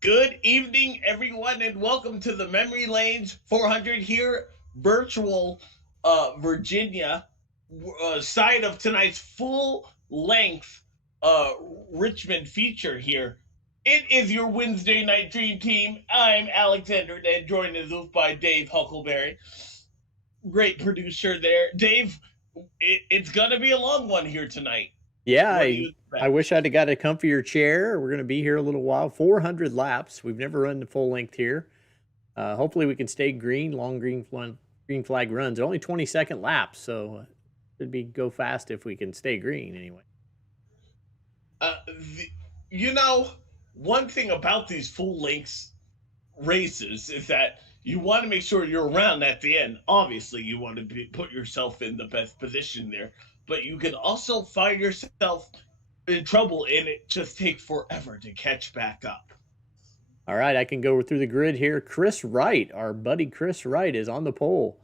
Good evening, everyone, and welcome to the Memory Lanes 400 here, virtual Virginia side of tonight's full length uh, Richmond feature here. It is your Wednesday night dream team. I'm Alexander Nedd, joined as always by Dave Huckleberry, great producer there. Dave, it's going to be a long one here tonight. Yeah, What do I, you I expect? wish I'd have got a comfier chair. We're going to be here a little while. 400 laps. We've never run the full length here. Hopefully, we can stay green. Long green flag runs. They're only 20-second laps, so it'd be go fast if we can stay green anyway. The, you know, one thing about these full lengths races is that you want to make sure you're around at the end. Obviously, you want to put yourself in the best position there, but you can also find yourself in trouble and it just takes forever to catch back up. All right, I can go through the grid here. Chris Wright, our buddy Chris Wright, is on the pole.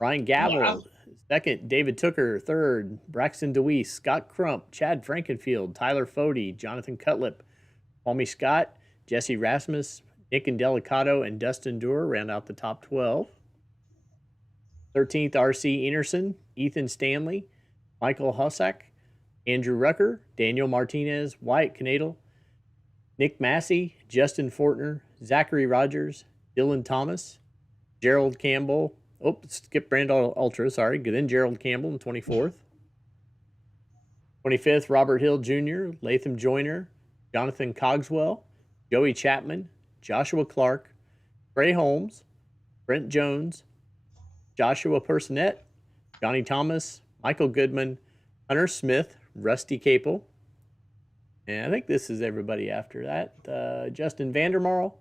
Ryan Wow. Gavel, second. David Tooker, third. Braxton DeWeese, Scott Crump, Chad Frankenfield, Tyler Fody, Jonathan Cutlip, Palmy Scott, Jesse Rasmus, Nick Indelicato, and Dustin Doer round out the top 12. 13th, R.C. Enerson, Ethan Stanley, Michael Hossack, Andrew Rucker, Daniel Martinez, Wyatt Knadel, Nick Massey, Justin Fortner, Zachary Rogers, Dylan Thomas, Gerald Campbell. Oh, skip Brand Ultra, sorry. Then Gerald Campbell in 24th. 25th, Robert Hill Jr., Latham Joyner, Jonathan Cogswell, Joey Chapman, Joshua Clark, Trey Holmes, Brent Jones, Joshua Personette, Johnny Thomas, Michael Goodman, Hunter Smith, Rusty Capel. And I think this is everybody after that. Justin Vandermarl,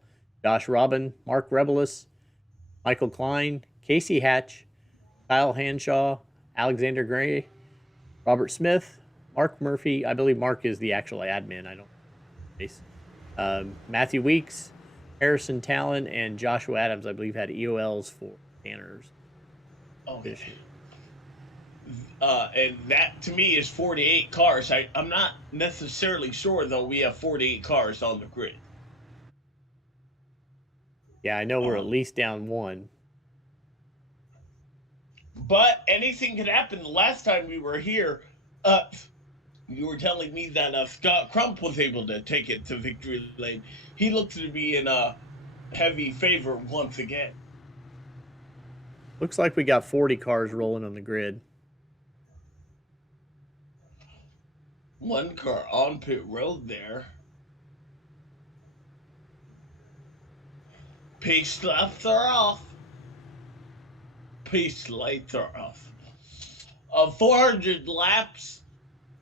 Josh Robin, Mark Rebelis, Michael Klein, Casey Hatch, Kyle Hanshaw, Alexander Gray, Robert Smith, Mark Murphy. I believe Mark is the actual admin. I don't. Matthew Weeks, Harrison Talon, and Joshua Adams, I believe, had EOLs for banners. Okay. And that to me is 48 cars. I'm not necessarily sure though. We have 48 cars on the grid. Yeah, I know we're at least down one. But anything could happen. The last time we were here, you were telling me that Scott Crump was able to take it to victory lane. He looks to be in a heavy favor once again. Looks like we got 40 cars rolling on the grid. One car on pit road there. Pace laps are off. Pace lights are off. 400 laps.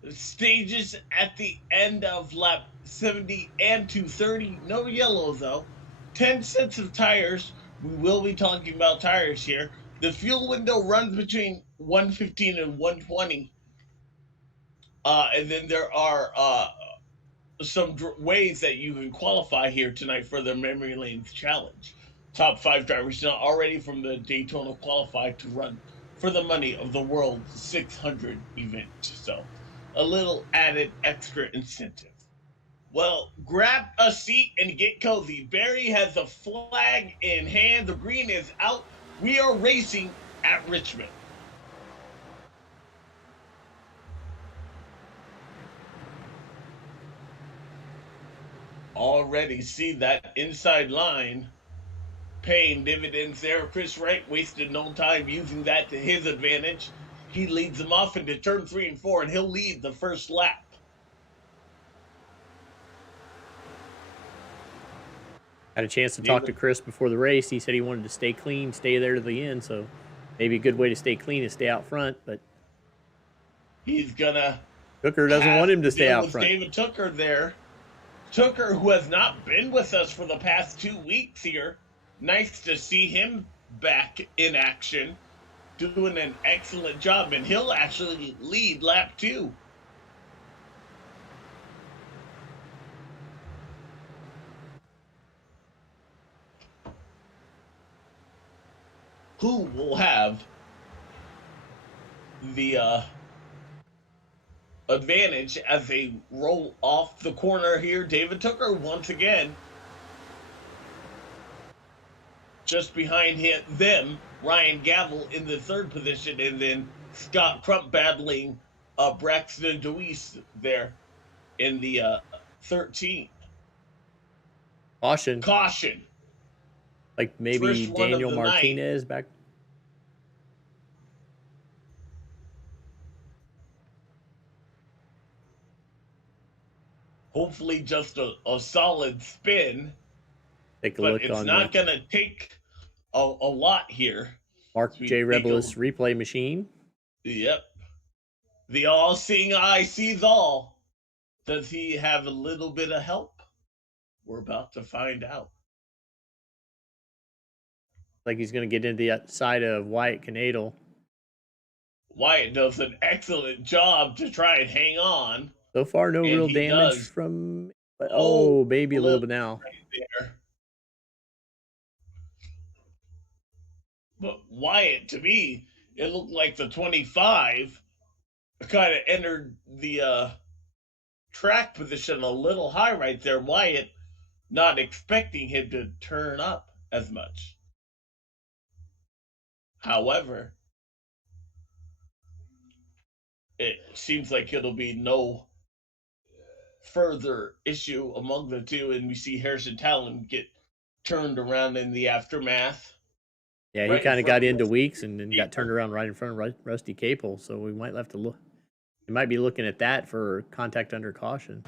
Stages at the end of lap 70 and 230. No yellow though. 10 sets of tires. We will be talking about tires here. The fuel window runs between 115 and 120. And then there are some ways that you can qualify here tonight for the Memory Lanes Challenge. Top five drivers now already from the Daytona qualify to run for the money of the World 600 event. So a little added extra incentive. Well, grab a seat and get cozy. Barry has the flag in hand. The green is out. We are racing at Richmond. Already see that inside line paying dividends there. Chris Wright wasted no time using that to his advantage. He leads them off into turn 3 and 4, and he'll lead the first lap. Had a chance to talk to Chris before the race. He said he wanted to stay clean, stay there to the end. So maybe a good way to stay clean is stay out front. But he's gonna. Tooker doesn't want him to stay out front. David Tooker there. Tooker, who has not been with us for the past 2 weeks here. Nice to see him back in action, doing an excellent job, and he'll actually lead lap 2. Who will have the advantage as they roll off the corner here? David Tooker once again. Just behind them, Ryan Gavel in the 3rd position, and then Scott Crump battling Braxton DeWeese there in the 13th. Caution. Like maybe Daniel Martinez back. Hopefully just a solid spin. Take a look on. It's not going to take a lot here. Mark J. Rebelus replay machine. Yep. The all-seeing eye sees all. Does he have a little bit of help? We're about to find out. Like he's going to get into the side of Wyatt Canadle. Wyatt does an excellent job to try and hang on. So far, no real damage from. Oh, baby, a little bit now. Right there. But Wyatt, to me, it looked like the 25 kind of entered the track position a little high right there. Wyatt not expecting him to turn up as much. However, it seems like it'll be no further issue among the two, and we see Harrison Talon get turned around in the aftermath. Yeah, he kind of got into Weeks and then got turned around right in front of Rusty Capel, so we might have to look. We might be looking at that for contact under caution.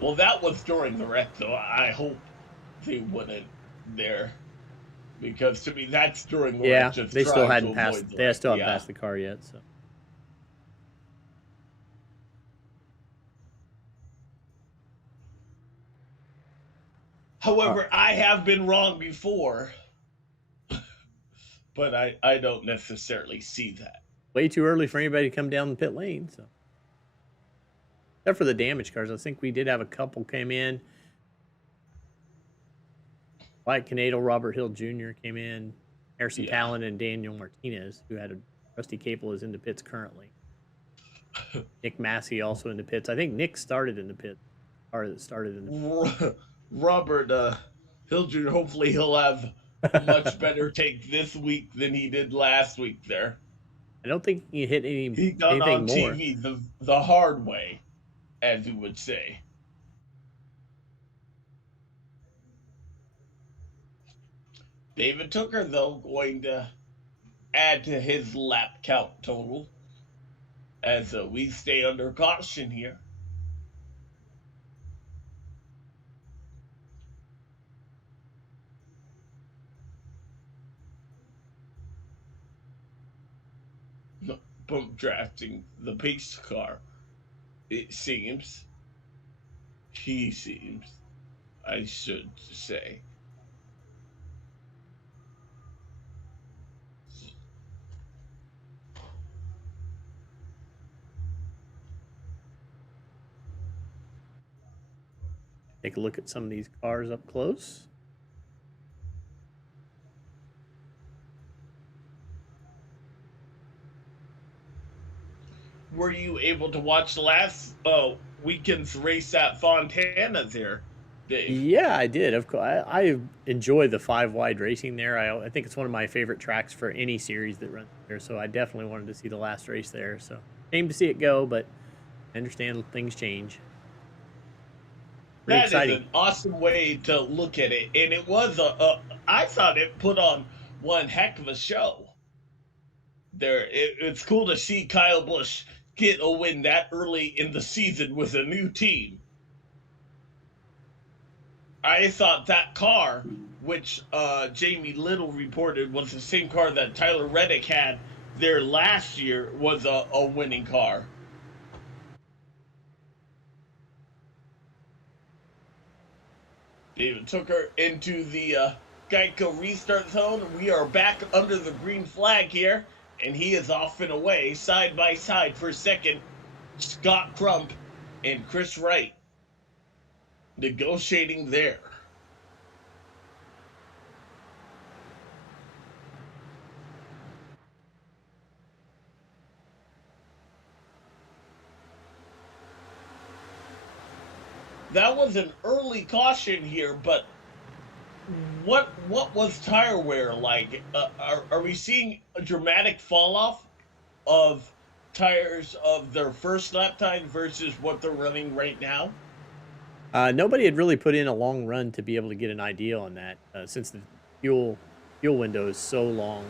Well, that was during the wreck, though. I hope they wouldn't there, because to me that's during the wreck. Yeah, they still hadn't passed. They still haven't passed the car yet, so. However, I have been wrong before, but I don't necessarily see that. Way too early for anybody to come down the pit lane, so. Except for the damaged cars. I think we did have a couple came in. Wyatt Canadle, Robert Hill Jr. came in. Harrison Talon and Daniel Martinez, who had Rusty Capel is in the pits currently. Nick Massey also in the pits. I think Nick started in the pit. Or started in the pit. Robert Hill Jr., hopefully he'll have a much better take this week than he did last week there. I don't think he hit anything he got anything on more. TV the hard way, as you would say. David Tooker, though, going to add to his lap count total as we stay under caution here. Bump drafting the pace car, it seems. He seems, I should say. Take a look at some of these cars up close. Were you able to watch the last weekend's race at Fontana there, Dave? Yeah, I did. Of course, I enjoy the 5 wide racing there. I think it's one of my favorite tracks for any series that runs there. So I definitely wanted to see the last race there. So shame to see it go, but I understand things change. Pretty That is exciting. an awesome way to look at it, and it was I thought it put on one heck of a show. It's cool to see Kyle Busch get a win that early in the season with a new team. I thought that car, which Jamie Little reported was the same car that Tyler Reddick had there last year, was a winning car. David took her into the Geico restart zone. We are back under the green flag here, and he is off and away, side by side for second. Scott Crump and Chris Wright negotiating there. That was an early caution here, but what was tire wear like? Are we seeing a dramatic fall off of tires of their first lap time versus what they're running right now? Nobody had really put in a long run to be able to get an idea on that since the fuel window is so long.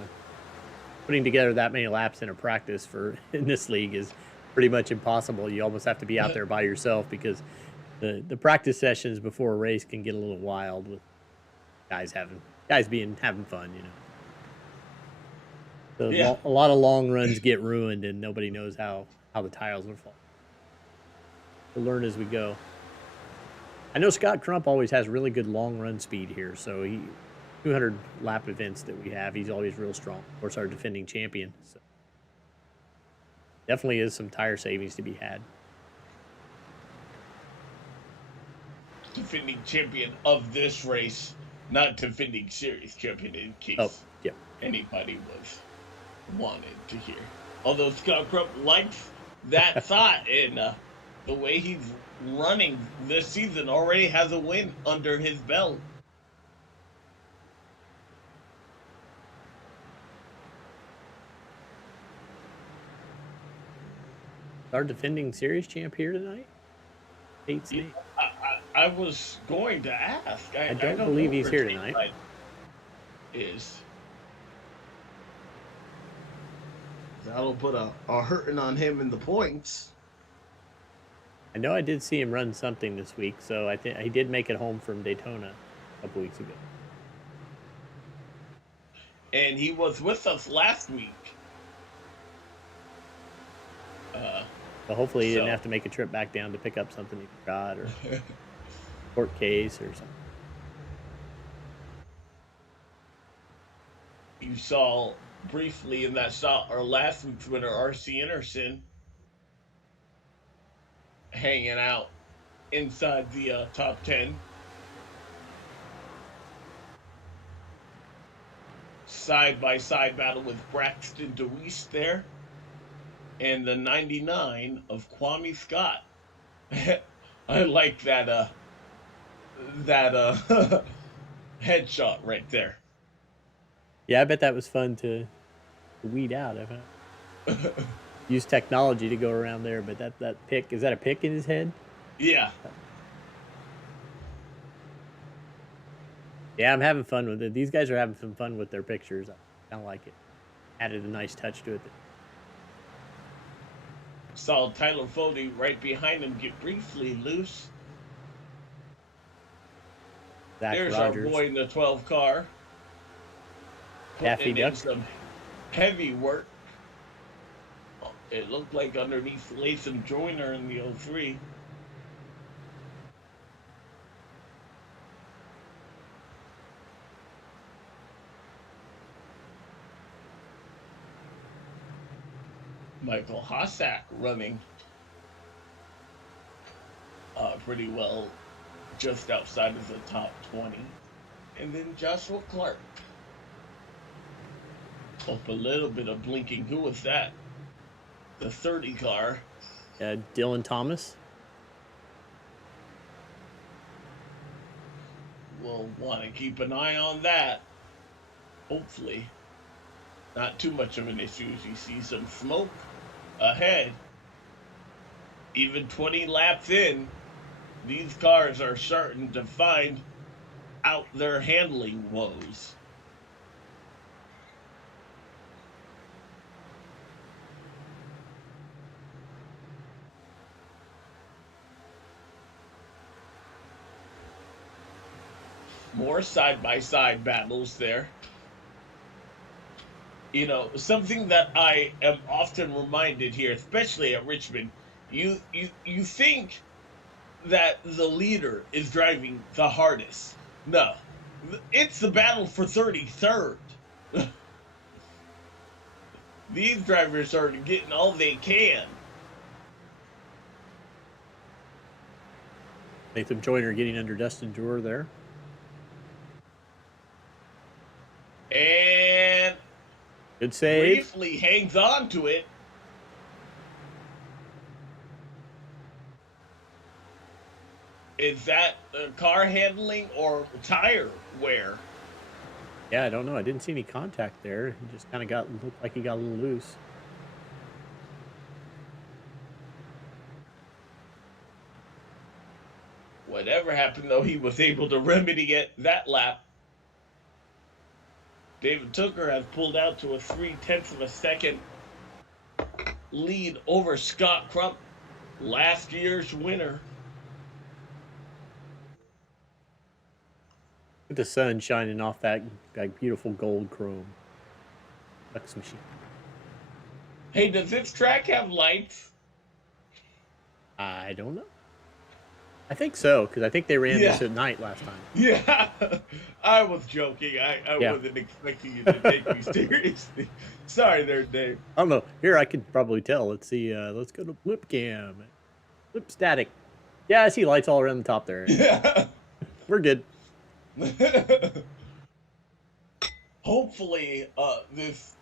Putting together that many laps in a practice for in this league is pretty much impossible. You almost have to be out there by yourself because the practice sessions before a race can get a little wild with guys having fun, you know. So Yeah. a lot of long runs get ruined, and nobody knows how the tires will fall. We'll learn as we go. I know Scott Crump always has really good long run speed here, so 200 lap events that we have, he's always real strong. Of course, our defending champion. So definitely is some tire savings to be had. Defending champion of this race, not defending series champion in case anybody was wanted to hear. Although Scott Crump likes that thought, and the way he's running this season already has a win under his belt. Our defending series champ here tonight? I was going to ask. I don't believe he's here tonight. Is that'll put a hurting on him in the points. I know I did see him run something this week, so I think he did make it home from Daytona a couple weeks ago. And he was with us last week. So hopefully he didn't have to make a trip back down to pick up something he forgot or court case or something. You saw briefly in that shot our last week's winner, R.C. Anderson, hanging out inside the top 10. Side-by-side battle with Braxton DeWeese there. And the 99 of Kwame Scott. I like that headshot right there. Yeah, I bet that was fun to weed out. Use technology to go around there, but that pick, is that a pick in his head? Yeah. Yeah, I'm having fun with it. These guys are having some fun with their pictures. I kind of like it. Added a nice touch to it. Saw Tyler Fody right behind him get briefly loose. There's Rogers. Our boy in the 12 car. Daffy Duck. Some heavy work. It looked like underneath Latham Joyner in the 03. Michael Hossack running pretty well just outside of the top 20. And then Joshua Clark. Up a little bit of blinking. Who was that? The 30 car. Dylan Thomas. We'll want to keep an eye on that. Hopefully. Not too much of an issue as you see some smoke ahead. Even 20 laps in, these cars are starting to find out their handling woes. More side-by-side battles there. You know, something that I am often reminded here, especially at Richmond, you think that the leader is driving the hardest. No, it's the battle for 33rd. These drivers are getting all they can. Latham Joyner getting under Dustin Dewar there. And good save. Briefly hangs on to it. Is that car handling or tire wear? Yeah, I don't know. I didn't see any contact there. He just kind of looked like he got a little loose. Whatever happened, though, he was able to remedy it that lap. David Tooker has pulled out to a 0.3 of a second lead over Scott Crump, last year's winner. Look at the sun shining off that beautiful gold chrome. Bucks machine. Hey, does this track have lights? I don't know. I think so, because I think they ran this at night last time. Yeah, I was joking. I wasn't expecting you to take me seriously. Sorry there, Dave. I don't know. Here, I could probably tell. Let's see. Let's go to Blip Cam. Blip Static. Yeah, I see lights all around the top there. Yeah. We're good. Hopefully, this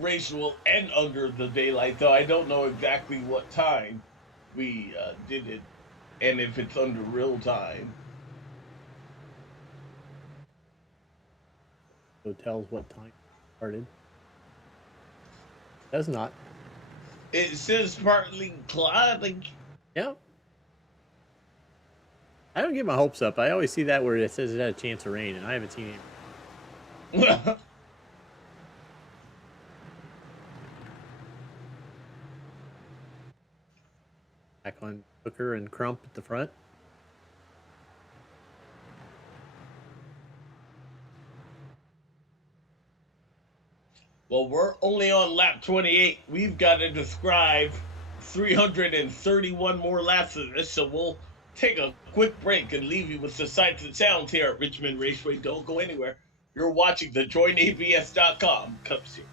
race will end under the daylight, though I don't know exactly what time we did it. And if it's under real time. So it tells what time it started. Does not. It says partly cloudy. Yeah. I don't get my hopes up. I always see that where it says it had a chance of rain, and I haven't seen it. Back on Hooker and Crump at the front. Well, we're only on lap 28. We've got to describe 331 more laps of this, so we'll take a quick break and leave you with the sights and sounds here at Richmond Raceway. Don't go anywhere. You're watching the JoinABS.com Cup Series.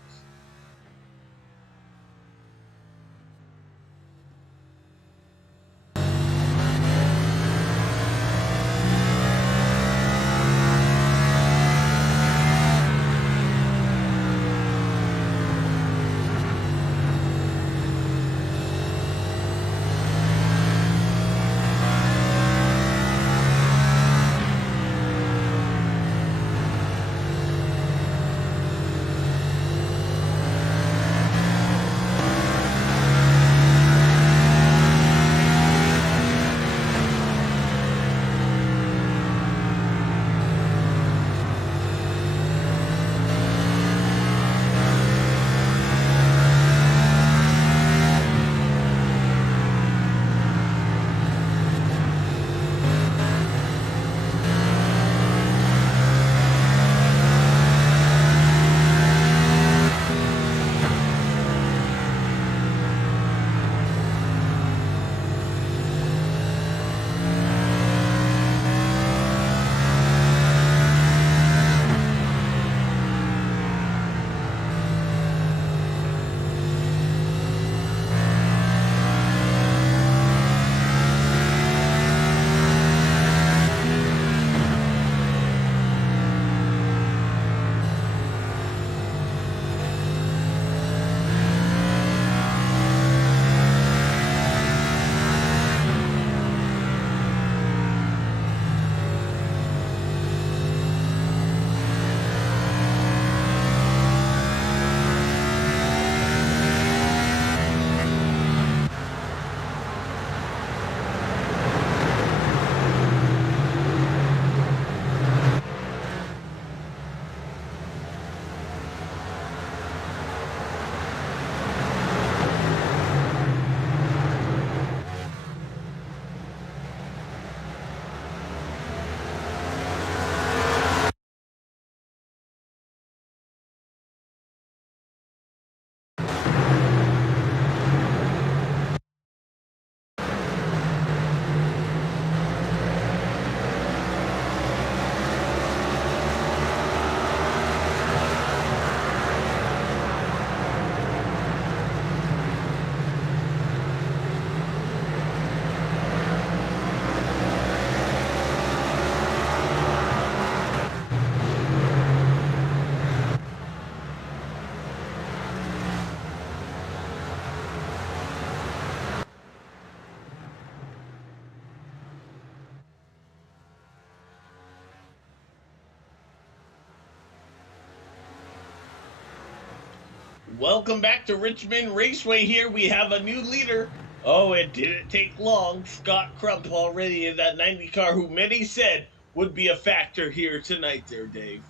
Welcome back to Richmond Raceway here. We have a new leader. Oh, it didn't take long. Scott Crump already in that 90 car, who many said would be a factor here tonight there, Dave.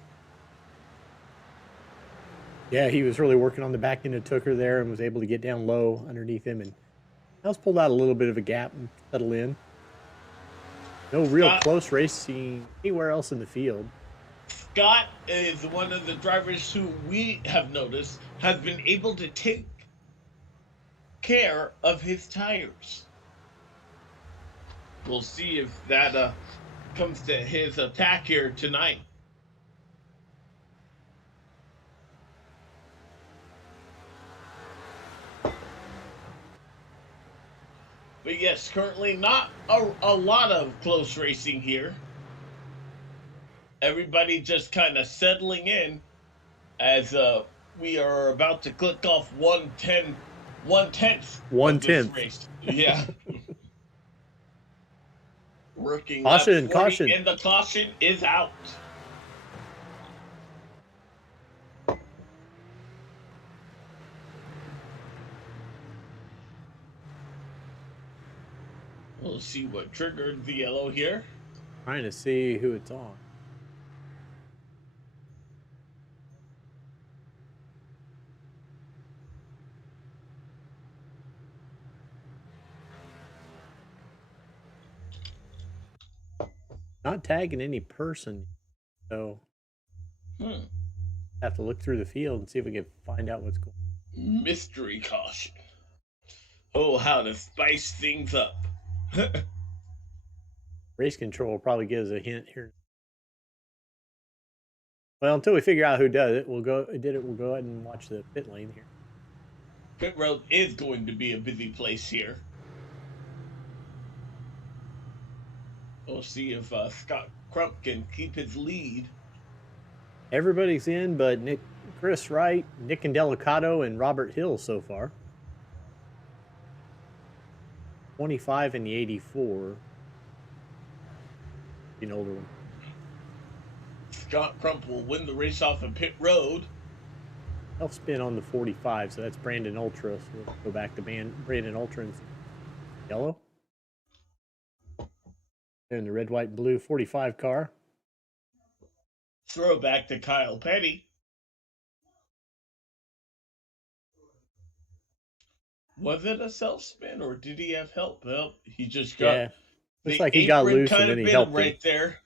Yeah, he was really working on the back end of Tooker there and was able to get down low underneath him. And House pulled out a little bit of a gap and settle in. No real close racing anywhere else in the field. Scott is one of the drivers who we have noticed has been able to take care of his tires. We'll see if that comes to his attack here tonight. But yes, currently not a lot of close racing here. Everybody just kind of settling in as we are about to click off 1/10 of this race. Yeah. Working caution, lap 40, caution. and the caution is out. We'll see what triggered the yellow here. Trying to see who it's on. Not tagging any person, so have to look through the field and see if we can find out what's going on. Mystery caution. Oh, how to spice things up. Race control will probably give us a hint here. Well, until we figure out who does it, we'll go ahead and watch the pit lane here. Pit road is going to be a busy place here. We'll see if Scott Crump can keep his lead. Everybody's in, but Chris Wright, Nick Indelicato, and Robert Hill so far. 25 and the 84. An older one. Scott Crump will win the race off of pit road. He'll spin on the 45, so that's Brandon Ultra. So we'll go back to Brandon Ultra and yellow. They're in the red, white, and blue 45 car. Throwback to Kyle Petty. Was it a self spin or did he have help? Well, he just got looks like he got loose and then he helped right there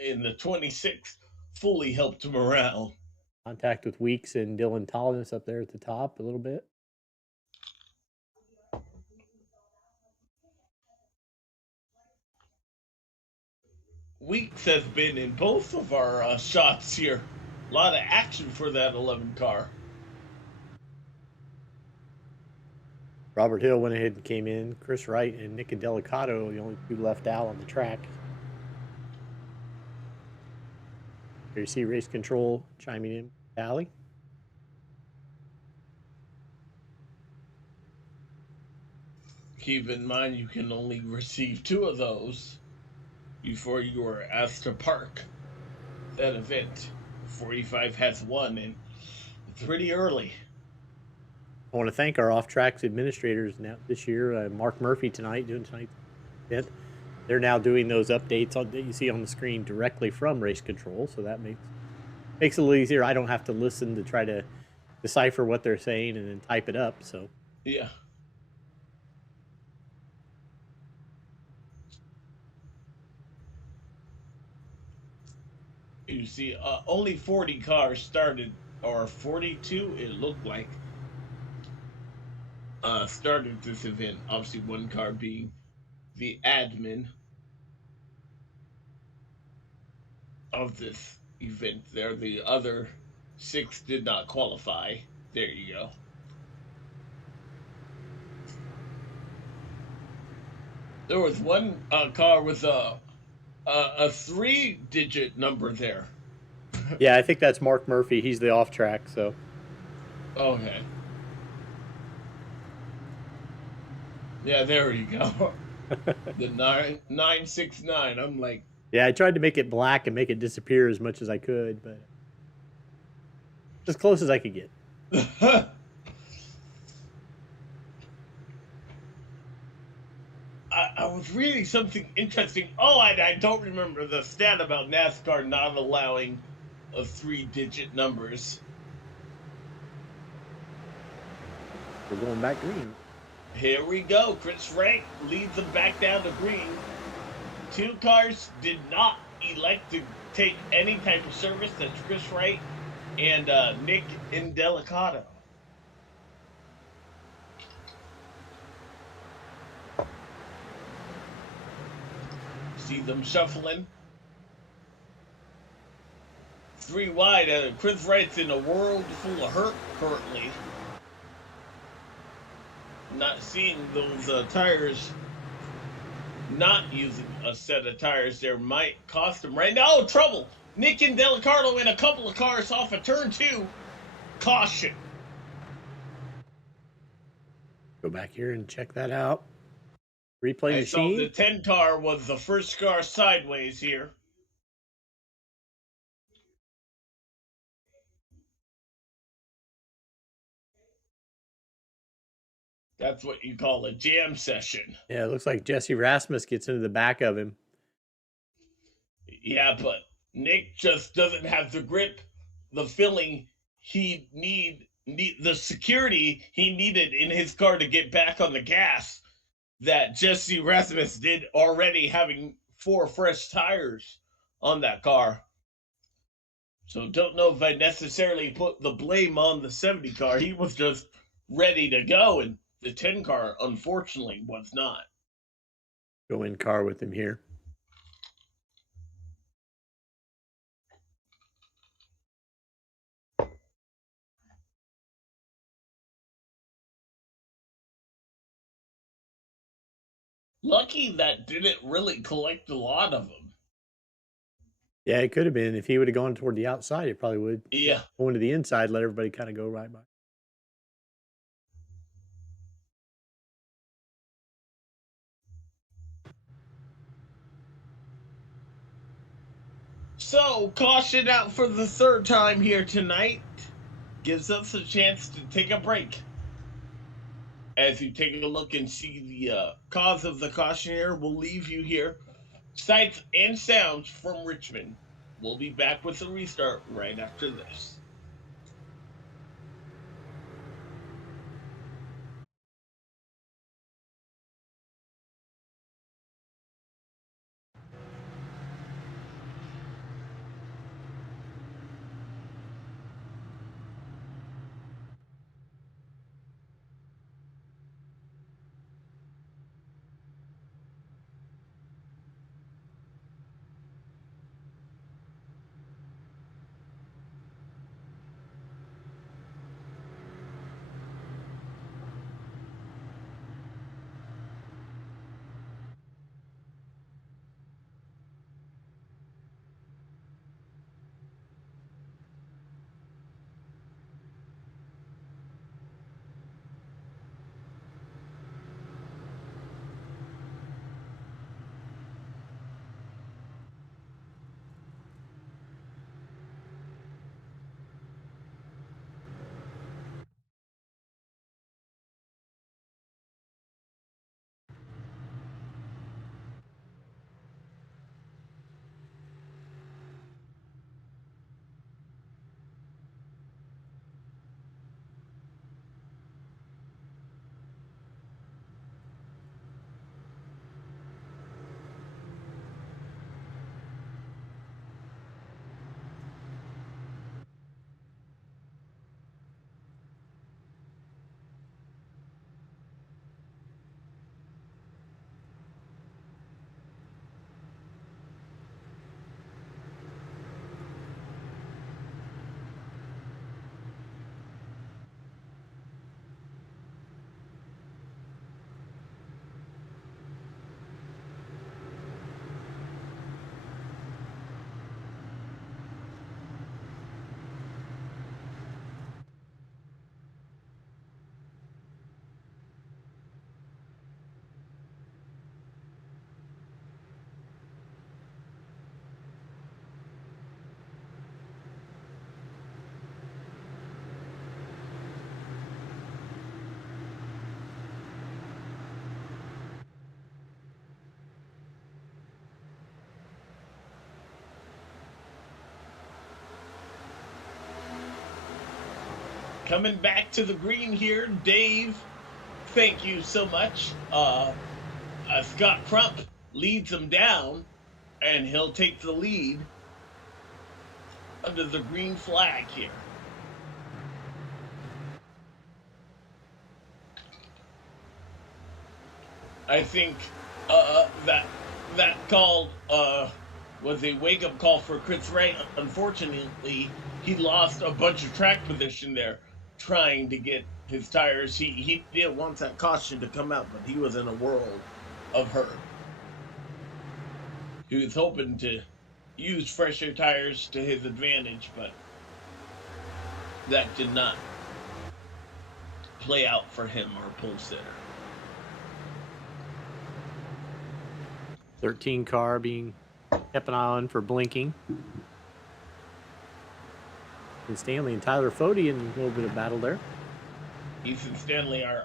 in the 26. Fully helped him around. Contact with Weeks and Dylan Thomas up there at the top a little bit. Weeks has been in both of our shots here. A lot of action for that 11 car. Robert Hill went ahead and came in. Chris Wright and Nick Indelicato, the only two left out on the track. Here you see race control chiming in. Tally. Keep in mind you can only receive 2 of those before you are asked to park that event. 45 has 1, and it's pretty early. I want to thank our off-tracks administrators now this year. Mark Murphy doing tonight's event. They're now doing those updates that you see on the screen directly from race control, so that makes it a little easier. I don't have to listen to try to decipher what they're saying and then type it up. So yeah. You see, only 40 cars started, or 42, it looked like, started this event. Obviously, 1 car being the admin of this event there. The other 6 did not qualify. There you go. There was 1 car with a 3-digit number there. Yeah, I think that's Mark Murphy. He's the off track, so. Okay. Yeah, there you go. The 969. I'm like. Yeah, I tried to make it black and make it disappear as much as I could, but as close as I could get. was reading something interesting. Oh, I don't remember the stat about NASCAR not allowing three-digit numbers. We're going back green. Here we go. Chris Rank leads them back down to green. Two cars did not elect to take any type of service. That's Chris Wright and Nick Indelicato. See them shuffling. Three wide. Chris Wright's in a world full of hurt currently. Not seeing those tires. Not using a set of tires there might cost him right now. Oh, trouble! Nick Indelicato in a couple of cars off of turn 2. Caution. Go back here and check that out. Replay I machine. saw the 10 car was the first car sideways here. That's what you call a jam session. Yeah, it looks like Jesse Rasmus gets into the back of him. Yeah, but Nick just doesn't have the grip, the feeling he need the security he needed in his car to get back on the gas that Jesse Rasmus did already, having 4 fresh tires on that car. So don't know if I necessarily put the blame on the 70 car. He was just ready to go, and the 10 car unfortunately was not. Go in car with him here. Lucky that didn't really collect a lot of them. Yeah, it could have been. If he would have gone toward the outside, it probably would. Yeah. Going to the inside, let everybody kind of go right by. So, caution out for the third time here tonight. Gives us a chance to take a break. As you take a look and see the cause of the caution here, we'll leave you here. Sights and sounds from Richmond. We'll be back with a restart right after this. Coming back to the green here, Dave. Thank you so much. Scott Crump leads him down, and he'll take the lead under the green flag here. I think that call was a wake up call for Chris Wright. Unfortunately, he lost a bunch of track position there trying to get his tires. He didn't want that caution to come out, but he was in a world of hurt. He was hoping to use fresher tires to his advantage, but that did not play out for him, our pole sitter. 13 car being kept an eye on for blinking. And Stanley and Tyler Fody in a little bit of battle there. Ethan Stanley, our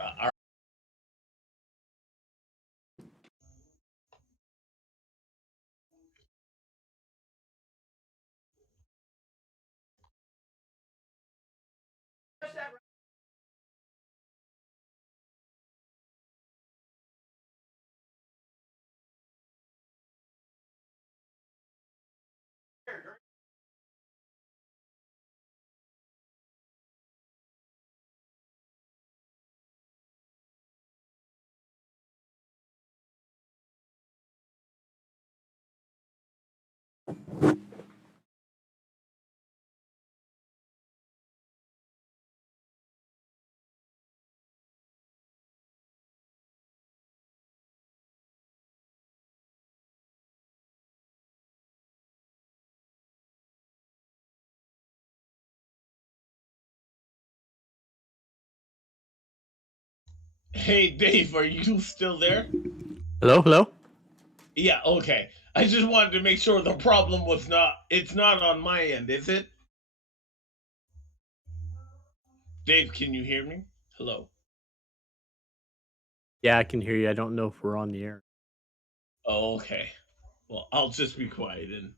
Hey Dave, are you still there? Hello, hello. Yeah, okay. I just wanted to make sure the problem was it's not on my end, is it? Dave, can you hear me? Hello. Yeah, I can hear you. I don't know if we're on the air. Oh, okay. Well, I'll just be quiet and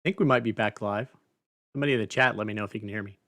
I think we might be back live. Somebody in the chat, let me know if you can hear me.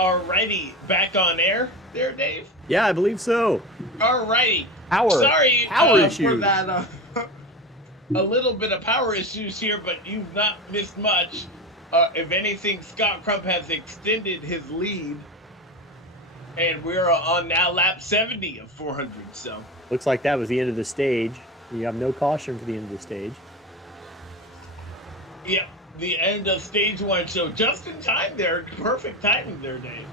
Alrighty, back on air there, Dave. Yeah, I believe so. Alrighty. Power Sorry power for issues. that. A little bit of power issues here, but you've not missed much. If anything, Scott Crump has extended his lead, and we're on now lap 70 of 400. So looks like that was the end of the stage. You have no caution for the end of the stage. Yep, the end of stage 1. So just in time there, perfect timing there, Dave.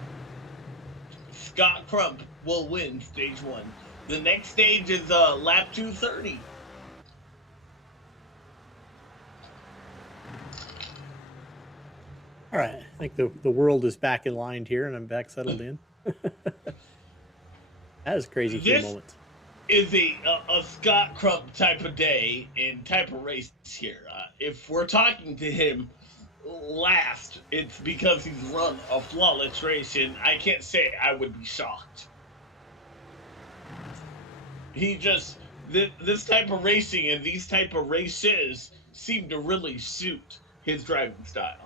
Scott Crump will win stage 1. The next stage is lap 230. All right, I think the world is back in line here, and I'm back settled in. That is crazy few moments. Is a Scott Crump type of day and type of race here. If we're talking to him last, it's because he's run a flawless race, and I can't say I would be shocked. He just this type of racing and these type of races seem to really suit his driving style.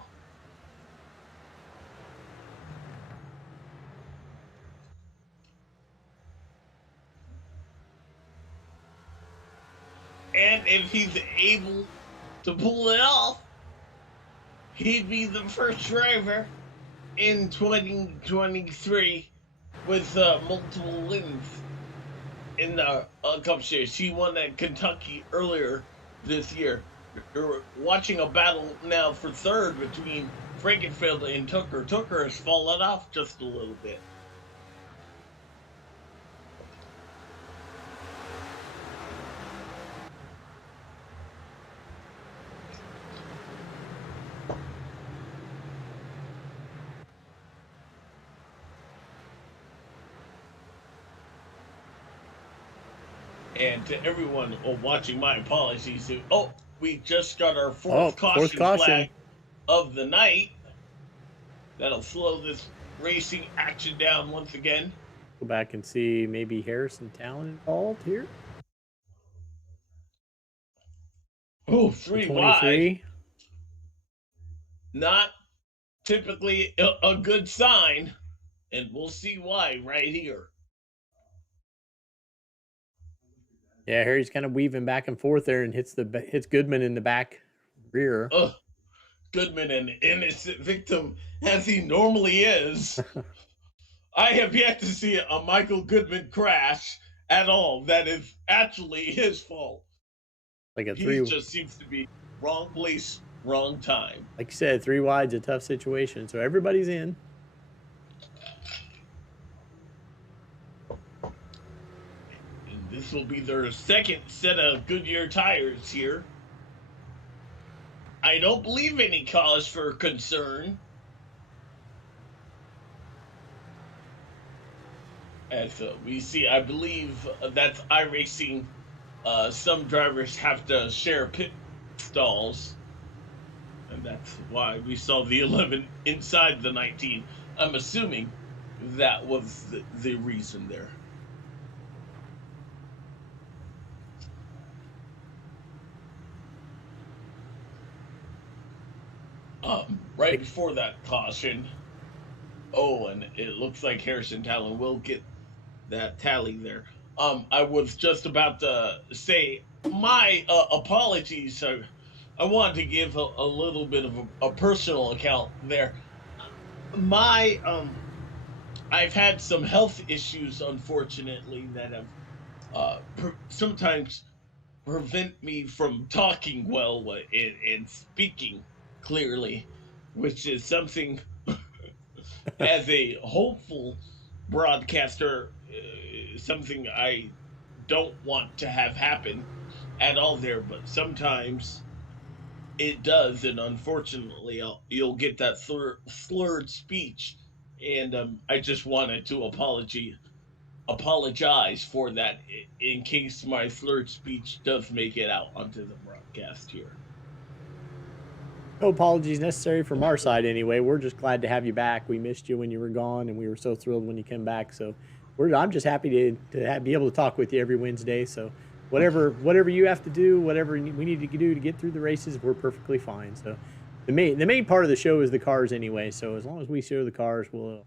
And if he's able to pull it off, he'd be the first driver in 2023 with multiple wins in the Cup Series. He won at Kentucky earlier this year. You're watching a battle now for third between Frankenfield and Tucker. Tucker has fallen off just a little bit. And to everyone watching, my apologies. We just got our fourth caution flag of the night. That'll slow this racing action down once again. Go back and see maybe Harrison Talon involved here. Oh, 3 wide. Not typically a good sign, and we'll see why right here. Yeah, Harry's kind of weaving back and forth there and hits Goodman in the back rear. Goodman, an innocent victim as he normally is. I have yet to see a Michael Goodman crash at all that is actually his fault. He just seems to be wrong place, wrong time. Like you said, 3 wide's a tough situation, so everybody's in. This will be their second set of Goodyear tires here. I don't believe any cause for concern. As we see, I believe that's iRacing. Some drivers have to share pit stalls. And that's why we saw the 11 inside the 19. I'm assuming that was the reason there. Right before that caution. And it looks like Harrison Talon will get that tally there. I was just about to say my apologies. I wanted to give a little bit of a personal account there. I've had some health issues, unfortunately, that have sometimes prevent me from talking well and speaking clearly, which is something as a hopeful broadcaster, something I don't want to have happen at all there, but sometimes it does, and unfortunately you'll get that slurred speech, and I just wanted to apologize for that in case my slurred speech does make it out onto the broadcast here. No apologies necessary from our side anyway. We're just glad to have you back. We missed you when you were gone, and we were so thrilled when you came back. So I'm just happy to be able to talk with you every Wednesday. So whatever you have to do, whatever we need to do to get through the races, we're perfectly fine. So the main part of the show is the cars anyway. So as long as we show the cars, we'll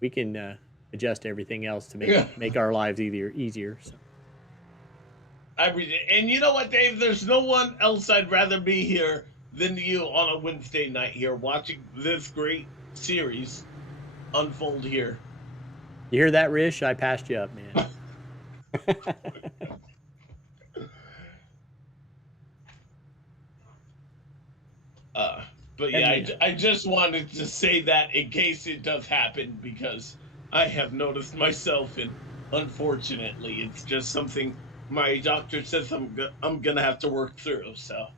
we can adjust everything else to Yeah. make our lives easier. So. And you know what, Dave? There's no one else I'd rather be here than you on a Wednesday night here watching this great series unfold here. You hear that, Rish? I passed you up, man. But yeah, I just wanted to say that in case it does happen because I have noticed myself, and unfortunately, it's just something my doctor says I'm gonna have to work through. So.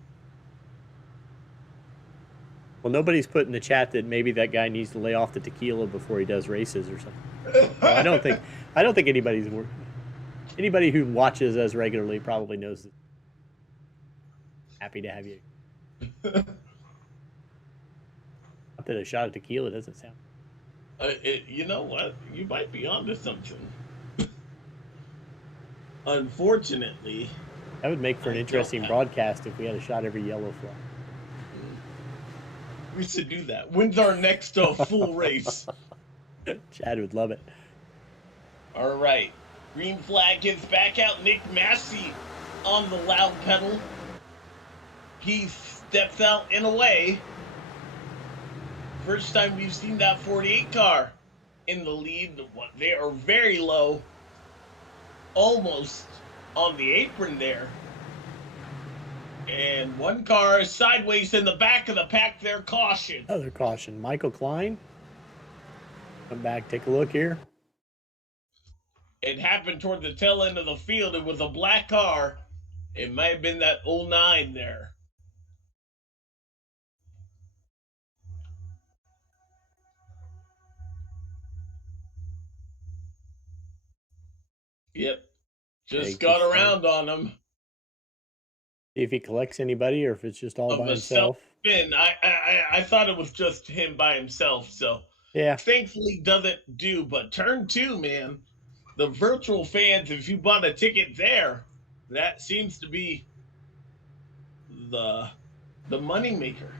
Well, nobody's put in the chat that maybe that guy needs to lay off the tequila before he does races or something. Well, I don't think anybody who watches us regularly probably knows that. Happy to have you. Not that a shot of tequila doesn't sound. You know what? You might be onto something. Unfortunately, that would make for an interesting broadcast if we had a shot every yellow flag. We should do that. When's our next full race? Chad would love it. All right. Green flag is back out. Nick Massey on the loud pedal. He steps out and away. First time we've seen that 48 car in the lead. They are very low. Almost on the apron there. And one car is sideways in the back of the pack. Their caution. Another caution. Michael Klein. Come back, take a look here. It happened toward the tail end of the field. It was a black car. It might have been that 09 there. Yep. Just got around on him. See if he collects anybody or if it's just all by himself. Spin. I thought it was just him by himself, so yeah. Thankfully doesn't do, but turn 2, man. The virtual fans, if you bought a ticket there, that seems to be the money maker.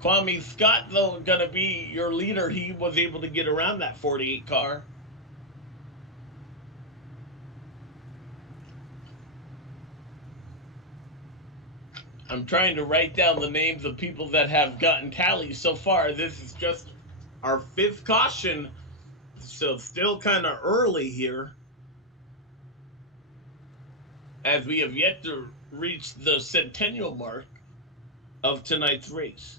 Kwame Scott, though, gonna be your leader. He was able to get around that 48 car. I'm trying to write down the names of people that have gotten tallies so far. This is just our 5th caution, so still kind of early here, as we have yet to reach the centennial mark of tonight's race.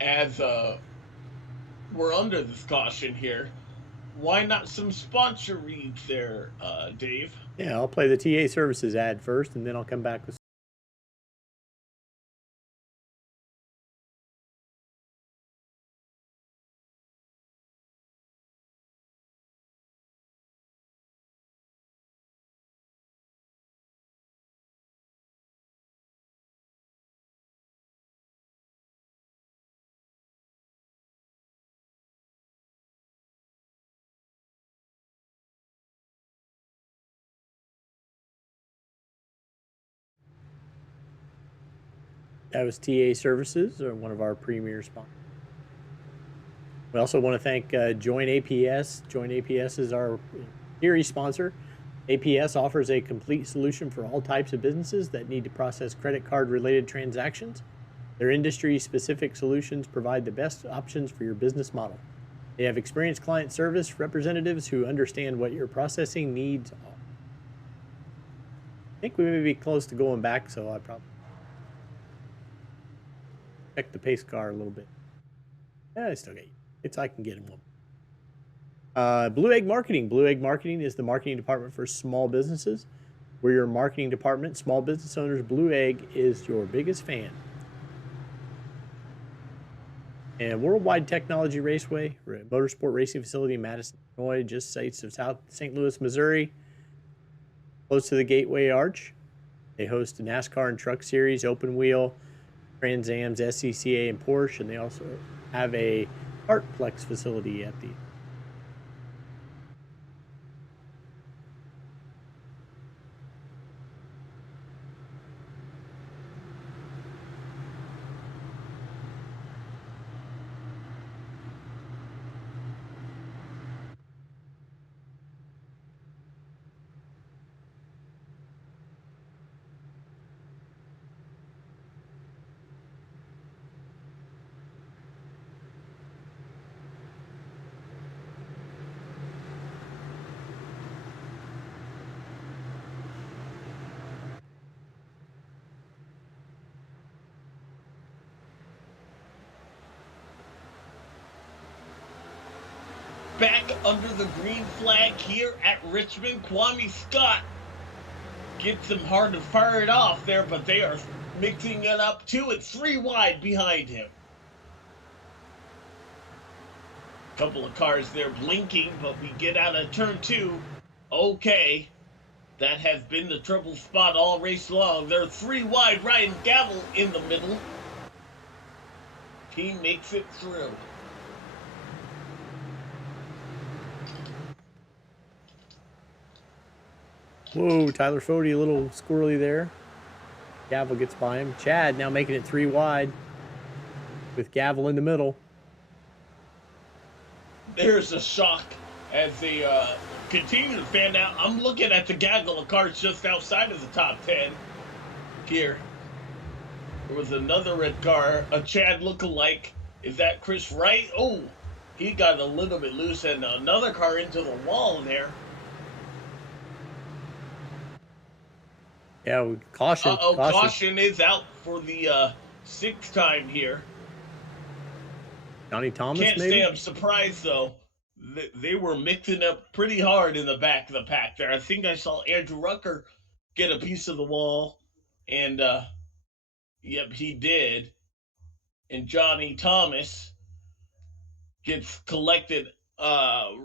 As we're under this caution here, why not some sponsor reads there, Dave? Yeah, I'll play the TA services ad first, and then I'll come back with. That was TA Services, one of our premier sponsors. We also want to thank Join APS. Join APS is our series sponsor. APS offers a complete solution for all types of businesses that need to process credit card related transactions. Their industry-specific solutions provide the best options for your business model. They have experienced client service representatives who understand what your processing needs are. I think we may be close to going back, so I probably check the pace car a little bit. Yeah, I still got you. I can get him one. Blue Egg Marketing. Blue Egg Marketing is the marketing department for small businesses. We're your marketing department. Small business owners, Blue Egg is your biggest fan. And Worldwide Technology Raceway, motorsport racing facility in Madison, Illinois, just sites of South St. Louis, Missouri. Close to the Gateway Arch, they host a NASCAR and Truck Series, open wheel, Trans Am's, SCCA, and Porsche, and they also have a Artplex facility at the Back under the green flag here at Richmond, Kwame Scott gets them hard to fire it off there, but they are mixing it up too. It's 3 wide behind him. Couple of cars there blinking, but we get out of turn 2. Okay, that has been the trouble spot all race long. They're 3 wide. Ryan Gavel in the middle. He makes it through. Whoa, Tyler Fody, a little squirrely there. Gavel gets by him. Chad now making it 3 wide with Gavel in the middle. There's a shock as they continue to fan out. I'm looking at the gaggle of cars just outside of the top 10 here. There was another red car, a Chad lookalike. Is that Chris Wright? Oh, he got a little bit loose, and another car into the wall there. Yeah, caution. Caution is out for the 6th time here. Johnny Thomas, Can't maybe? say I'm surprised, though. They were mixing up pretty hard in the back of the pack there. I think I saw Andrew Rucker get a piece of the wall, and yep, he did. And Johnny Thomas gets collected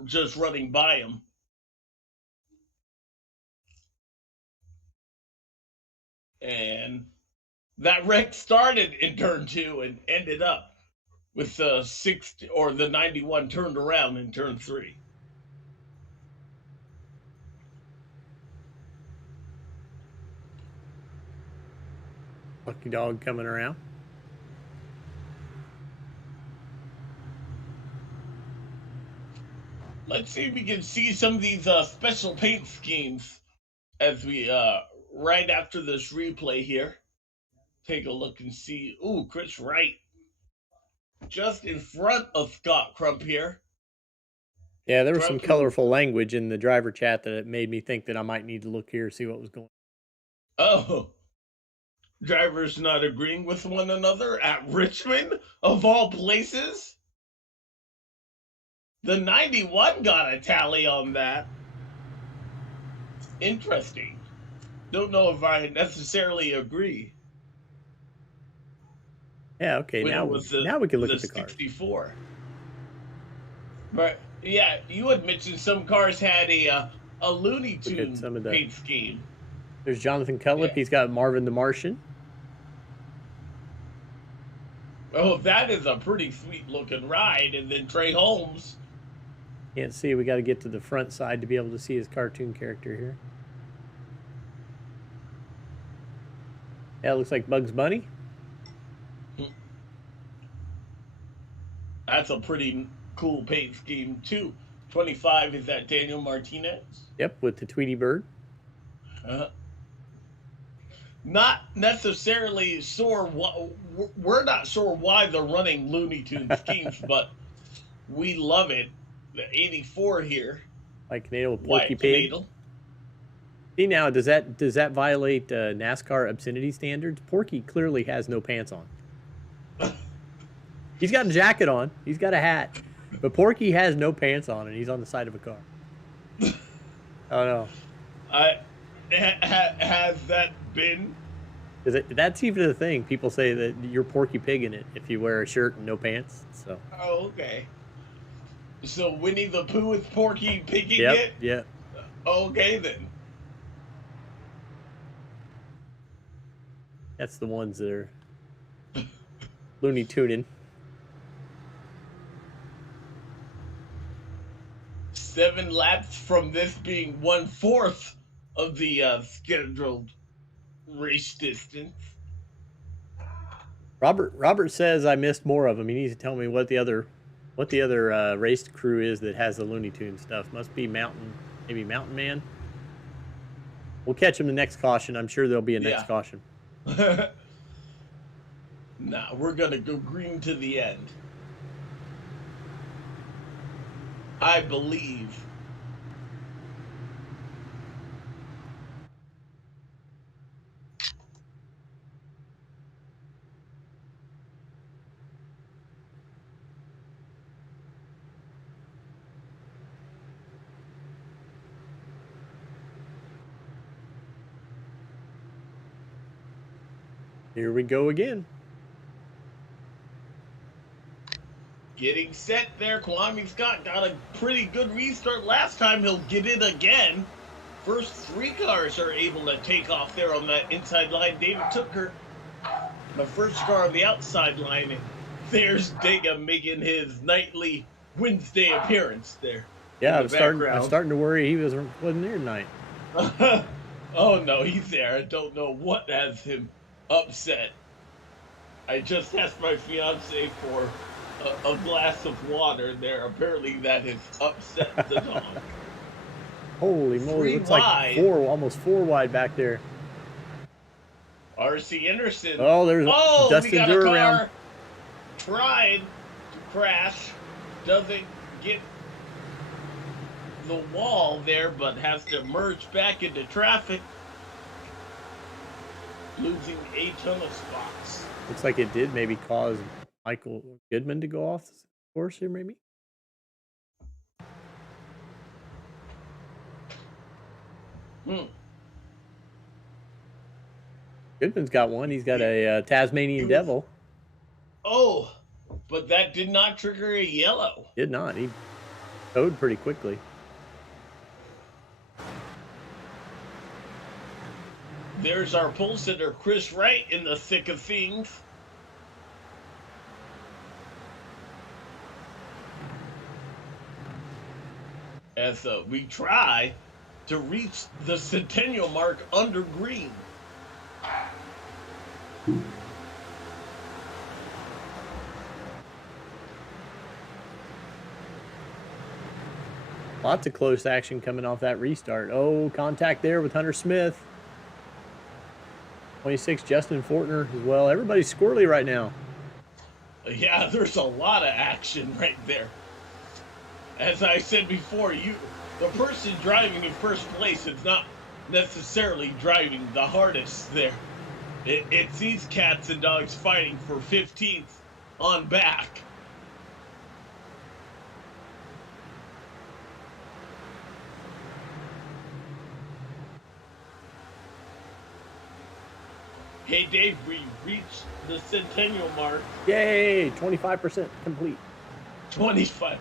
just running by him. And that wreck started in turn 2 and ended up with the 60 or the 91 turned around in turn 3. Lucky dog coming around. Let's see if we can see some of these special paint schemes as we right after this replay here. Take a look and see. Ooh, Chris Wright just in front of Scott Crump here. Yeah, there was some colorful language in the driver chat that it made me think that I might need to look here see what was going on. Oh, drivers not agreeing with one another at Richmond, of all places? The 91 got a tally on that. Interesting. Don't know if I necessarily agree. Yeah, okay, now we can look at the cars. 64. But yeah, you had mentioned some cars had a Looney Tunes paint scheme. There's Jonathan Cutlip. Yeah. He's got Marvin the Martian. Oh, that is a pretty sweet looking ride. And then Trey Holmes. Can't see. We got to get to the front side to be able to see his cartoon character here. Yeah, it looks like Bugs Bunny. That's a pretty cool paint scheme, too. 25, is that Daniel Martinez? Yep, with the Tweety Bird. Not necessarily sure. We're not sure why they're running Looney Tunes schemes, but we love it. The 84 here. Like Canado with Porky Pig. See now, does that violate NASCAR obscenity standards? Porky clearly has no pants on. He's got a jacket on. He's got a hat. But Porky has no pants on, and he's on the side of a car. Oh, no. Has that been? That's even the thing. People say that you're Porky Pig in it if you wear a shirt and no pants. So. Oh, okay. So Winnie the Pooh is Porky Pigging it? Yep. Yeah. Okay, then. That's the ones that are Looney Tuning. 7 laps from this being 1/4 of the scheduled race distance. Robert says I missed more of them. He needs to tell me what the other race crew is that has the Looney Tune stuff. Must be maybe Mountain Man. We'll catch him the next caution. I'm sure there'll be a next caution. Nah, we're gonna go green to the end. I believe. Here we go again. Getting set there. Kwame Scott got a pretty good restart last time. He'll get it again. First 3 cars are able to take off there on that inside line. David Tooker, the first car on the outside line. There's Dega making his nightly Wednesday appearance there. Yeah, I'm starting to worry he wasn't there tonight. Oh no, he's there. I don't know what has him upset. I just asked my fiance for a glass of water there. Apparently that has upset the dog. Holy moly, looks like almost 4 wide back there. R.C. Anderson. Oh, there's Dustin Durr around. Tried to crash. Doesn't get the wall there, but has to merge back into traffic. Losing a ton of spots. Looks like it did maybe cause Michael Goodman to go off the course here, maybe. Goodman's got one. He's got a Tasmanian Devil. Oh, but that did not trigger a yellow. Did not. He towed pretty quickly. There's our pole sitter, Chris Wright, in the thick of things. As we try to reach the centennial mark under green. Lots of close action coming off that restart. Oh, contact there with Hunter Smith. 26, Justin Fortner as well. Everybody's squirrely right now. Yeah, there's a lot of action right there. As I said before, the person driving in first place is not necessarily driving the hardest there. It's these cats and dogs fighting for 15th on back. Hey Dave, we reached the centennial mark. Yay! 25% complete. 25.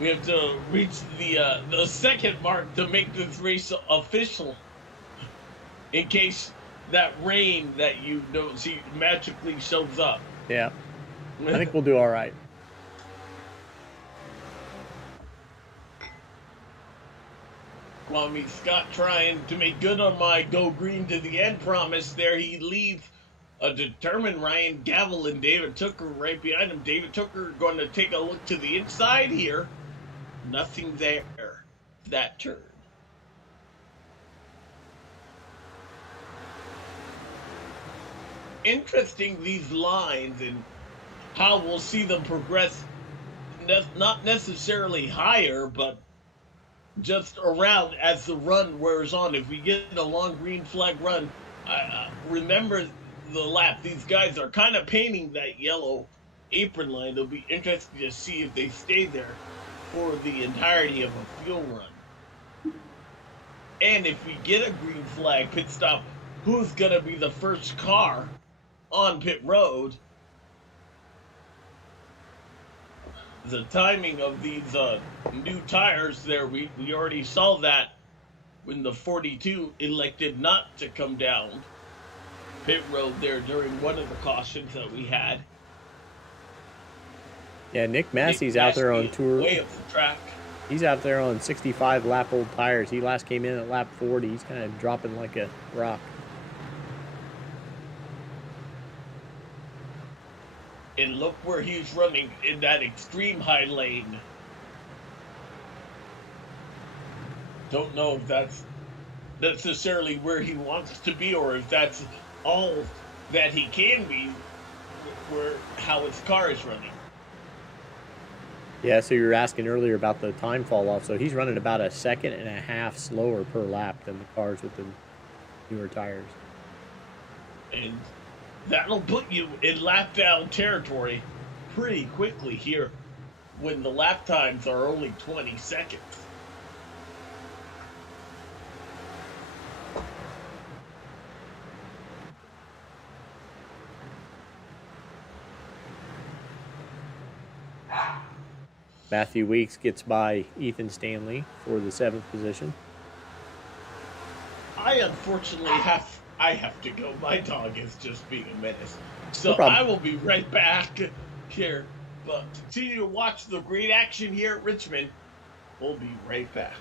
We have to reach the second mark to make this race official. In case that rain that you don't see magically shows up. Yeah. I think we'll do all right. Kwame Scott trying to make good on my go green to the end promise there. He leaves a determined Ryan Gavel and David Tooker right behind him. David Tooker going to take a look to the inside here. Nothing there. That turn. Interesting, these lines and how we'll see them progress. Not necessarily higher, but just around as the run wears on. If we get a long green flag run, remember the lap. These guys are kind of painting that yellow apron line. It'll be interesting to see if they stay there for the entirety of a fuel run. And if we get a green flag pit stop, who's going to be the first car on pit road? The timing of these new tires there, we already saw that when the 42 elected not to come down. pit road there during one of the cautions that we had. Yeah, Nick Nick Massey's out there on Massey tour. way up the track. He's out there on 65 lap old tires. He last came in at lap 40. He's kind of dropping like a rock. And look where he's running in that extreme high lane. Don't know if that's necessarily where he wants to be or if that's all that he can be, where how his car is running. Yeah, so you were asking earlier about the time fall off. So he's running about a second and a half slower per lap than the cars with the newer tires. And that'll put you in lap down territory pretty quickly here when the lap times are only 20 seconds. Matthew Weeks gets by Ethan Stanley for the 7th position. I unfortunately have to go. My dog is just being a menace. So No problem. I will be right back here. But continue to watch the great action here at Richmond. We'll be right back.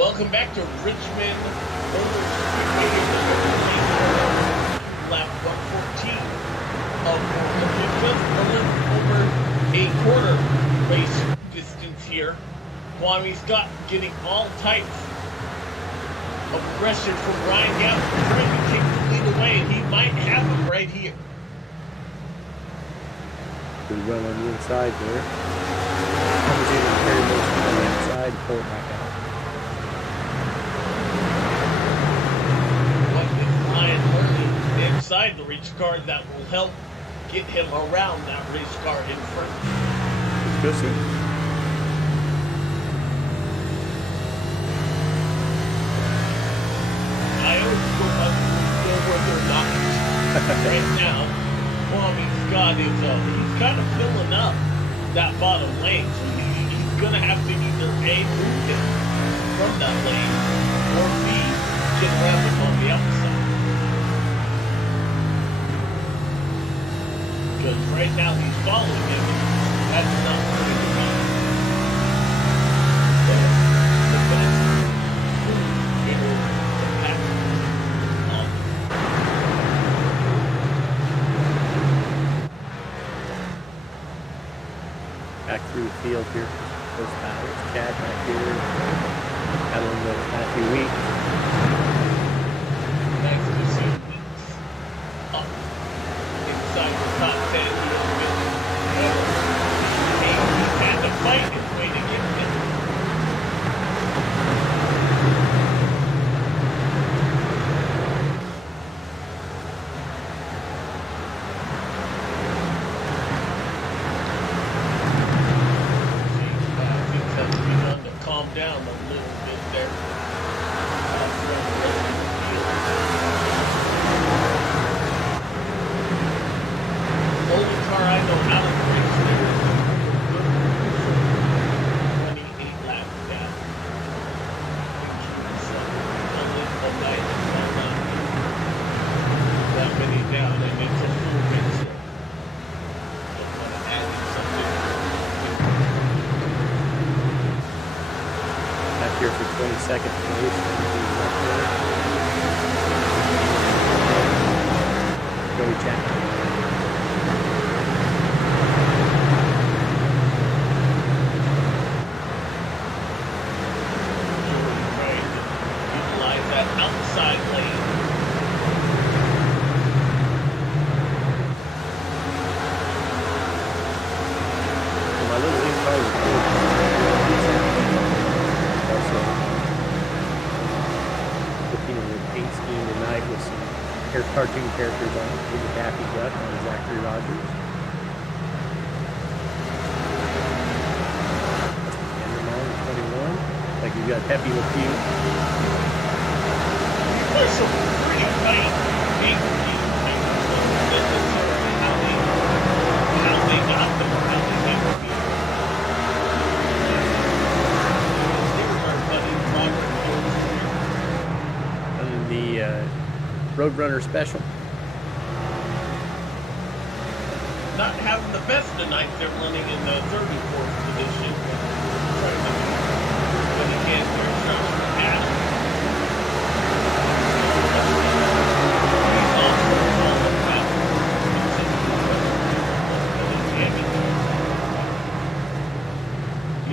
Welcome back to Richmond. Lap 114 of just a little over a quarter race distance here. Kwame Scott getting all types of pressure from Ryan Gallagher trying to take the lead away, and he might have him right here. Pretty well on the inside there. Comes in and very much on the outside, pull it back out. Inside the race car that will help get him around that race car in front. Let's go see. I always go up where they're not. Right now, Kwame Scott is he's kind of filling up that bottom lane, so he's gonna have to either A, move him from that lane, or B, get around him on the outside. Because right now he's following him. That's not going to be the best Back through the field here. First battles. Chad back here. Battling with Matthew Weeks. second place. Joey Chapman. Trying to utilize that outside lane. My little league car was cool. Also, looking at the paint scheme tonight with some cartoon characters on it. Maybe Daffy Duck and Zachary Rogers. And Ramon 21. Like you got Pepe Le Pew. There's some pretty tight paint schemes. How they got them, or how they got them. And the Roadrunner Special. Not having the best of nights. They're running in the 34th position. But he can't turn shots for Adam. He's also all about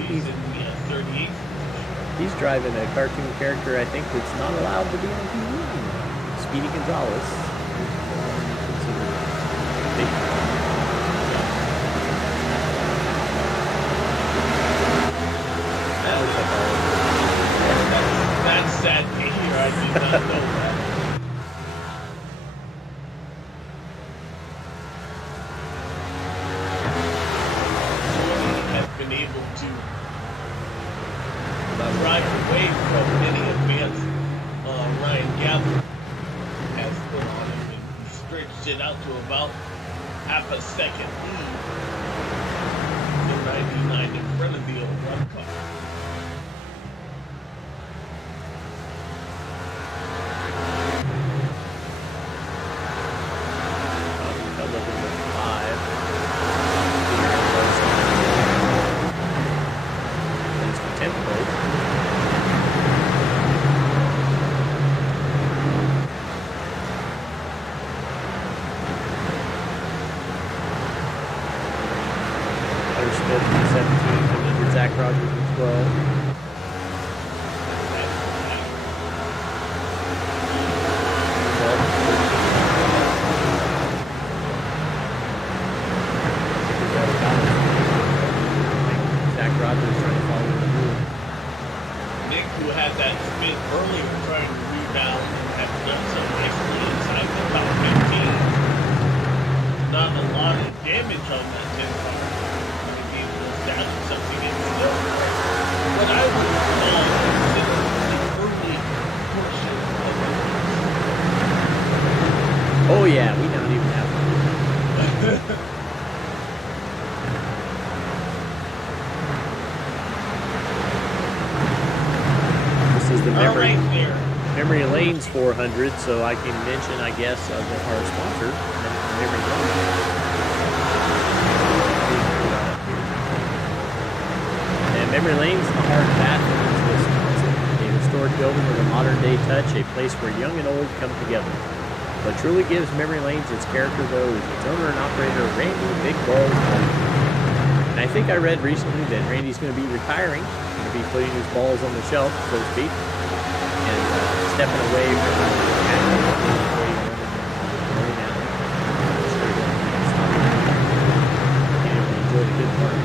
he's in the 38th. He's driving a cartoon character, I think, that's not allowed to be on TV anymore. Speedy Gonzalez. That's sad to hear. I did not know that. Jordan has been able to drive away from any advance Ryan Gallagher has put on him, and he stretched it out to about half a second lead. The 99 in front of the old run car. Rogers with 12. Zach Rogers trying to follow the rule. Nick, who had that spin earlier trying to rebound, have done so nicely inside the top 15. Not a lot of damage on that 10 car. Maybe it was down to something in still. What I would call consider the early portion of the race. Oh yeah, we don't even have one. This is the Memory Lanes 400, so I can mention, I guess, our sponsor, Memory Lanes. And Memory Lanes, the heart of Athens, Wisconsin, a historic building with a modern-day touch, a place where young and old come together. What truly gives Memory Lanes its character, though, is its owner and operator, Randy Big Balls Bowling. And I think I read recently that Randy's going to be retiring, going to be putting his balls on the shelf, so to speak, and stepping away from enjoy the good part.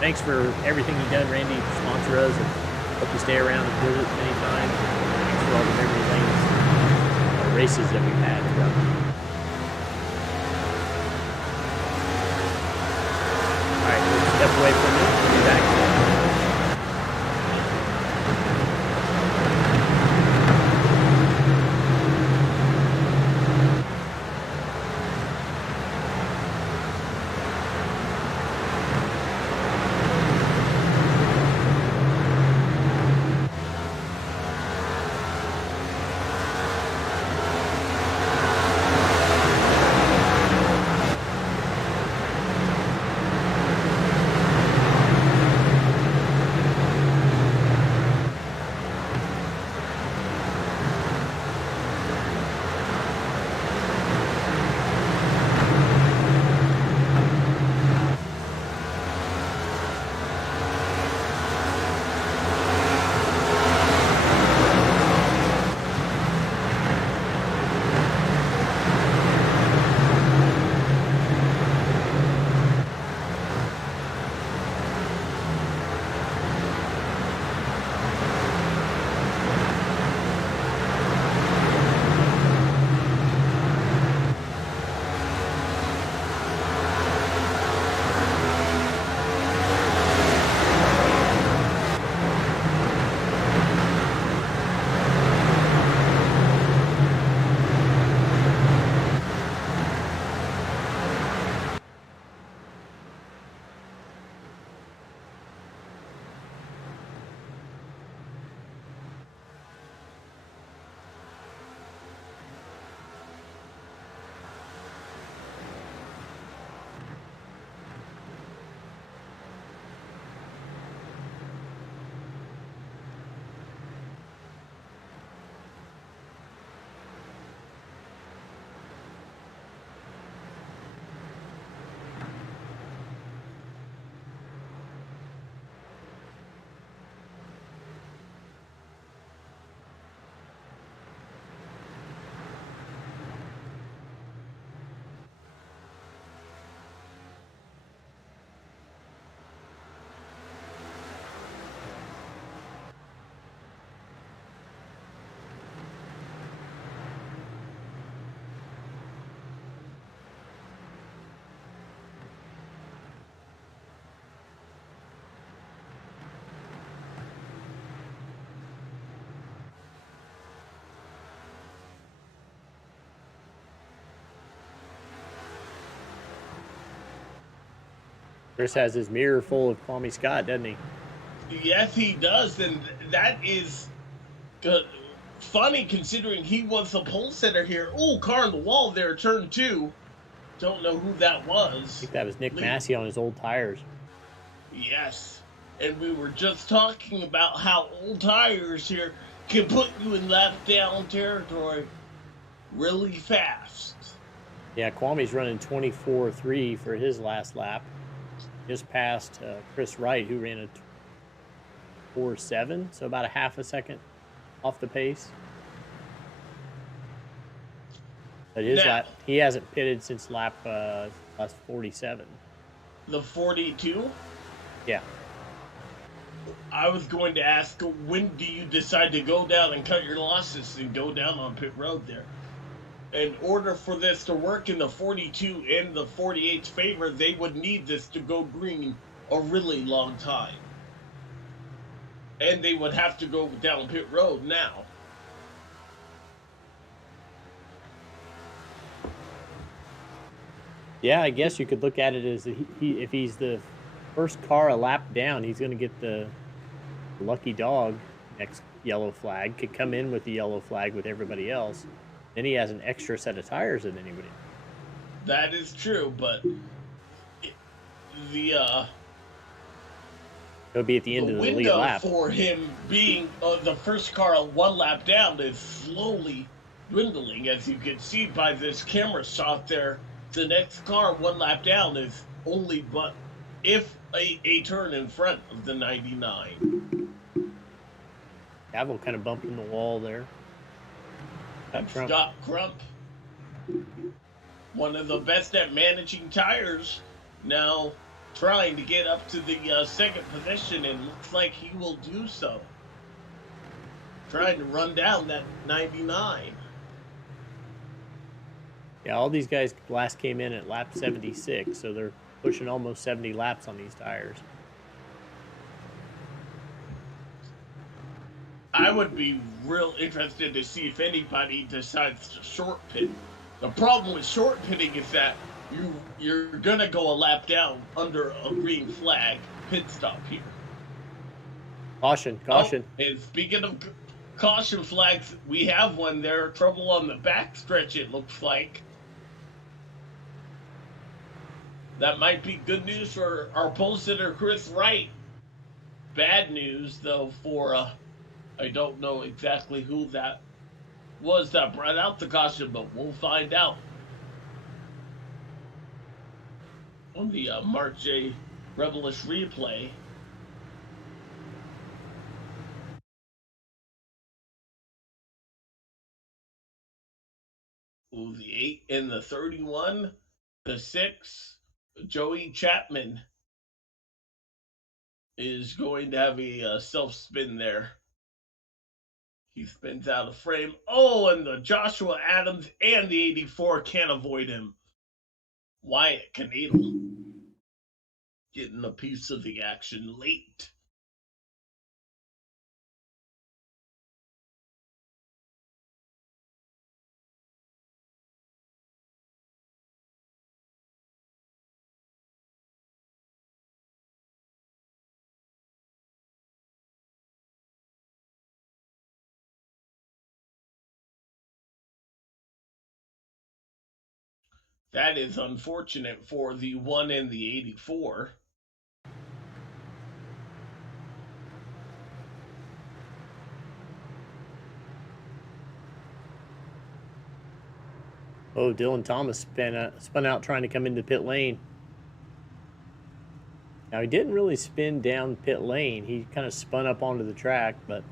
Thanks for everything you've done, Randy. Sponsor us, and hope you stay around and visit anytime. Thanks for all the Memory Lanes races that we've had throughout the year. Alright, we'll step away from it. We'll be back. Chris has his mirror full of Kwame Scott, doesn't he? Yes, he does, and that is good. Funny considering he was the pole sitter here. Oh, car on the wall there, turn 2. Don't know who that I was. think that was Nick Massey on his old tires. Yes, and we were just talking about how old tires here can put you in lap down territory really fast. Yeah, Kwame's running 24.3 for his last lap. Just passed Chris Wright, who ran a 4.7, so about a half a second off the pace. But his lap, he hasn't pitted since lap last 47. The 42? Yeah. I was going to ask, when do you decide to go down and cut your losses and go down on pit road there? In order for this to work in the 42 and the 48's favor, they would need this to go green a really long time. And they would have to go down pit road now. Yeah, I guess you could look at it as if he's the first car a lap down, he's going to get the lucky dog next yellow flag, could come in with the yellow flag with everybody else. Then he has an extra set of tires than anybody. That is true, but it'll be at the end of the lead lap. The window for him being the first car one lap down is slowly dwindling, as you can see by this camera shot there. The next car one lap down is only but if a turn in front of the 99. Gavel kind of bumped in the wall there. Scott Crump, one of the best at managing tires, now trying to get up to the second position, and looks like he will do so. Trying to run down that 99. Yeah, all these guys last came in at lap 76, so they're pushing almost 70 laps on these tires. I would be real interested to see if anybody decides to short pit. The problem with short pitting is that you're gonna go a lap down under a green flag pit stop here. Caution. And speaking of caution flags, we have one there. Trouble on the back stretch, it looks like. That might be good news for our pole sitter, Chris Wright. Bad news, though, for I don't know exactly who that was that brought out the caution, but we'll find out on the Mark J. Rebelish replay. Ooh, the 8 and the 31, the 6, Joey Chapman is going to have a self-spin there. He spins out of frame. Oh, and the Joshua Adams and the 84 can't avoid him. Wyatt Kneedle getting a piece of the action late. That is unfortunate for the 1 and the 84. Oh, Dylan Thomas spun out trying to come into pit lane. Now, he didn't really spin down pit lane. He kind of spun up onto the track, but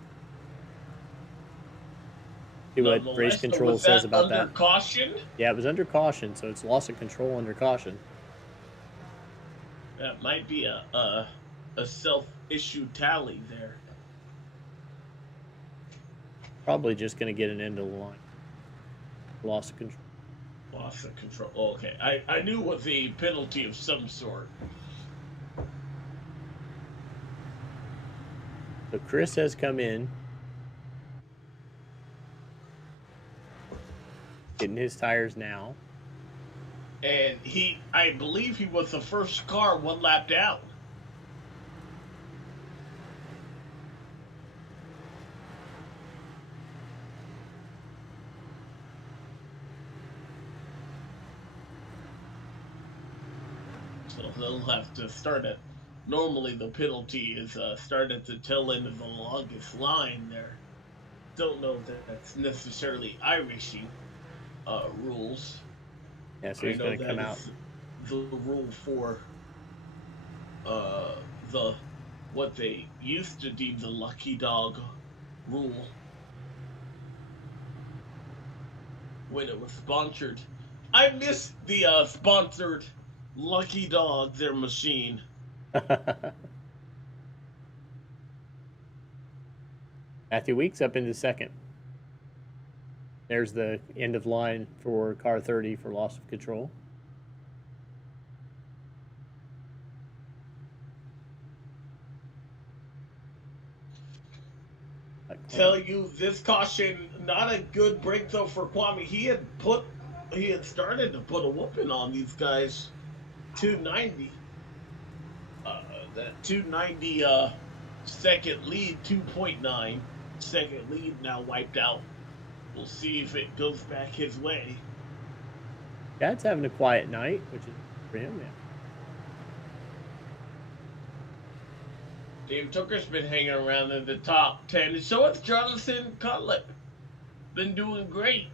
see what race control says about that. Under caution? Yeah, it was under caution, so it's loss of control under caution. That might be a self-issued tally there. Probably just going to get an end of the line. Loss of control. Loss of control. Oh, okay. I knew it was a penalty of some sort. So Chris has come in. Getting his tires now. and I believe he was the first car one lap down. So they'll have to start at. Normally, the penalty is start at the tail end of the longest line there. Don't know that that's necessarily iRacing rules. Yeah, so I he's know going to come that out. is the rule for uh, the what they used to deem the lucky dog rule when it was sponsored. I miss the sponsored lucky dog, their machine. Matthew Weeks up into second. There's the end of line for car 30 for loss of control. Tell you this caution, not a good break though for Kwame. He had started to put a whooping on these guys. 290. That 290 second lead, 2.9 second lead now wiped out. We'll see if it goes back his way. Dad's having a quiet night, which is for him, yeah. Dave Tooker's been hanging around in the top 10, and so has Jonathan Cutlip. Been doing great.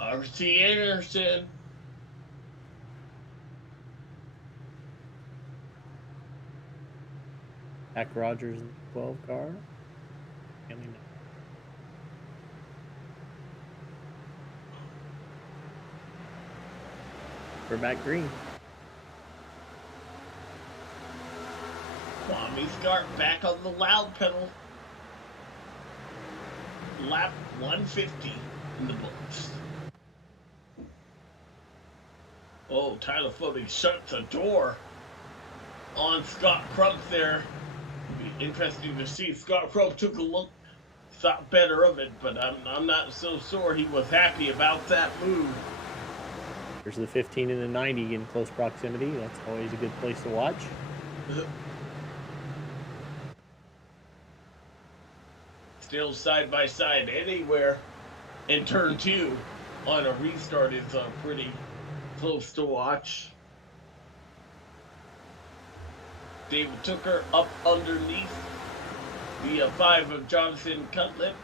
R.C. Anderson. Zach Rogers in the 12 car. We're back green. Kwame's got back on the loud pedal. Lap 150 in the books. Oh, Tyler Fleming shut the door on Scott Crump there. It'll be interesting to see. Scott Crump took a look, thought better of it, but I'm not so sure he was happy about that move. There's the 15 and the 90 in close proximity. That's always a good place to watch. Still side by side anywhere in turn 2 on a restart is pretty close to watch. David Tooker up underneath the 5 of Jonathan Cutlip.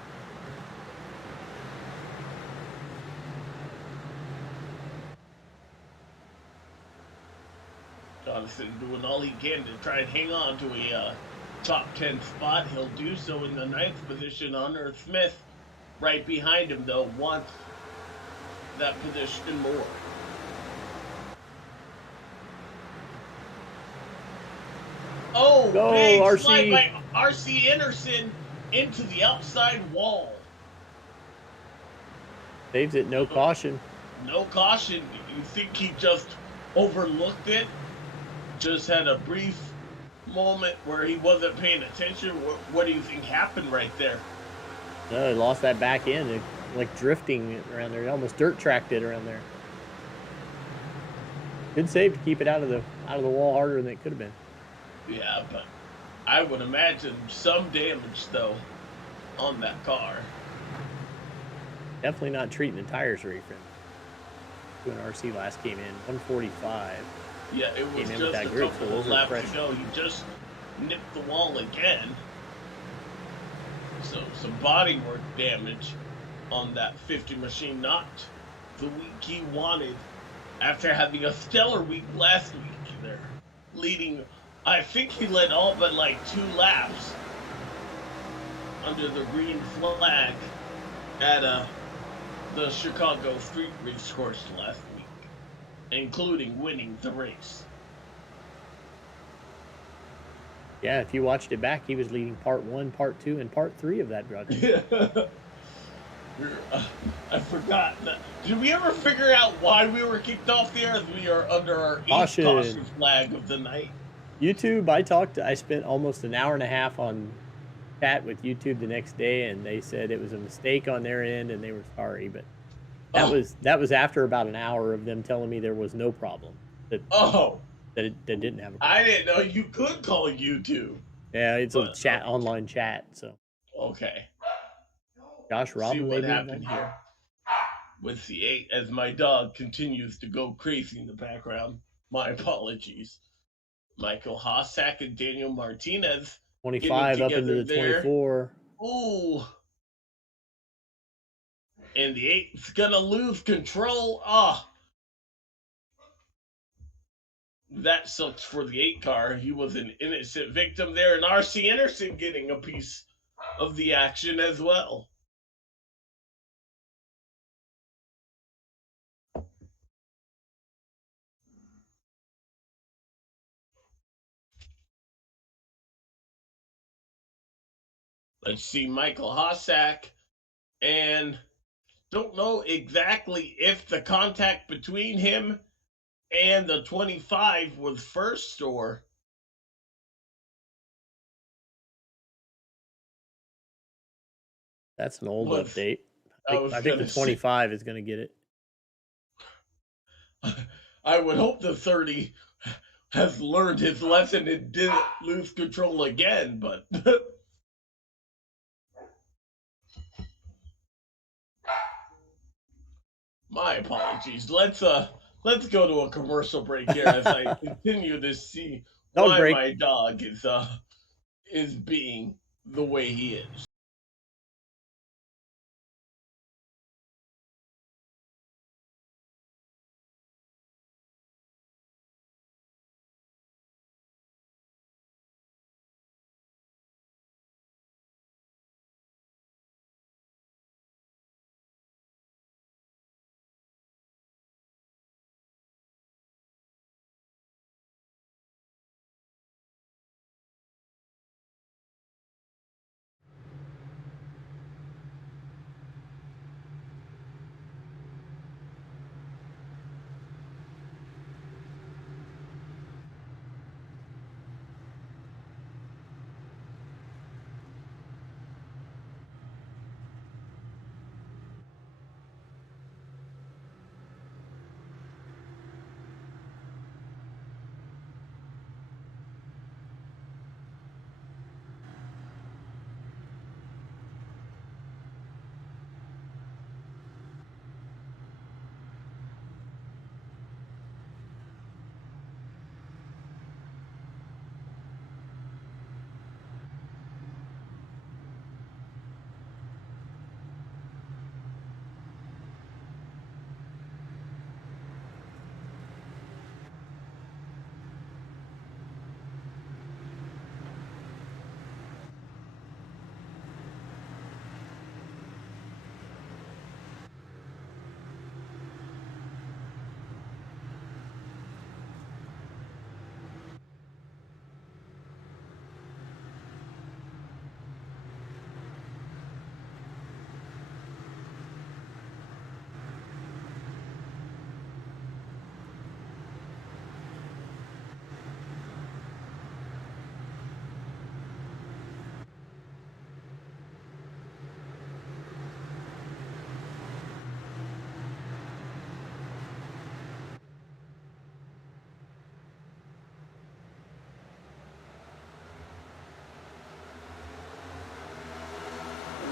Jonathan doing all he can to try and hang on to a top 10 spot. He'll do so in the 9th position. Hunter Smith right behind him, though, wants that position more. Oh, go, big RC. slide by R.C. Anderson into the outside wall. Saves it, no caution. No caution. You think he just overlooked it? Just had a brief moment where he wasn't paying attention? What do you think happened right there? No, he lost that back end, like drifting around there. He almost dirt tracked it around there. Good save to keep it out of the wall harder than it could have been. Yeah, but I would imagine some damage though on that car. Definitely not treating the tires very friendly. When RC last came in, 145. Yeah, it was just a couple of laps to go. He just nipped the wall again. So some bodywork damage on that 50 machine. Not the week he wanted after having a stellar week last week there. Leading, I think he led all but like 2 laps under the green flag at the Chicago Street Race Course last week, including winning the race. Yeah, if you watched it back, he was leading part 1, part 2, and part 3 of that broadcast. I forgot. Did we ever figure out why we were kicked off the air? As we are under our 8th caution flag of the night. YouTube, I spent almost an hour and a half on chat with YouTube the next day, and they said it was a mistake on their end, and they were sorry, but That was after about an hour of them telling me there was no problem. Oh, That didn't have a problem. I didn't know you could call YouTube. Yeah, it's a But chat, online chat. So okay. Josh See Robin what maybe happened here with the 8 as my dog continues to go crazy in the background. My apologies. Michael Hossack and Daniel Martinez getting 25 up into together the there. 24. Ooh. And the 8's gonna lose control. Ah. That sucks for the 8 car. He was an innocent victim there. And R.C. Anderson getting a piece of the action as well. Let's see Michael Hossack. And don't know exactly if the contact between him and the 25 was first or. That's an old Was update. I think the 25 is going to get it. I would hope the 30 has learned his lesson and didn't lose control again, but my apologies. Let's go to a commercial break here as I continue to see why my dog is being the way he is.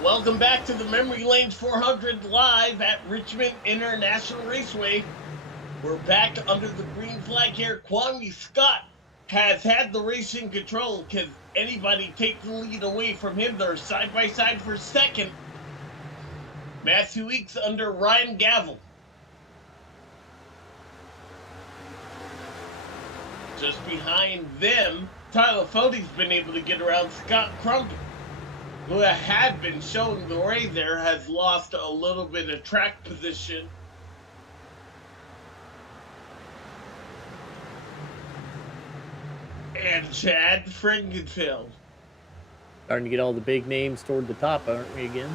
Welcome back to the Memory Lanes 400 live at Richmond International Raceway. We're back under the green flag here. Kwame Scott has had the racing control. Can anybody take the lead away from him? They're side by side for second. Matthew Weeks under Ryan Gavel. Just behind them, Tyler Fode's been able to get around Scott Crump, who had been showing the way there, has lost a little bit of track position. And Chad Frankenfield. Starting to get all the big names toward the top, aren't we, again?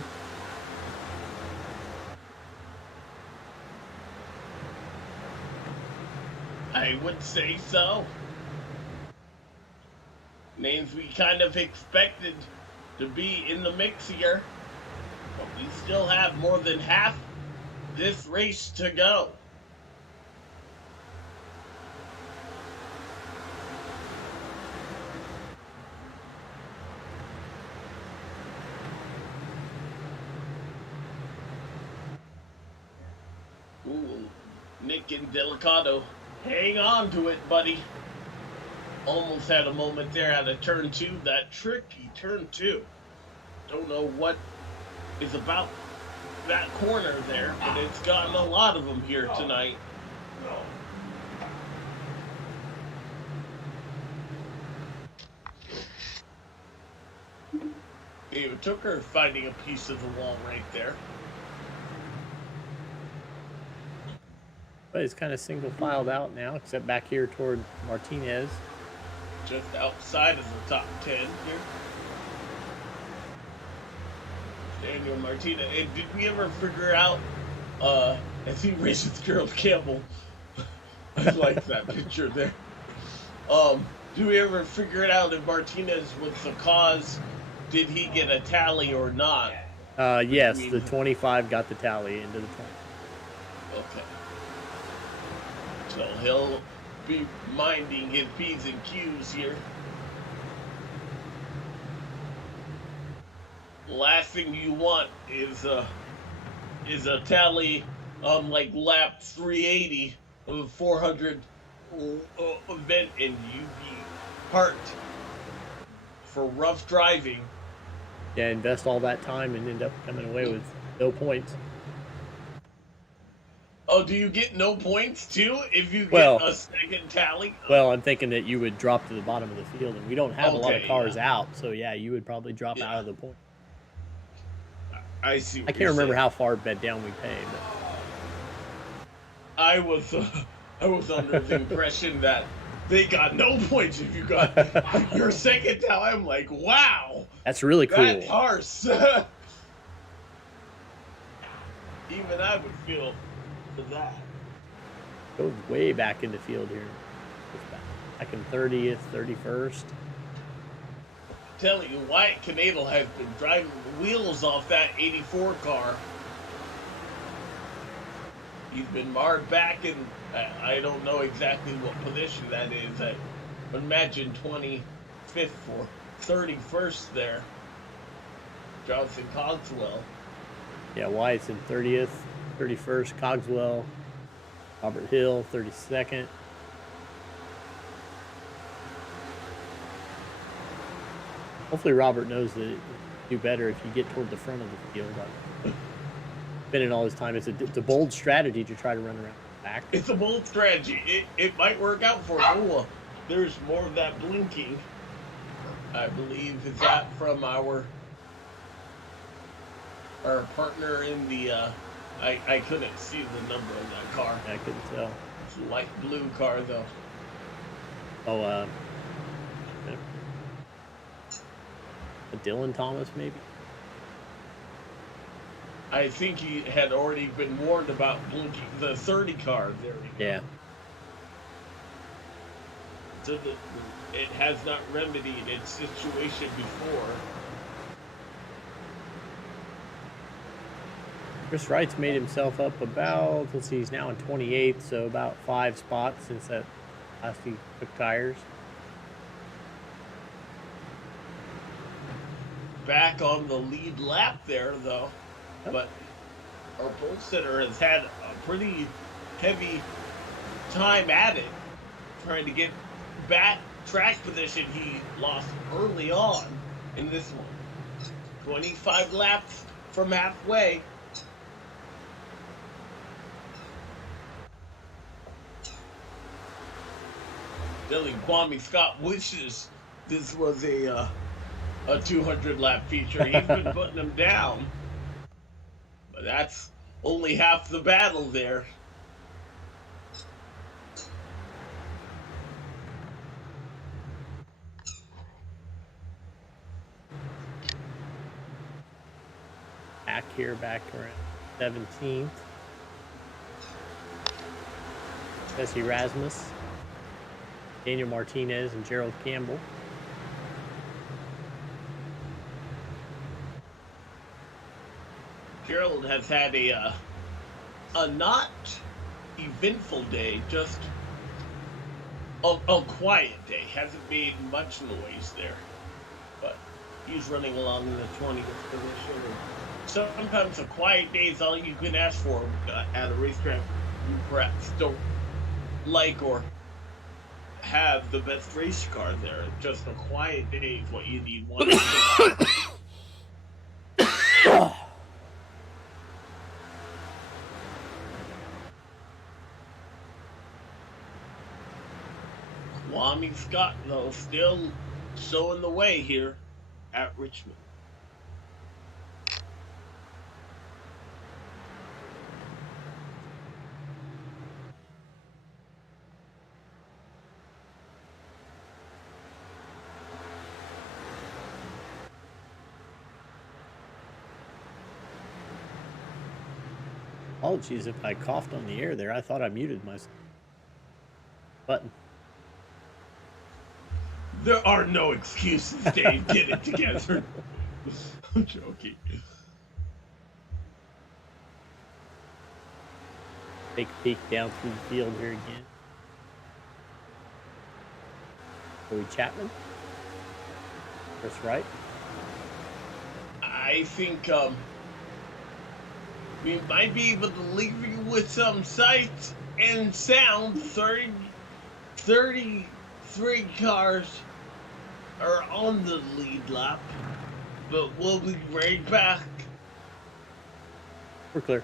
I would say so. Names we kind of expected to be in the mix here. But we still have more than half this race to go. Ooh, Nick and Delicato. Hang on to it, buddy. Almost had a moment there out of turn 2. That tricky turn 2. Don't know what is about that corner there, but it's gotten a lot of them here tonight. David Tooker finding a piece of the wall right there. But it's kind of single filed out now, except back here toward Martinez. Just outside of the top 10 here. Daniel Martinez. And did we ever figure out, as he races Gerald Campbell, I like that picture there. Did we ever figure it out if Martinez was the cause? Did he get a tally or not? Yes, the 25 got the tally into the 20. Okay. So he'll be minding his P's and Q's here. Last thing you want is a tally like lap 380 of a 400 event, and you be parked for rough driving. Yeah, invest all that time and end up coming away with no points. Oh, do you get no points too if you get a second tally? Well, I'm thinking that you would drop to the bottom of the field, and we don't have a lot of cars out, so yeah, you would probably drop out of the point. I see. I can't remember how far bed down we pay, but I was under the impression that they got no points if you got your second tally. I'm like, wow, that's really cool. That's harsh. Even I would feel for that. Goes way back in the field here. Back in 30th, 31st. Telling you, Wyatt Knadel has been driving the wheels off that 84 car. He's been marred back in, I don't know exactly what position that is. I would imagine 25th or 31st there. Jonathan Cogswell. Yeah, Wyatt's in 30th, 31st, Cogswell, Robert Hill, 32nd. Hopefully Robert knows that you do better if you get toward the front of the field. Spending all his time, it's a bold strategy to try to run around the back. It's a bold strategy. It might work out for him. Oh, there's more of that blinking. I believe is that from our partner in the. I couldn't see the number on that car. I couldn't tell. It's a light blue car though. Oh, Dylan Thomas, maybe? I think he had already been warned about blinking the 30 car. There we go. Yeah. So it has not remedied its situation before. Chris Wright's made himself up about, let's see, he's now in 28th, so about 5 spots since that last he took tires. Back on the lead lap there, though. Yep. But our pole sitter has had a pretty heavy time at it, trying to get back track position he lost early on in this one. 25 laps from halfway. Billy Bommy Scott wishes this was a 200 lap feature. He's been putting them down, but that's only half the battle there. Back around 17th. Jesse Rasmus, Daniel Martinez, and Gerald Campbell. Gerald has had a not eventful day, just a quiet day. Hasn't made much noise there, but he's running along in the 20th position. And sometimes a quiet day is all you can ask for at a racetrack you perhaps don't like or have the best race car there. Just a quiet day is what you need once in a while. Kwame Scott, though, still showing the way here at Richmond. Apologies if I coughed on the air there. I thought I muted my button. There are no excuses, Dave. Get it together. I'm joking. Take a peek down through the field here again. Joey Chapman. Chris Wright. I think we might be able to leave you with some sight and sound. 33 cars are on the lead lap, but we'll be right back. We're clear.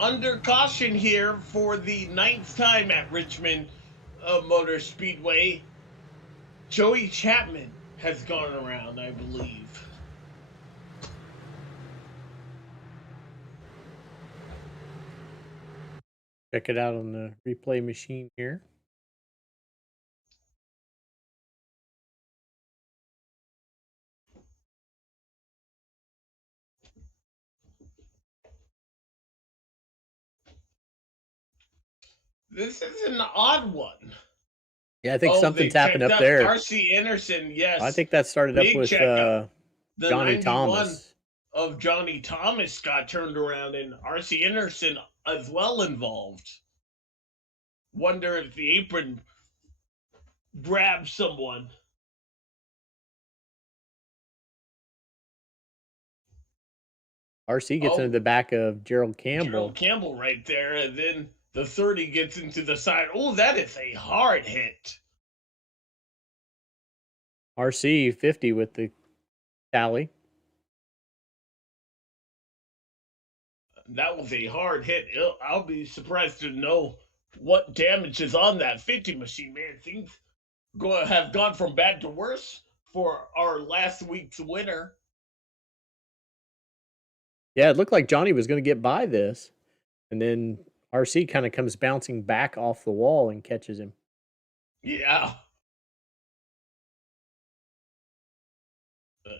Under caution here for the ninth time at Richmond Motor Speedway, Joey Chapman has gone around, I believe. Check it out on the replay machine here. This is an odd one. Yeah, I think something's happened up there. RC Anderson, yes. I think that started Big up with the Johnny Thomas. Of Johnny Thomas got turned around, and RC Anderson as well involved. Wonder if the apron grabbed someone. RC gets into the back of Gerald Campbell. Gerald Campbell right there, and then the 30 gets into the side. Oh, that is a hard hit. RC 50 with the tally. that was a hard hit. I'll be surprised to know what damage is on that 50 machine, man. Things have gone from bad to worse for our last week's winner. Yeah, it looked like Johnny was going to get by this, and then RC kind of comes bouncing back off the wall and catches him. Yeah.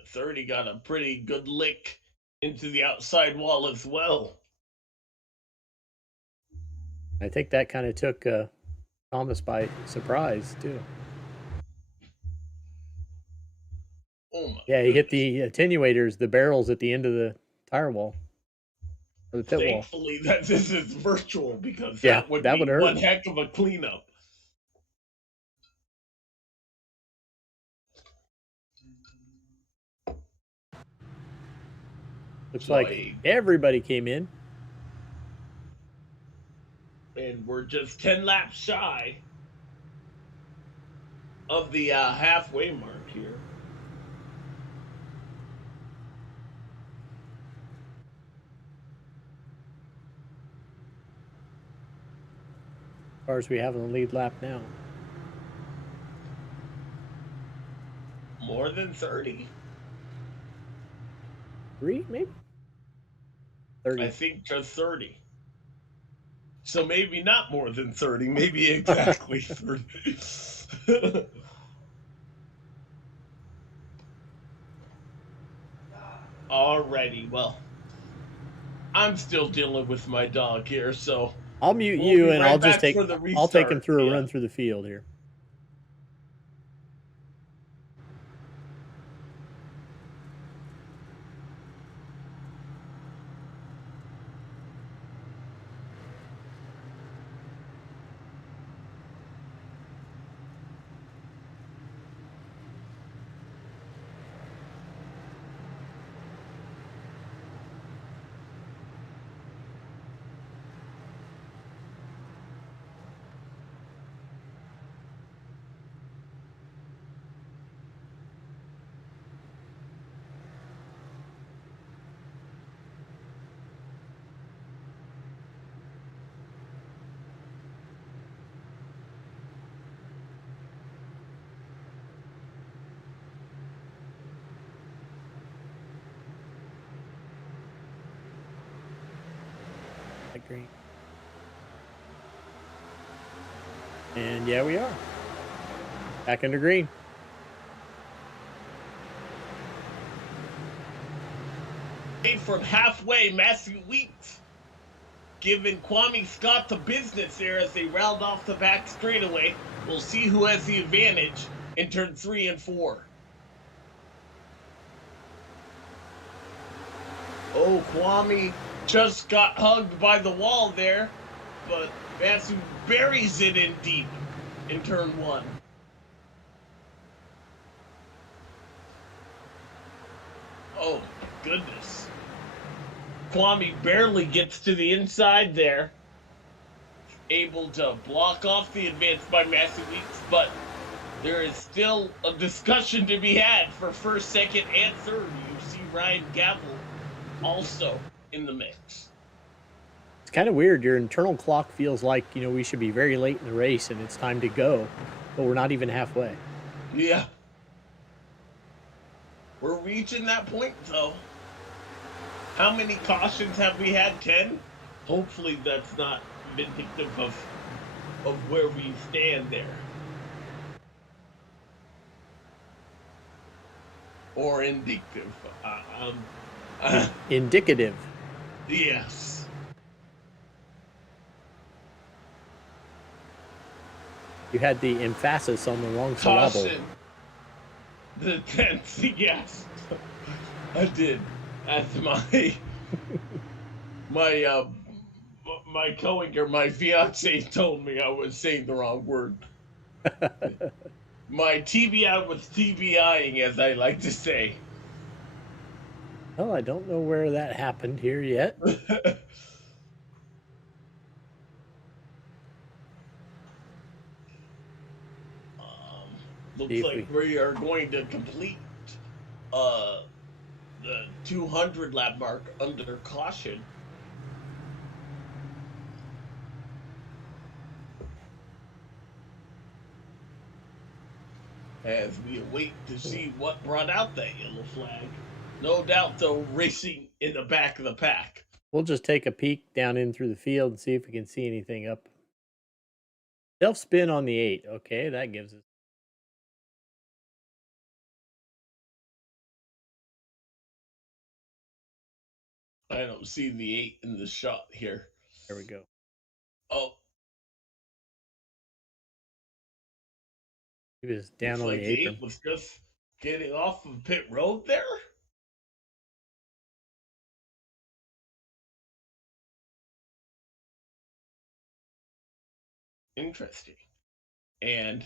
30 got a pretty good lick into the outside wall as well. I think that kind of took Thomas by surprise, too. Oh my Yeah, he hit goodness. the attenuators, the barrels at the end of the tire wall, or the pit wall. Thankfully that this is virtual, because Yeah, that would that would be one hurt. heck of a cleanup. Looks like So, everybody came in. and we're just 10 laps shy of the halfway mark here. As far as we have on the lead lap now. More than 30. 3, maybe? 30. I think just 30. So maybe not more than 30, maybe exactly 30. Alrighty, well, I'm still dealing with my dog here, so I'll mute we'll you, be and right I'll just back take for the restart. I'll take him through a Yeah. run through the field here. Green. And yeah, we are back under green. From halfway, Matthew Weeks giving Kwame Scott the business there as they round off the back straightaway. We'll see who has the advantage in turn 3 and 4. Oh, Kwame just got hugged by the wall there, but Matthew buries it in deep in turn 1. Oh, my goodness. Kwame barely gets to the inside there, able to block off the advance by Matthew Weeks, but there is still a discussion to be had for first, second, and third. You see Ryan Gavel also in the mix. It's kind of weird. Your internal clock feels like, we should be very late in the race and it's time to go, but we're not even halfway. Yeah. We're reaching that point, though. How many cautions have we had? 10? Hopefully that's not indicative of where we stand there. Or indicative. Indicative. Yes. You had the emphasis on the wrong syllable. Caution. The 10th, yes. I did. That's my coworker, my fiance told me I was saying the wrong word. My TBI was TBIing, as I like to say. Well, I don't know where that happened here yet. Looks like we are going to complete the 200 lap mark under caution. as we await to see what brought out that yellow flag. No doubt, though, racing in the back of the pack. We'll just take a peek down in through the field and see if we can see anything up. Self spin on the 8. Okay, that gives us. I don't see the 8 in the shot here. There we go. Oh, He was down looks on like the the apron. 8 was just getting off of pit road there. Interesting. And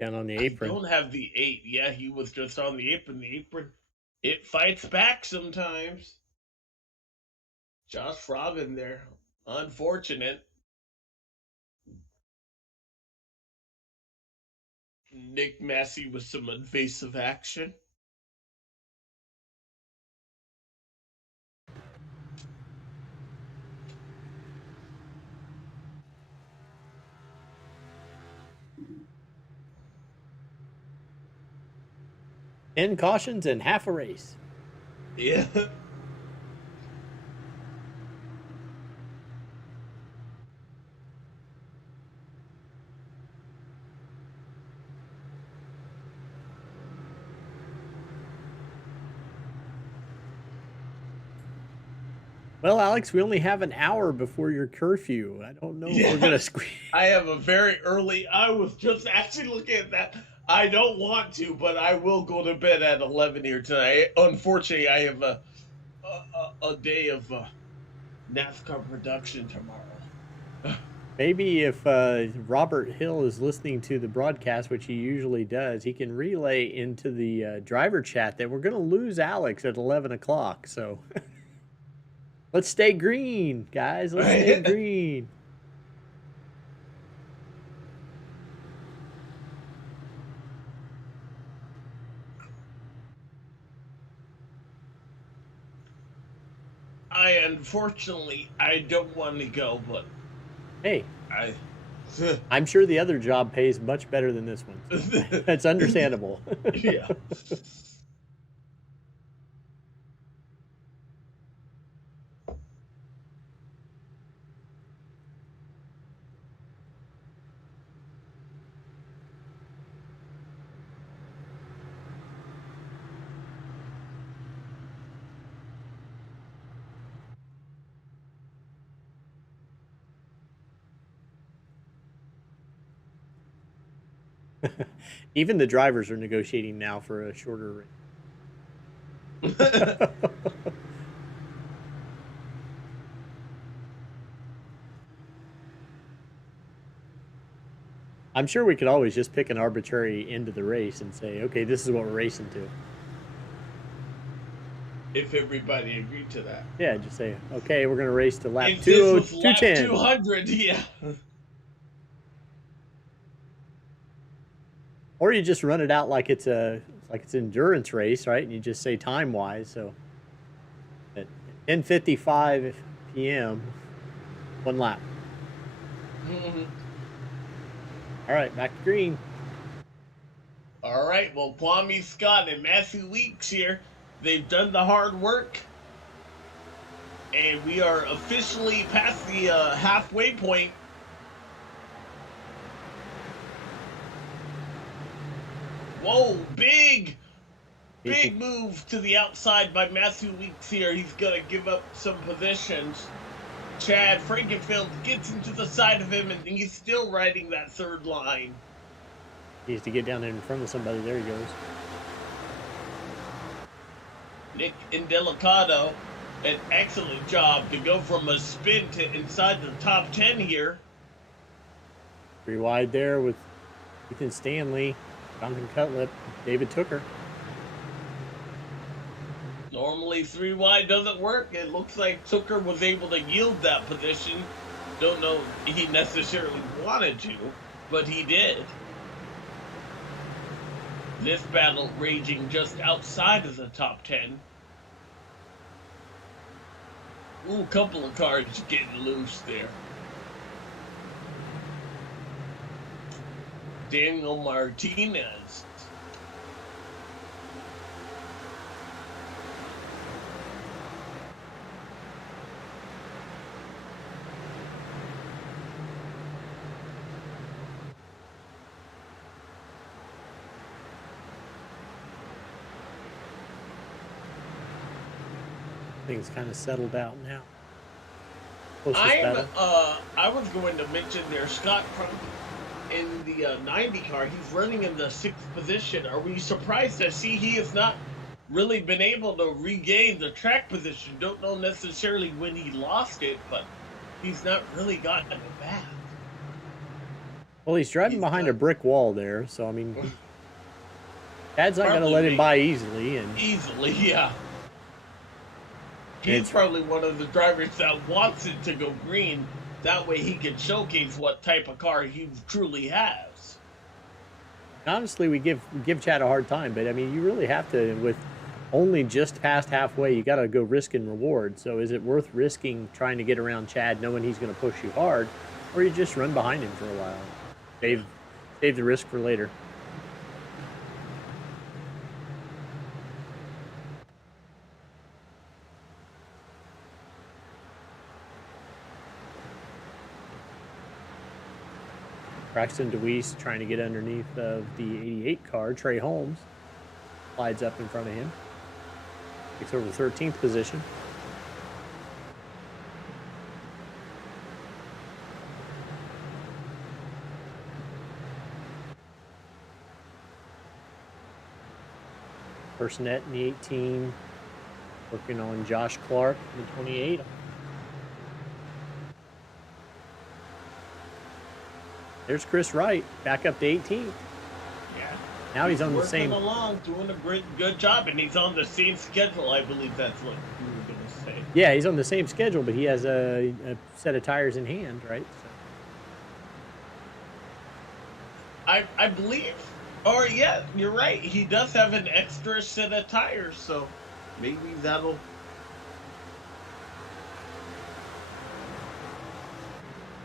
Down on the I apron. don't have the 8. Yeah, he was just on the apron. The apron, it fights back sometimes. Josh Robin there. Unfortunate. Nick Massey with some invasive action. Ten cautions and half a race. Yeah. Well, Alex, we only have an hour before your curfew. I don't know if we're gonna squeeze. I have a very early. I was just actually looking at that. I don't want to, but I will go to bed at 11 here tonight. Unfortunately, I have a day of NASCAR production tomorrow. Maybe if Robert Hill is listening to the broadcast, which he usually does, he can relay into the driver chat that we're going to lose Alex at 11 o'clock. So let's stay green, guys. Let's stay green. Unfortunately, I don't want to go, but Hey, I. I'm sure the other job pays much better than this one. That's understandable. Yeah. Even the drivers are negotiating now for a shorter race. I'm sure we could always just pick an arbitrary end of the race and say, okay, this is what we're racing to. If everybody agreed to that. Yeah, just say, okay, we're going to race to lap If this was lap 210. 200, yeah. Or you just run it out like it's an endurance race, right? And you just say time wise. So at 10:55 p.m., 1 lap. Mm-hmm. All right, back to green. All right, well, Kwame Scott and Matthew Weeks here. They've done the hard work. And we are officially past the halfway point. Whoa, big move to the outside by Matthew Weeks here. He's going to give up some positions. Chad Frankenfield gets into the side of him, and he's still riding that third line. He needs to get down in front of somebody. There he goes. Nick Indelicado, an excellent job to go from a spin to inside the top 10 here. 3 wide there with Ethan Stanley, Jonathan Cutlip, David Tooker. Normally 3 wide doesn't work. It looks like Tooker was able to yield that position. Don't know if he necessarily wanted to, but he did. This battle raging just outside of the top 10. Ooh, a couple of cars getting loose there. Daniel Martinez Things kind of settled out now. Closest I'm battle. I was going to mention there Scott Crump in the 90 car. He's running in the sixth position. Are we surprised to see he has not really been able to regain the track position? Don't know necessarily when he lost it, but he's not really gotten it back. Well, he's driving He's behind a brick wall there, so I mean, Chad's not going to probably let him by easily, and easily, yeah. He's probably one of the drivers that wants it to go green. That way he can showcase what type of car he truly has. honestly, we give Chad a hard time, but I mean, you really have to, with only just past halfway, you got to go risk and reward. So is it worth risking trying to get around Chad knowing he's going to push you hard, or you just run behind him for a while? Save the risk for later. Braxton DeWeese trying to get underneath of the 88 car. Trey Holmes slides up in front of him. Takes over the 13th position. Personette in the 18. Working on Josh Clark in the 28. There's Chris Wright, back up to 18th. Yeah. Now he's on the same. Along, doing a good job, and he's on the same schedule. I believe that's what you were going to say. Yeah, he's on the same schedule, but he has a set of tires in hand, right? So. I believe, or yeah, you're right. He does have an extra set of tires, so maybe that'll.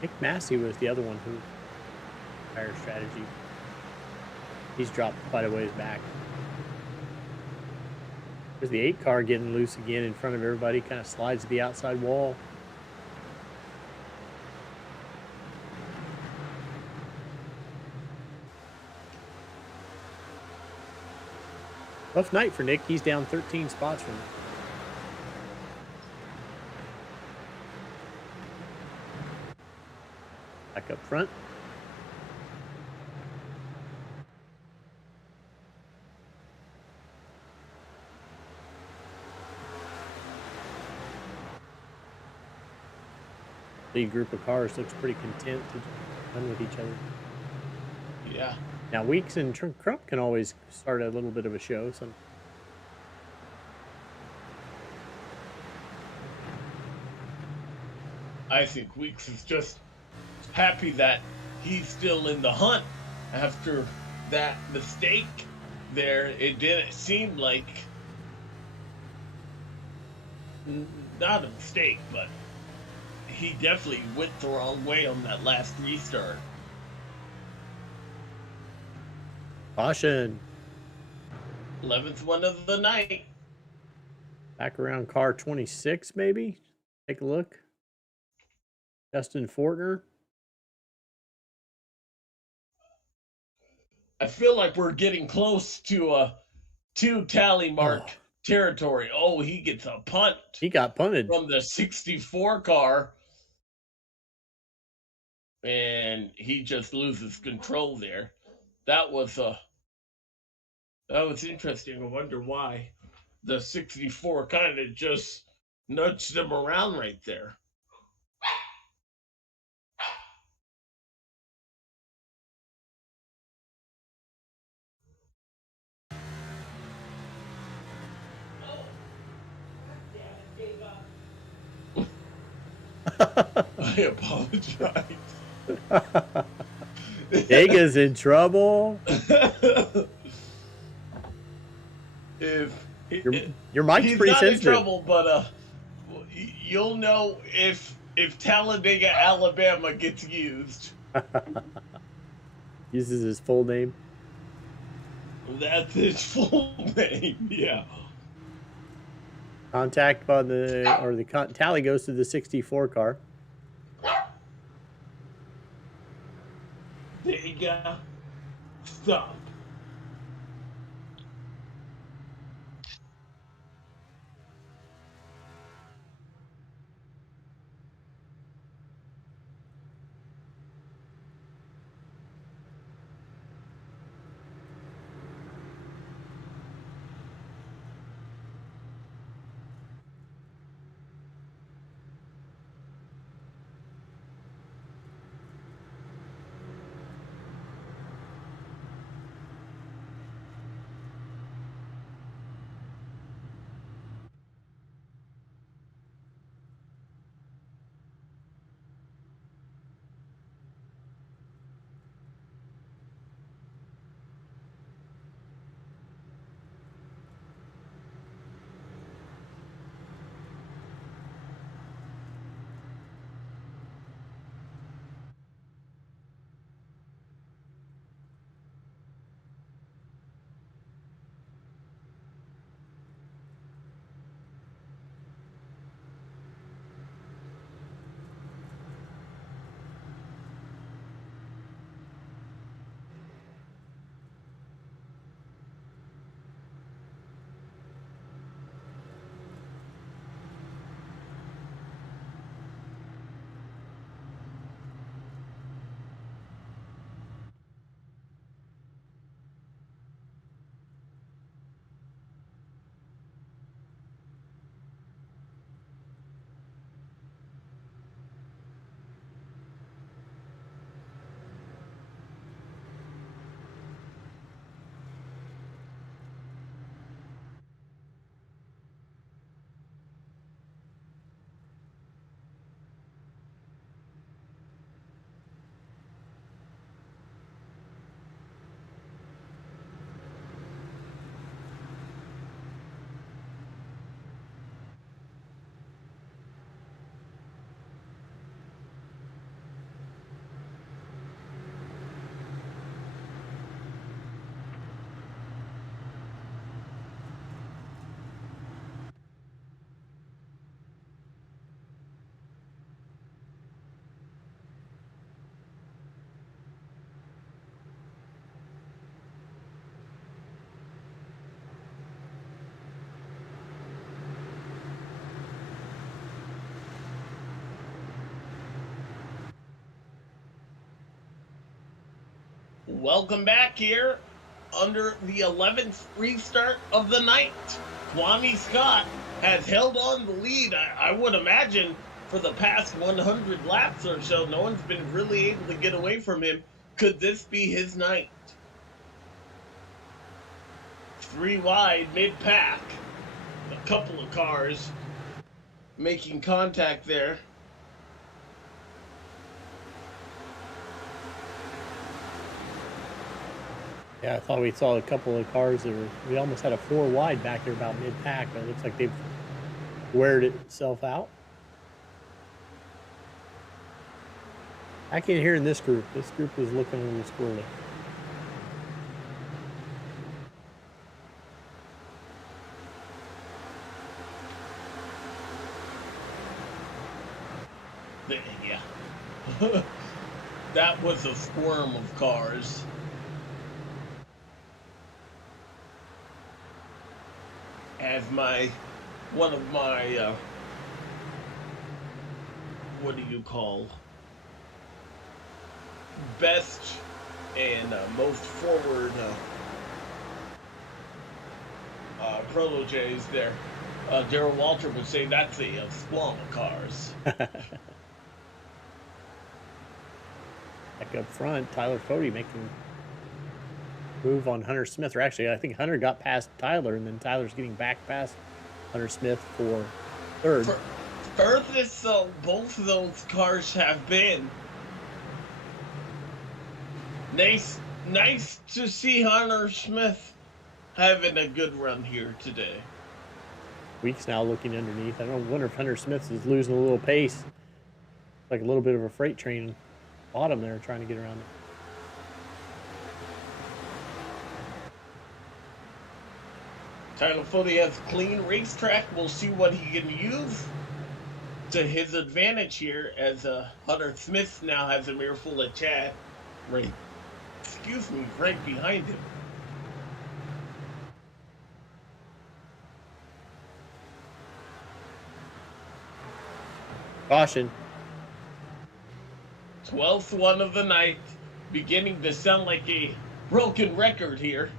Nick Massey was the other one who tire strategy. He's dropped quite a ways back. There's the 8 car getting loose again in front of everybody, kind of slides to the outside wall. Rough night for Nick. He's down 13 spots from it. Back up front. Lead group of cars looks pretty content to run with each other. Yeah. Now Weeks and Crump can always start a little bit of a show. I think Weeks is just happy that he's still in the hunt after that mistake there. It didn't seem like not a mistake, but he definitely went the wrong way on that last restart. Caution. 11th one of the night. Back around car 26, maybe. Take a look. Justin Fortner. I feel like we're getting close to a 2 tally mark territory. Oh, he gets a punt. He got punted from the 64 car. And he just loses control there. That was interesting. I wonder why the 64 kind of just nudged him around right there. I apologize. Dega's in trouble. Your mic's he's pretty not sensitive. in trouble, but you'll know if Talladega, Alabama gets used. Uses his full name. That's his full name, yeah. Contact by the tally goes to the 64 car. There you go. Stop. Welcome back here under the 11th restart of the night. Kwame Scott has held on the lead, I would imagine, for the past 100 laps or so. No one's been really able to get away from him. Could this be his night? 3 wide, mid-pack. A couple of cars making contact there. Yeah, I thought we saw a couple of cars that we almost had a 4 wide back there about mid-pack, but it looks like they've weared itself out. I can't hear in this group. This group is looking a little squirrely. Yeah. That was a squirm of cars. As one of my what do you call, best and most forward proteges there, Daryl Walter would say that's a squam of cars. Back up front, Tyler Fody making move on Hunter Smith. Or actually, I think Hunter got past Tyler, and then Tyler's getting back past Hunter Smith for third. Furthest both of those cars have been. Nice to see Hunter Smith having a good run here today. Weeks now looking underneath. I don't wonder if Hunter Smith is losing a little pace. Like a little bit of a freight train bottom there trying to get around it. Tyler Fody has a clean racetrack. We'll see what he can use to his advantage here, as Hunter Smith now has a mirror full of Chad right behind him. Caution. 12th one of the night, beginning to sound like a broken record here.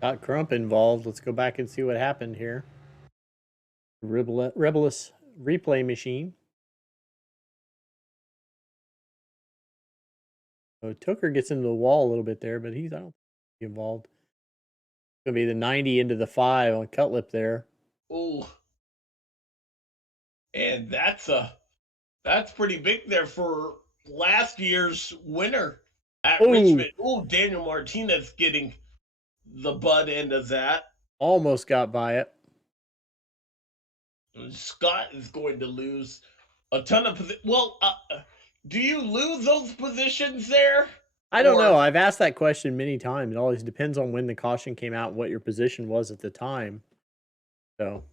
Got Crump involved. Let's go back and see what happened here. Rebelous replay machine. So Tucker gets into the wall a little bit there, but I don't think he's involved. It's going to be the 90 into the 5 on Cutlip there. Oh, and that's pretty big there for last year's winner at Richmond. Oh, Daniel Martinez getting the butt end of that. Almost got by it. Scott is going to lose a ton of positions. Well, do you lose those positions there? I don't know. I've asked that question many times. It always depends on when the caution came out, what your position was at the time. So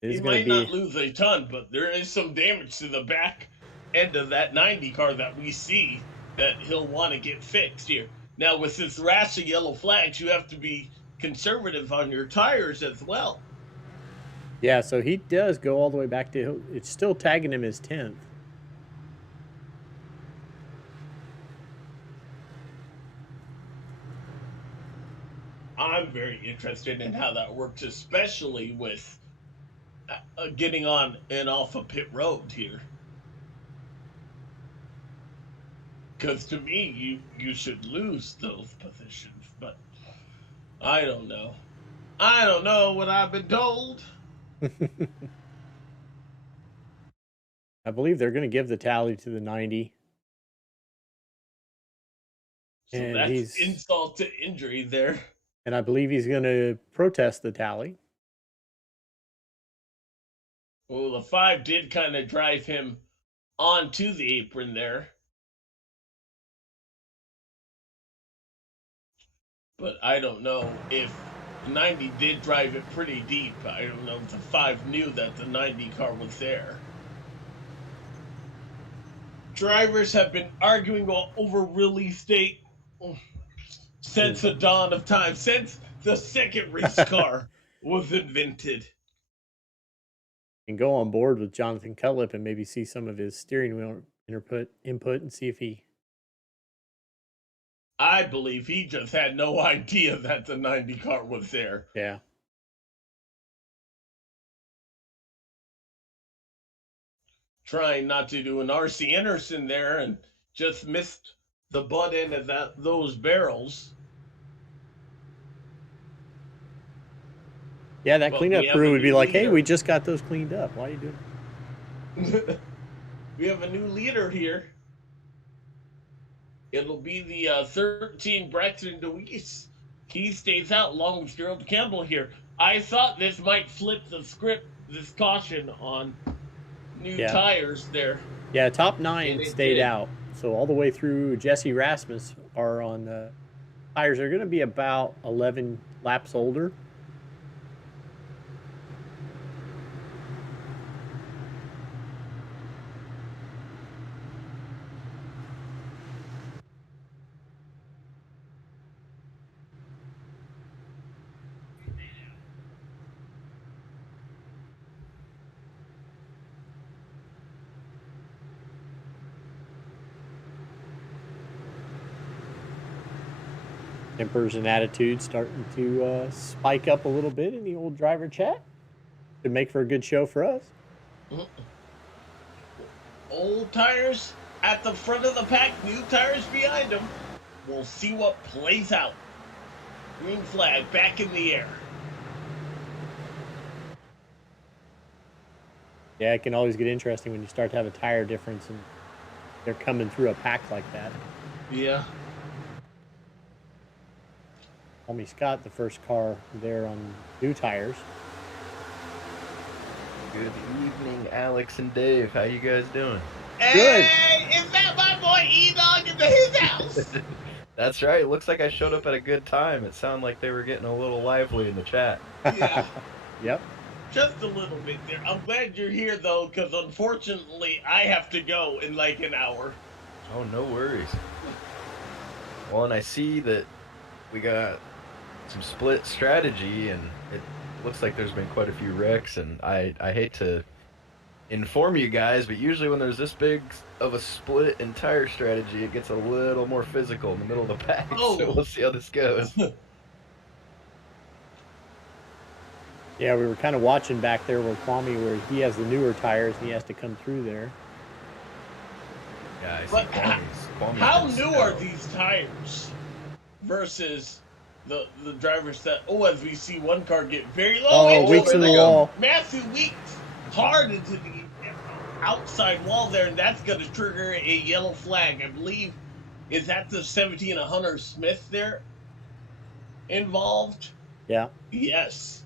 he might not lose a ton, but there is some damage to the back end of that 90 car that we see that he'll want to get fixed here. Now, with this rash of yellow flags, you have to be conservative on your tires as well. Yeah, so he does go all the way back to, it's still tagging him as 10th. I'm very interested in how that works, especially with getting on and off a pit road here. Because to me, you should lose those positions, but I don't know. I don't know what I've been told. I believe they're going to give the tally to the 90. So and that's insult to injury there. And I believe he's going to protest the tally. Well, the 5 did kind of drive him onto the apron there. But I don't know if 90 did drive it pretty deep. I don't know if the 5 knew that the 90 car was there. Drivers have been arguing over release date since the dawn of time, since the second race car was invented. and go on board with Jonathan Cutlip and maybe see some of his steering wheel input and see if he. I believe he just had no idea that the 90 car was there. Yeah. Trying not to do an R.C. Anderson there and just missed the butt end of those barrels. Yeah, that But cleanup crew would be like, hey, we just got those cleaned up. Why are you doing it? We have a new leader here. It'll be the 13 Braxton DeWeese. He stays out along with Gerald Campbell here. I thought this might flip the script, this caution on new tires there. Yeah, top 9 stayed out. So all the way through Jesse Rasmus are on tires. They're going to be about 11 laps older. Tempers and attitudes starting to spike up a little bit in the old driver chat. Could make for a good show for us. Old tires at the front of the pack, new tires behind them. We'll see what plays out. Green flag back in the air. Yeah, it can always get interesting when you start to have a tire difference and they're coming through a pack like that. Yeah. Tommy Scott, the first car there on new tires. Good evening, Alex and Dave. How you guys doing? Hey, is that my boy E-Dog into his house? That's right. It looks like I showed up at a good time. It sounded like they were getting a little lively in the chat. Yeah. Yep. Just a little bit there. I'm glad you're here, though, because unfortunately I have to go in like an hour. Oh, no worries. Well, and I see that we got some split strategy, and it looks like there's been quite a few wrecks, and I hate to inform you guys, but usually when there's this big of a split in tire strategy, it gets a little more physical in the middle of the pack. Oh. So we'll see how this goes. Yeah, we were kind of watching back there where Kwame, where he has the newer tires and he has to come through there. Yeah, I see But Kwame's how been new stout. are these tires versus the drivers that, as we see one car get very low. Oh, Weeks in the wall. Matthew Weeks hard into the outside wall there, and that's going to trigger a yellow flag. I believe, is that the 17 Hunter Smith there involved? Yeah. Yes.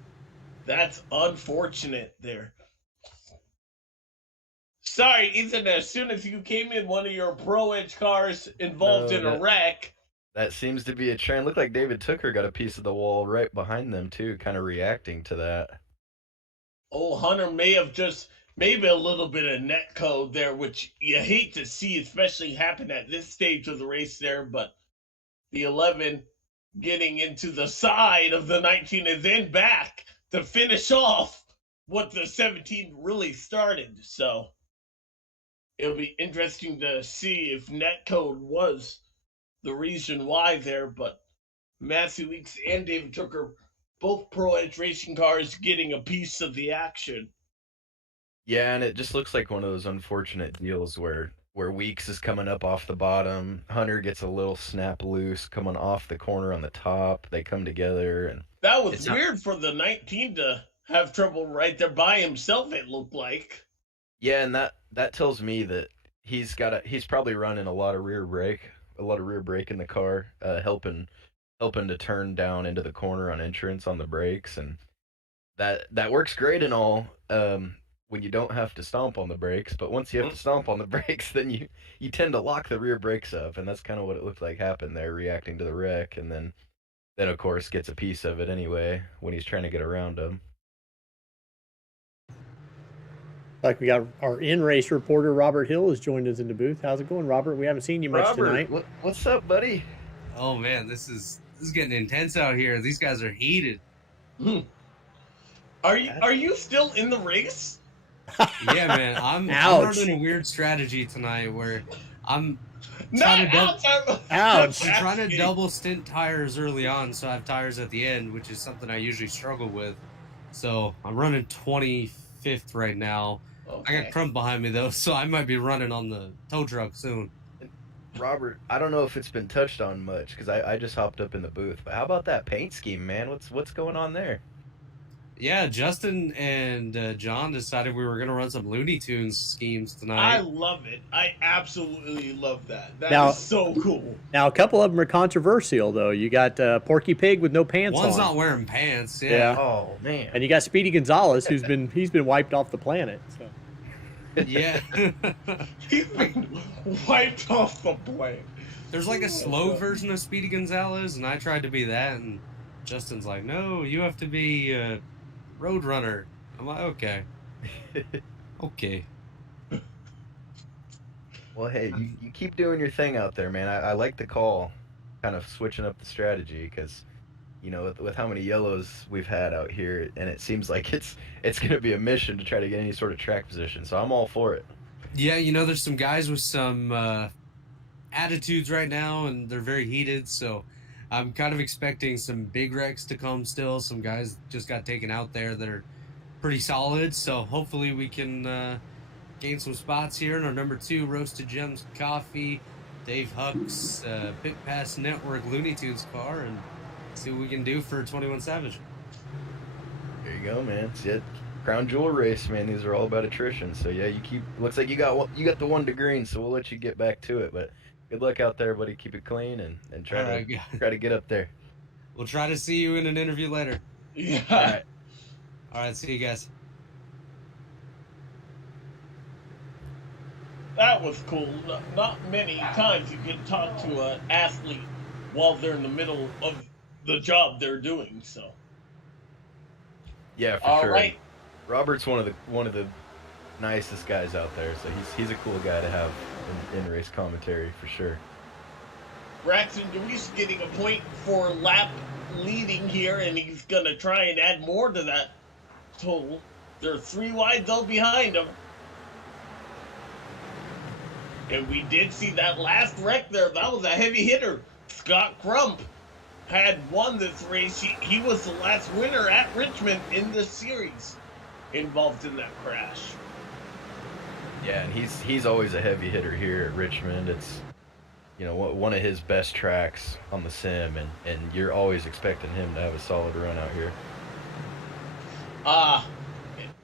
That's unfortunate there. Sorry, Ethan, as soon as you came in, one of your Pro Edge cars involved in a wreck. That seems to be a trend. Looked like David Tooker got a piece of the wall right behind them, too, kind of reacting to that. Oh, Hunter may have just, maybe a little bit of net code there, which you hate to see, especially happen at this stage of the race there, but the 11 getting into the side of the 19 and then back to finish off what the 17 really started. So it'll be interesting to see if netcode was the reason why there, but Matthew Weeks and David Tooker, both Pro Edge racing cars, getting a piece of the action. Yeah, and it just looks like one of those unfortunate deals where Weeks is coming up off the bottom, Hunter gets a little snap loose coming off the corner on the top. They come together, and that was weird for the 19 to have trouble right there by himself, it looked like. Yeah, and that tells me that he's probably running a lot of rear brake in the car, helping to turn down into the corner on entrance on the brakes, and that works great and all when you don't have to stomp on the brakes, but once you have to stomp on the brakes, then you tend to lock the rear brakes up, and that's kind of what it looked like happened there, reacting to the wreck, and then of course gets a piece of it anyway when he's trying to get around him. Like we got our in-race reporter Robert Hill has joined us in the booth. How's it going, Robert? We haven't seen you much tonight. What's up, buddy? Oh man, this is getting intense out here. These guys are heated. Are you still in the race? Yeah, man. I'm Ouch. running a weird strategy tonight where I'm Not trying to outside. Ouch. I'm trying to double stint tires early on, so I have tires at the end, which is something I usually struggle with. So I'm running 25th right now. I got Okay. Crump behind me though, so I might be running on the tow truck soon. And Robert, I don't know if it's been touched on much because I just hopped up in the booth. But how about that paint scheme, man? What's going on there? Yeah, Justin and John decided we were gonna run some Looney Tunes schemes I tonight. love it. I absolutely love that. That Now- is so cool. Now, a couple of them are controversial, though. You got Porky Pig with no pants One's on. not wearing pants. Yeah. Yeah, Oh man. And you got Speedy Gonzalez, he's been wiped off the planet. So. yeah. He's been wiped off the plane. There's like a slow version of Speedy Gonzalez, and I tried to be that, and Justin's like, "No, you have to be Roadrunner." I'm like, "Okay, okay." Well, hey, you keep doing your thing out there, man. I like the call, kind of switching up the strategy because, with how many yellows we've had out here, and it seems like it's going to be a mission to try to get any sort of track position. So I'm all for it. Yeah, there's some guys with some attitudes right now, and they're very heated. So I'm kind of expecting some big wrecks to come still. Some guys just got taken out there that are pretty solid. So hopefully we can gain some spots here in our number 2 Roasted Gems Coffee, Dave Huck's Pit Pass Network Looney Tunes car, and see what we can do for 21 Savage. There you go, man. See it. Crown Jewel race, man. These are all about attrition. So yeah, looks like you got the one to green. So we'll let you get back to it. But good luck out there, buddy. Keep it clean and try All right, try to get up there. We'll try to see you in an interview later. Yeah. All right. All right, see you guys. That was cool. Not many times you can talk to an athlete while they're in the middle of the job they're doing. So. Yeah, for All sure. right. Robert's one of the nicest guys out there, so he's a cool guy to have in race commentary for sure. Braxton DeWeese getting a point for lap leading here, and he's gonna try and add more to that total. There are 3 wide though behind him. And we did see that last wreck there. That was a heavy hitter. Scott Crump had won this race. He was the last winner at Richmond in this series involved in that crash. Yeah, and he's always a heavy hitter here at Richmond. It's one of his best tracks on the sim, and you're always expecting him to have a solid run out here.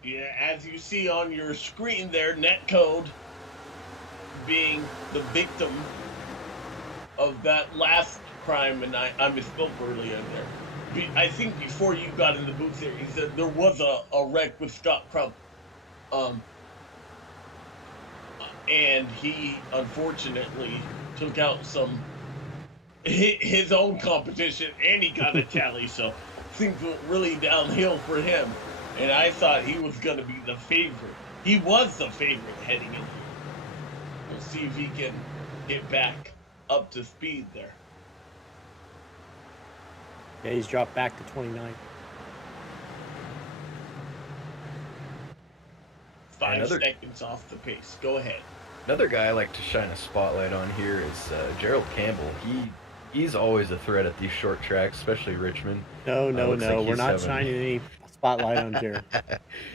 Yeah, as you see on your screen there, Netcode being the victim of that last crime, and I misspoke earlier there. I think before you got in the booth there, he said there was a wreck with Scott Crump. And he unfortunately took out his own competition, and he got a tally, so things went really downhill for him. And I thought he was going to be the favorite. He was the favorite heading in. We'll see if he can get back up to speed there. Yeah, he's dropped back to 29. 5 seconds off the pace. Go ahead. Another guy I like to shine a spotlight on here is Gerald Campbell. He's always a threat at these short tracks, especially Richmond. No, looks like we're he's not having- shining any spotlight on Jared.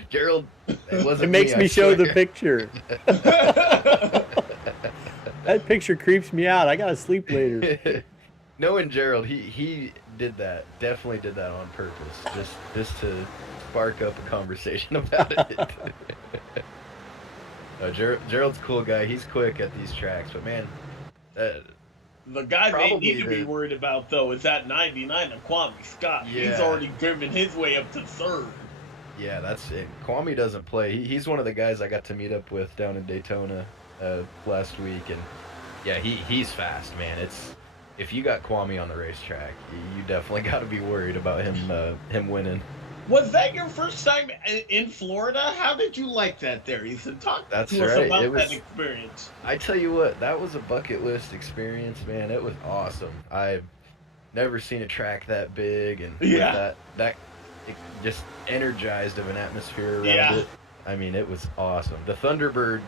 Gerald, it wasn't It makes me I show the swear. picture. That picture creeps me out. I gotta sleep later. Knowing Gerald, he did that. Definitely did that on purpose, just to spark up a conversation about it. Gerald's a cool guy. He's quick at these tracks, but man, The guy they Probably need to be worried about, though, is that 99 of Kwame Scott. He's Yeah. already driven his way up to 3rd. yeah, that's it. Kwame doesn't play. He's one of the guys I got to meet up with down in Daytona last week, and yeah, he's fast, man. If you got Kwame on the racetrack, you definitely got to be worried about him winning. Was that your first time in Florida? How did you like that there, Ethan? Talk That's to us right. about It was- that experience. I tell you what, that was a bucket list experience, man. It was awesome. I've never seen a track that big and Yeah. with that just energized of an atmosphere around Yeah. it. I mean, it was awesome. The Thunderbird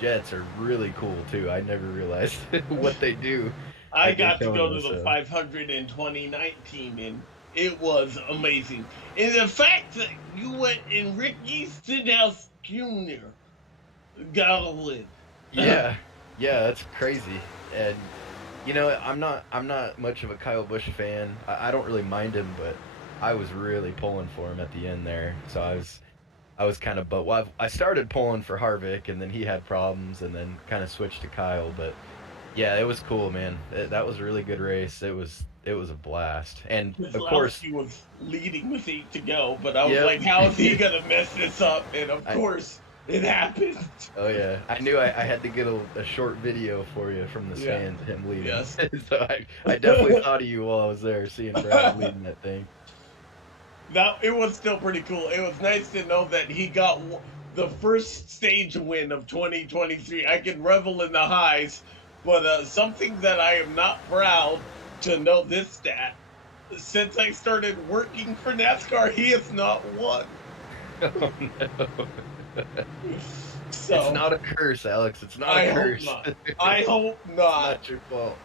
jets are really cool too. I never realized what they do I at got to Daytona. go to the So 500 in 2019, and it was amazing. And the fact that you went and Ricky Stenhouse Jr. got a win. yeah, yeah, that's crazy. And I'm not much of a Kyle Busch fan. I don't really mind him, but I was really pulling for him at the end there. So I was kind of, but well, I started pulling for Harvick, and then he had problems, and then kind of switched to Kyle. But yeah, it was cool, man. That was a really good race. It was a blast, and of course, Keselowski was leading with 8 to go, but I was yep. like, how is he going to mess this up? And of I, course, it happened. oh yeah, I knew I had to get a short video for you from the Yeah. stands, him leading. Yes. So I definitely thought of you while I was there, seeing Brad leading that thing. Now, it was still pretty cool. It was nice to know that he got the first stage win of 2023. I can revel in the highs, but something that I am not proud to know this stat. Since I started working for NASCAR, he has not won. Oh no. So It's not a curse, Alex. It's not I a hope curse. not. I hope It's not. not your fault.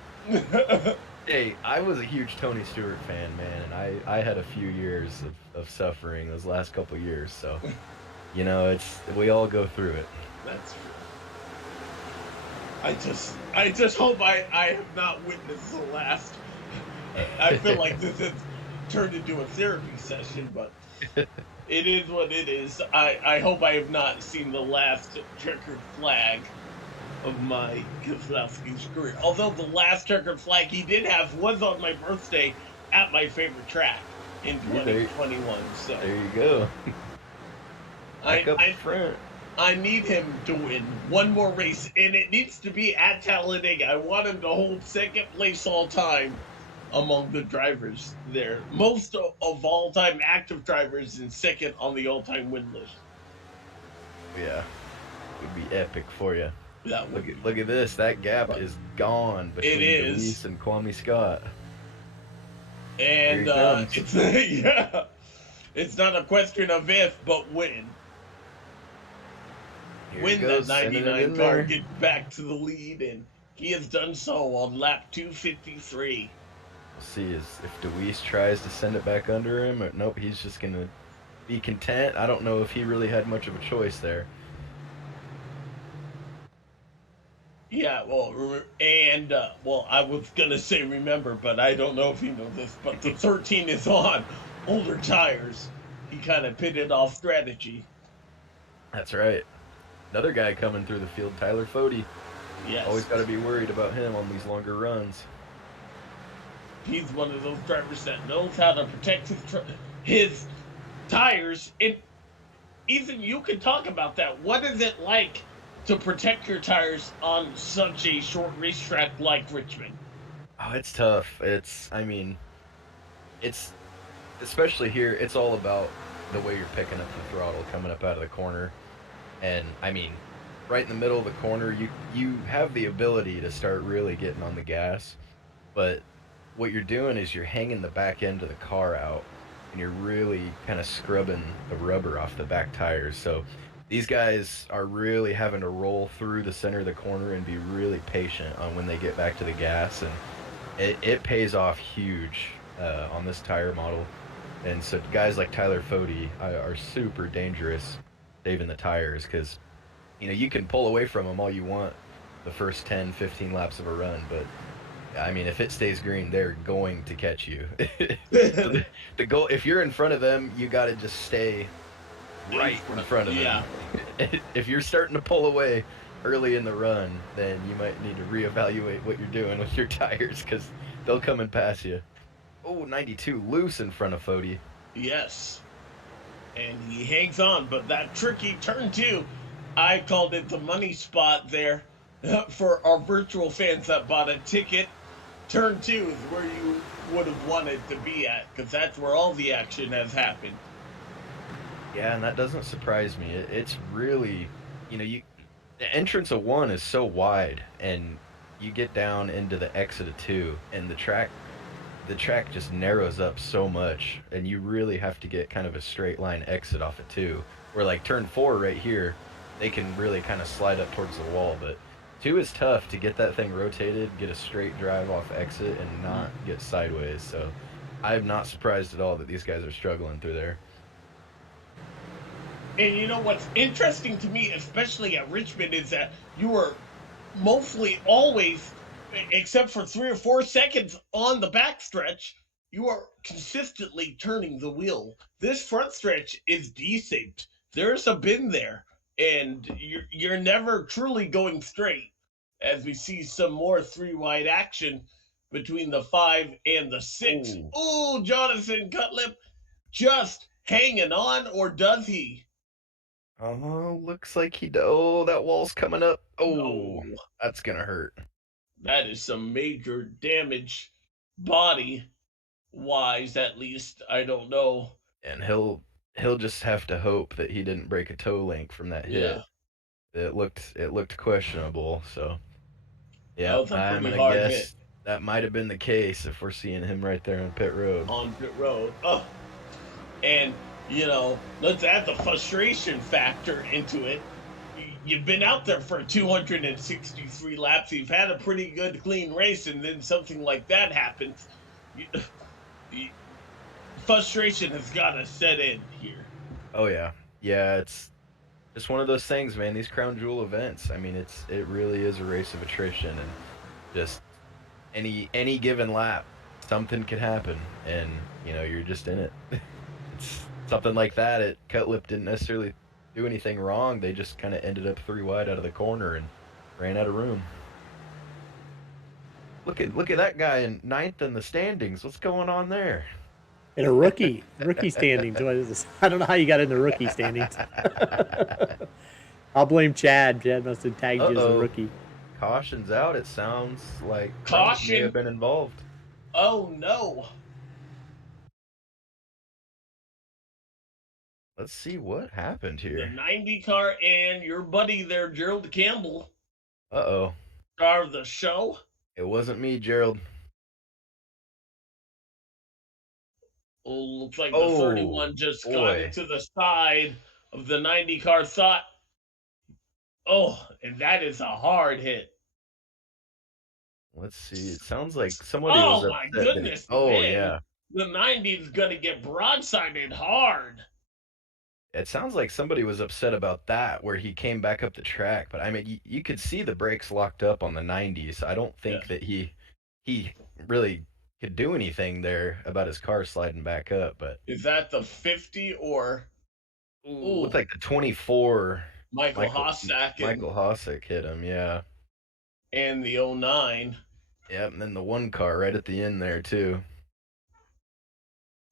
Hey, I was a huge Tony Stewart fan, man, and I had a few years of suffering those last couple years, so we all go through it. That's true. I just hope I have not witnessed the last. I feel like this has turned into a therapy session, but it is what it is. I hope I have not seen the last checkered flag of my Keselowski's career. Although the last checkered flag he did have was on my birthday at my favorite track in 2021. So There you go. Back up front. I need him to win one more race, and it needs to be at Talladega. I want him to hold second place all time among the drivers there. Most of all time active drivers and second on the all time win list. Yeah, would be epic for you. That would Look at this. That gap is gone between is. Deweese and Kwame Scott. And Here he comes. it's yeah, it's not a question of if, but when. Here When he goes, that sending it 99 in car there. gets back to the lead, and he has done so on lap 253. We'll see if Deweese tries to send it back under him, or nope, he's just gonna be content. I don't know if he really had much of a choice there. Yeah, well, I was gonna say remember, but I don't know if you know this, but the 13 is on older tires. He kind of pitted off strategy. That's right. Another guy coming through the field, Tyler Fode. Yes, Always got to be worried about him on these longer runs. he's one of those drivers that knows how to protect his tires. And Ethan, you can talk about that. What is it like to protect your tires on such a short racetrack like Richmond? Oh, it's tough. It's especially here. It's all about the way you're picking up the throttle coming up out of the corner, and right in the middle of the corner, you have the ability to start really getting on the gas, but what you're doing is you're hanging the back end of the car out, and you're really kind of scrubbing the rubber off the back tires. So these guys are really having to roll through the center of the corner and be really patient on when they get back to the gas, and it pays off huge on this tire model. And so guys like Tyler Fode are super dangerous saving the tires, because you can pull away from them all you want the first 10, 15 laps of a run, but if it stays green, they're going to catch you. So the goal, if you're in front of them, you got to just stay right in front of them. Yeah. If you're starting to pull away early in the run, then you might need to reevaluate what you're doing with your tires, because they'll come and pass you. Oh, 92 loose in front of Fode. Yes. And he hangs on, but that tricky turn 2, I called it the money spot there for our virtual fans that bought a ticket. Turn 2 is where you would have wanted to be at, because that's where all the action has happened. Yeah, and that doesn't surprise me. It's really, the entrance of 1 is so wide, and you get down into the exit of 2, and the track just narrows up so much, and you really have to get kind of a straight line exit off of 2 where like turn 4 right here, they can really kind of slide up towards the wall. But 2 is tough to get that thing rotated, get a straight drive off exit, and not get sideways. So I'm not surprised at all that these guys are struggling through there. And you know what's interesting to me, especially at Richmond, is that you were mostly always, except for 3 or 4 seconds on the backstretch, you are consistently turning the wheel. This front stretch is decent. There's a bend there, and you're never truly going straight. As we see some more 3 wide action between the 5 and the 6. Ooh. Oh, Jonathan Cutlip just hanging on, or does he? Oh, looks like he. Oh, that wall's coming up. Oh, No. that's gonna hurt. That is some major damage, body wise at least. I don't know. And he'll just have to hope that he didn't break a toe link from that hit. Yeah, It looked questionable. So that yeah, was a I'm pretty gonna hard hit guess that might have been the case if we're seeing him right there on pit road. on pit road. Oh, and let's add the frustration factor into it. You've been out there for 263 laps. You've had a pretty good clean race, and then something like that happens. Frustration has got to set in here. Oh yeah, yeah. It's just one of those things, man. These crown jewel events. I mean, it really is a race of attrition, and just any given lap, something could happen, and you're just in it. It's something like that. Cutlip didn't necessarily do anything wrong. They just kind of ended up 3 wide out of the corner and ran out of room. Look at that guy in 9th in the standings. What's going on there? In a rookie standings. I don't know how you got in the rookie standings. I'll blame Chad. Chad must have tagged you as a rookie. Caution's out. It sounds like Caution may have been involved. Oh no. Let's see what happened The here. 90 car and your buddy there, Gerald Campbell, Uh-oh. star of the show. It wasn't me, Gerald. Oh, looks like the 31 just got into the side of the 90 car. Thought, and that is a hard hit. Let's see. It sounds like somebody was upset. Oh my goodness. Oh man. yeah. The 90 is gonna get broadsided hard. It sounds like somebody was upset about that, where he came back up the track. But I mean, you could see the brakes locked up on the 90s. I don't think that he really could do anything there about his car sliding back up. But is that the 50 or? Looked like the 24. Michael Hossack hit him, yeah. And the 09. Yep, and then the 1 car right at the end there too.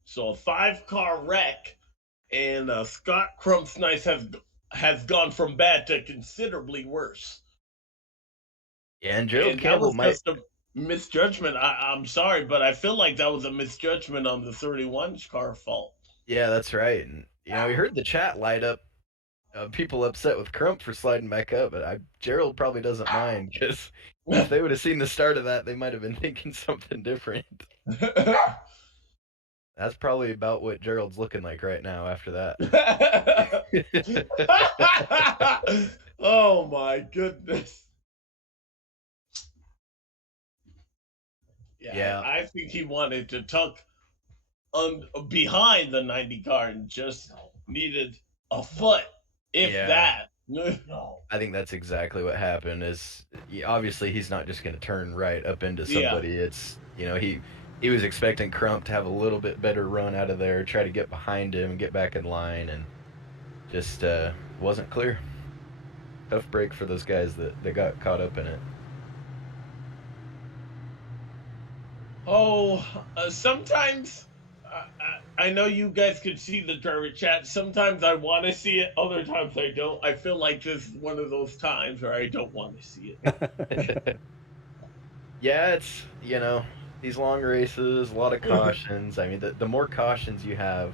So a 5-car wreck, and Scott Crump's nice has gone from bad to considerably worse. Yeah, and Gerald Campbell might just a misjudgment. I'm sorry, but I feel like that was a misjudgment on the 31's car fault. Yeah, that's right. And we heard the chat light up. People upset with Crump for sliding back up, but Gerald probably doesn't mind, because if they would have seen the start of that, they might have been thinking something different. That's probably about what Gerald's looking like right now after that. Oh my goodness. Yeah, I think he wanted to tuck behind the 90 car and just needed a foot, if that. I think that's exactly what happened. Obviously he's not just going to turn right up into somebody. It's he was expecting Crump to have a little bit better run out of there, try to get behind him and get back in line, and just wasn't clear. Tough break for those guys that got caught up in it. Sometimes I know you guys could see the driver chat. Sometimes I want to see it. Other times I don't. I feel like this is one of those times where I don't want to see it. Yeah, it's, these long races, a lot of cautions. I mean, the more cautions you have,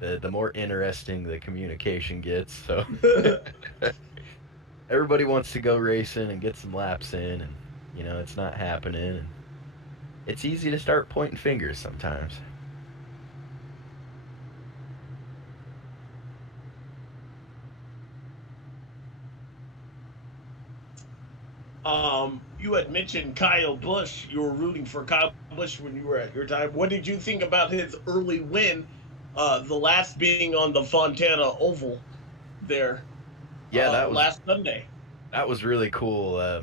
the more interesting the communication gets. So everybody wants to go racing and get some laps in, and, it's not happening. And it's easy to start pointing fingers sometimes. You had mentioned Kyle Busch. You were rooting for Kyle Busch when you were at your time. What did you think about his early win? The last being on the Fontana Oval there Yeah, last Sunday. that was really cool.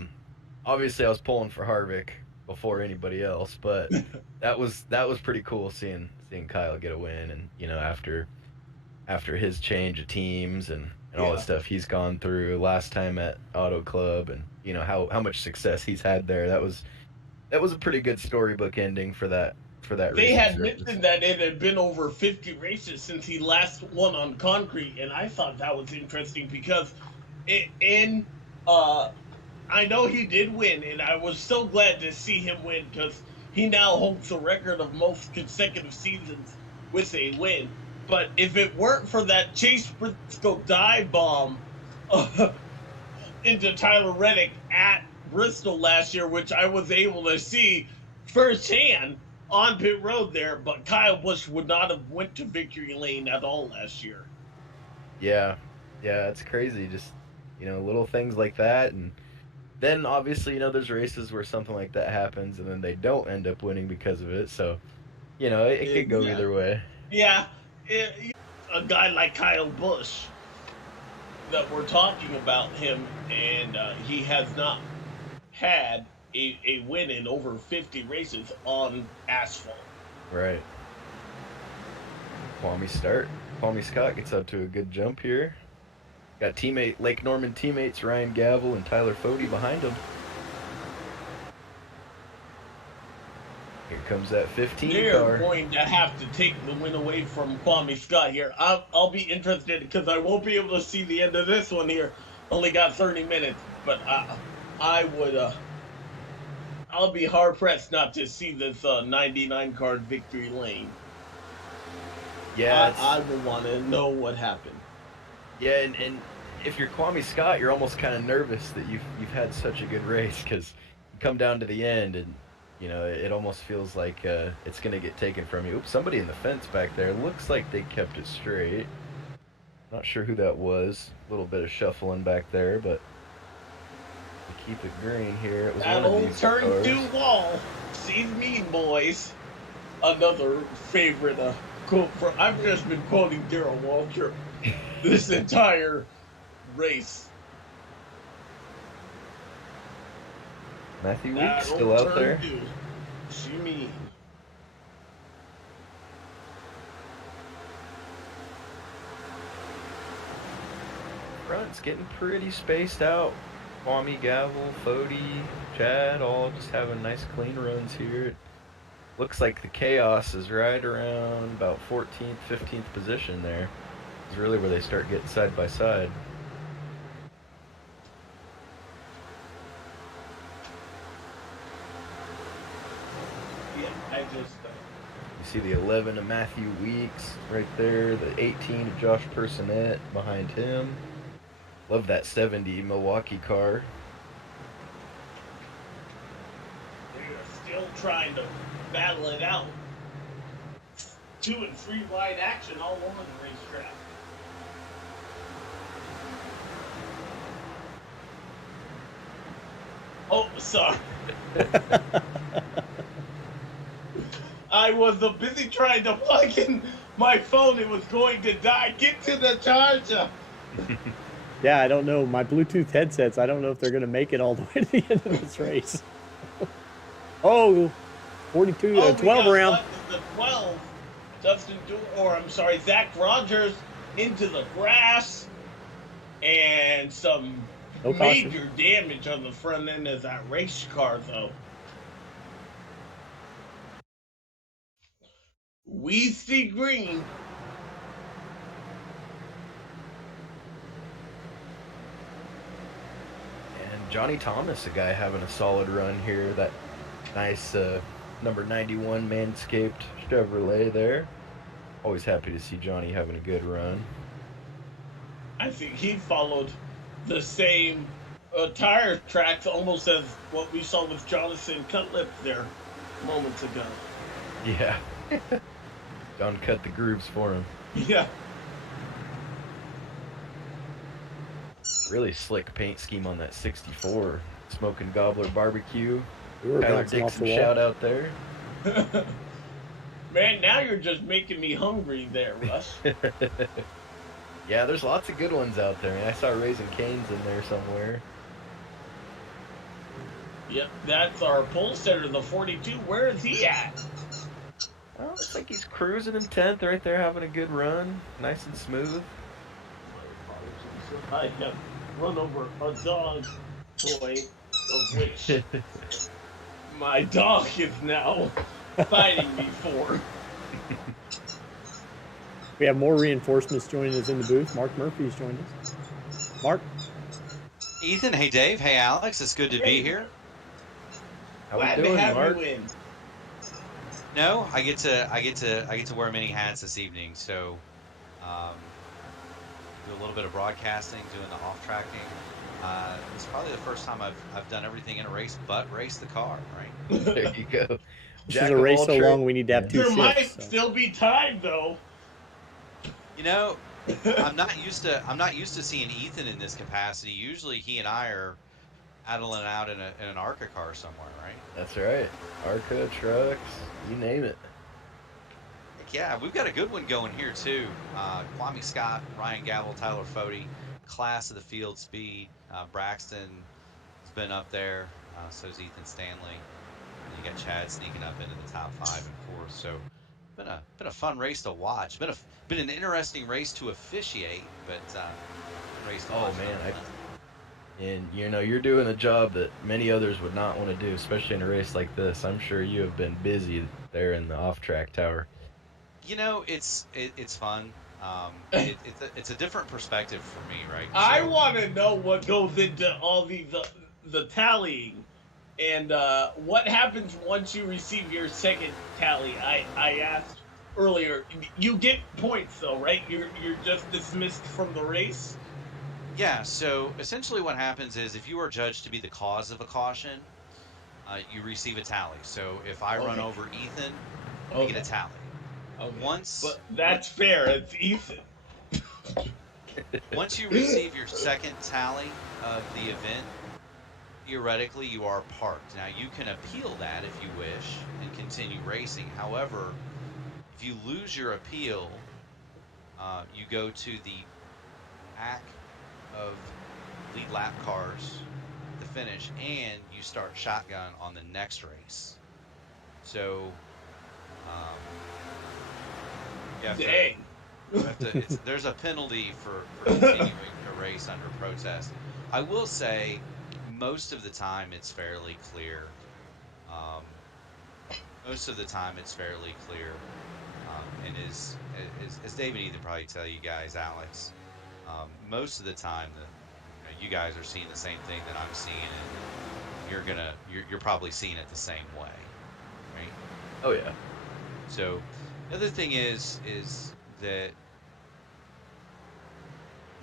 Obviously, I was pulling for Harvick before anybody else, but that was pretty cool seeing Kyle get a win, and after his change of teams and all the Yeah. stuff he's gone through last time at Auto Club, and how much success he's had there. That was a pretty good storybook ending for that They racing had surface. mentioned that it had been over 50 races since he last won on concrete, and I thought that was interesting because in uh, I know he did win, and I was so glad to see him win because he now holds the record of most consecutive seasons with a win. But if it weren't for that Chase Briscoe dive bomb into Tyler Reddick at Bristol last year, which I was able to see firsthand on pit road there, but Kyle Busch would not have went to victory lane at all last year. Yeah, yeah, it's crazy. Just little things like that, and then obviously there's races where something like that happens, and then they don't end up winning because of it. So it could go either Exactly. way. Yeah, a guy like Kyle Busch that we're talking about him, and he has not had a win in over 50 races on asphalt. Right. Kwame Scott gets up to a good jump here. Got Lake Norman teammates Ryan Gavel and Tyler Fode behind him. Here comes that 15 They're car. going to have to take the win away from Kwame Scott here. I'll be interested because I won't be able to see the end of this one here. Only got 30 minutes, but I would. I'll be hard pressed not to see this 99 card victory lane. Yeah, I will want to know what happened. yeah, and if you're Kwame Scott, you're almost kind of nervous that you've had such a good race because you come down to the end and it almost feels like it's gonna get taken from you. Oops, somebody in the fence back there. Looks like they kept it straight. Not sure who that was. A little bit of shuffling back there, but to keep it green here, it was That one of old these turn cars. two wall. She's mean, boys. Another favorite quote from. I've just been quoting Darrell Waltrip this entire race. Matthew That Weeks still old out turn there. two. She mean. Front's getting pretty spaced out. Kwame, Gavel, Fode, Chad, all just having nice clean runs here. Looks like the chaos is right around about 14th, 15th position there. Is really where they start getting side by side. Yeah, I just. You see the 11 of Matthew Weeks right there, the 18 of Josh Personette behind him. Love that 70 Milwaukee car. They're still trying to battle it out. 2 and 3 wide action all over the racetrack. Oh, sorry. I was busy trying to plug in my phone. It was going to die. Get to the charger. Yeah, I don't know. My Bluetooth headsets, I don't know if they're going to make it all the way to the end of this race. Oh, 42, Oh, 12 around. The 12. Zach Rogers into the grass. And some No caution. major damage on the front end of that race car, though. We see green. And Johnny Thomas, a guy having a solid run here. That nice number 91 Manscaped Chevrolet there. Always happy to see Johnny having a good run. I think he followed the same tire tracks almost as what we saw with Jonathan Cutlip there moments ago. Yeah. John cut the grooves for him. Yeah. Really slick paint scheme on that 64. Smoking Gobbler Barbecue. We were Tyler bouncing off the Dixon wall. shout out there. Man, now you're just making me hungry there, Russ. Yeah, there's lots of good ones out there. I saw Raising Cane's in there somewhere. Yep, that's our pole setter, the 42. Where is he at? Oh, looks like he's cruising in 10th right there, having a good run. Nice and smooth. I have run over a dog toy, of which my dog is now fighting me for. We have more reinforcements joining us in the booth. Mark Murphy's joined us. Mark? Ethan, hey Dave, hey Alex, it's good to be here. How we Glad to doing, have Mark? you in. No, I get to wear many hats this evening. So, do a little bit of broadcasting, doing the off tracking. It's probably the first time I've done everything in a race but race the car. Right? There you go. This Jack is a of race all so trades. long we need to have two There might shifts. So. still be time, though. You know, I'm not used to seeing Ethan in this capacity. Usually, he and I are idling out in an ARCA car somewhere, right? That's right. Arca, trucks, you name it. Heck yeah, we've got a good one going here too. Kwame Scott, Ryan Gavel, Tyler Fody, class of the field speed. Braxton has been up there. So's Ethan Stanley. And you got Chad sneaking up into the top 5 and 4th. So been a fun race to watch. Been an interesting race to officiate, but race to watch. Man, and you know you're doing a job that many others would not want to do, especially in a race like this. I'm sure you have been busy there in the off-track tower. You know, it's fun. It's a different perspective for me, right? I want to know what goes into all the tallying, and what happens once you receive your second tally. I asked earlier. You get points though, right? You're just dismissed from the race. Yeah, so essentially what happens is if you are judged to be the cause of a caution, you receive a tally. So if I run over Ethan, I get a tally. Okay. But that's fair. It's Ethan. Once you receive your second tally of the event, theoretically you are parked. Now you can appeal that if you wish and continue racing. However, if you lose your appeal, you go to the back of lead lap cars, the finish, and you start shotgun on the next race. So, there's a penalty for continuing to race under protest. I will say, most of the time it's fairly clear. And as David Ethan probably tell you guys, Alex, most of the time you guys are seeing the same thing that I'm seeing, and you're probably seeing it the same way, right? Oh yeah. So the other thing is that,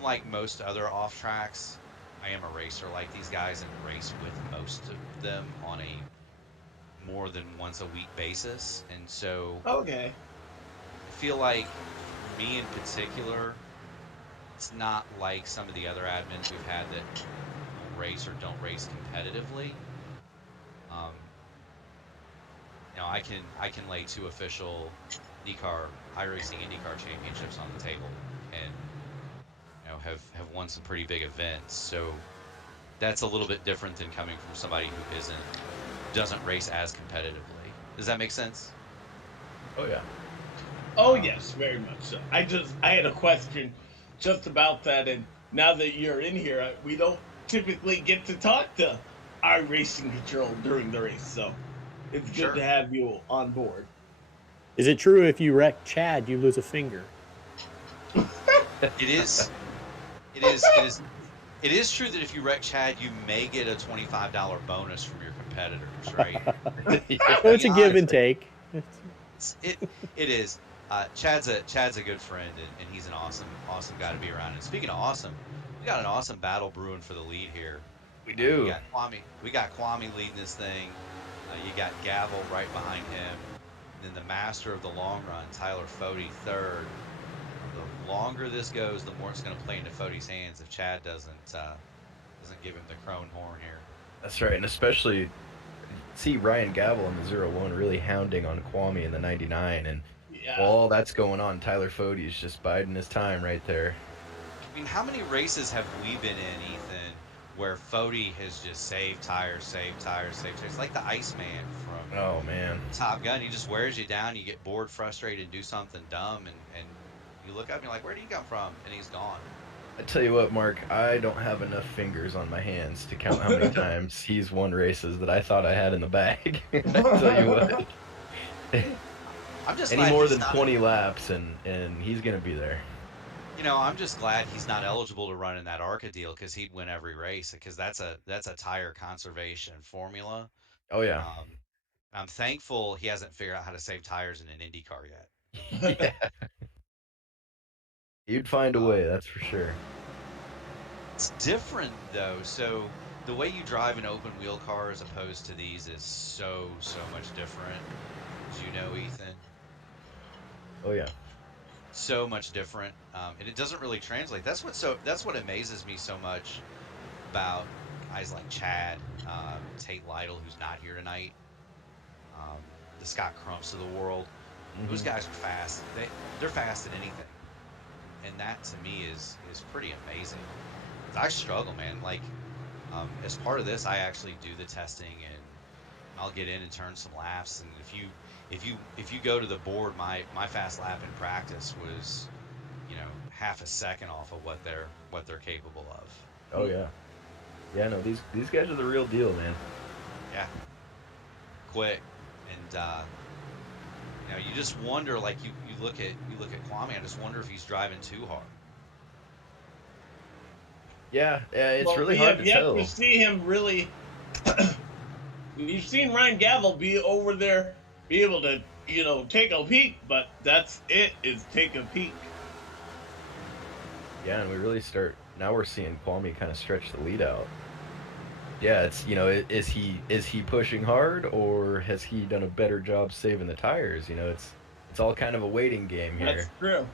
like most other off tracks, I am a racer like these guys and race with most of them on a more than once a week basis, and so Okay. I feel like for me in particular, it's not like some of the other admins we've had that don't race or don't race competitively. I can lay 2 official iRacing IndyCar championships on the table, and have won some pretty big events. So that's a little bit different than coming from somebody who doesn't race as competitively. Does that make sense? Oh yeah. Oh yes, very much so. I had a question just about that, and now that you're in here, we don't typically get to talk to our racing control during the race, so it's good to have you on board. Is it true if you wreck Chad, you lose a finger? It is true that if you wreck Chad, you may get a $25 bonus from your competitors, right? So it's a give and take. It is. Chad's a good friend, and he's an awesome guy to be around. And speaking of awesome, we got an awesome battle brewing for the lead here. We do. We got Kwame leading this thing. You got Gavel right behind him. And then the master of the long run, Tyler Fody, third. The longer this goes, the more it's going to play into Fody's hands if Chad doesn't give him the crone horn here. That's right, and especially see Ryan Gavel in the 0-1 really hounding on Kwame in the 99, and Yeah. while all that's going on, Tyler Fode's just biding his time right there. I mean, how many races have we been in, Ethan, where Fody has just saved tires, saved tires, saved tires? Like the Iceman from Oh man, Top Gun. He just wears you down. You get bored, frustrated, and do something dumb, and you look up and you're like, where did he come from? And he's gone. I tell you what, Mark, I don't have enough fingers on my hands to count how many times he's won races that I thought I had in the bag. I tell you what, I'm just any glad more he's than not. 20 laps, and he's gonna be there. I'm just glad he's not eligible to run in that ARCA deal because he'd win every race because that's a tire conservation formula. Oh yeah, Um, I'm thankful he hasn't figured out how to save tires in an Indy car yet. yeah, you'd find a Um, way, that's for sure. it's different though. So the way you drive an open wheel car as opposed to these is so much different. As you know, Ethan, Oh yeah, so much different, and it doesn't really translate. That's what amazes me so much about guys like Chad, Tate Lytle, who's not here tonight, um, the Scott Crumps of the world. Those hmm guys are fast. They're fast at anything, and that to me is pretty amazing. 'Cause I struggle, man. Like as part of this, I actually do the testing, and I'll get in and turn some laps. And if you go to the board, my fast lap in practice was half a second off of what they're capable of. Oh yeah, yeah. No, these guys are the real deal, man. Yeah, quick. And you just wonder, like you look at Kwame. I just wonder if he's driving too hard. Yeah, yeah. It's Well, really we hard have to yet to tell. see him really. We've seen Ryan Gavel be over there, be able to, take a peek, but that's it, is take a peek. Yeah, and we really start now. We're seeing Kwame kind of stretch the lead out. Yeah, it's is he pushing hard or has he done a better job saving the tires? It's all kind of a waiting game That's here. true.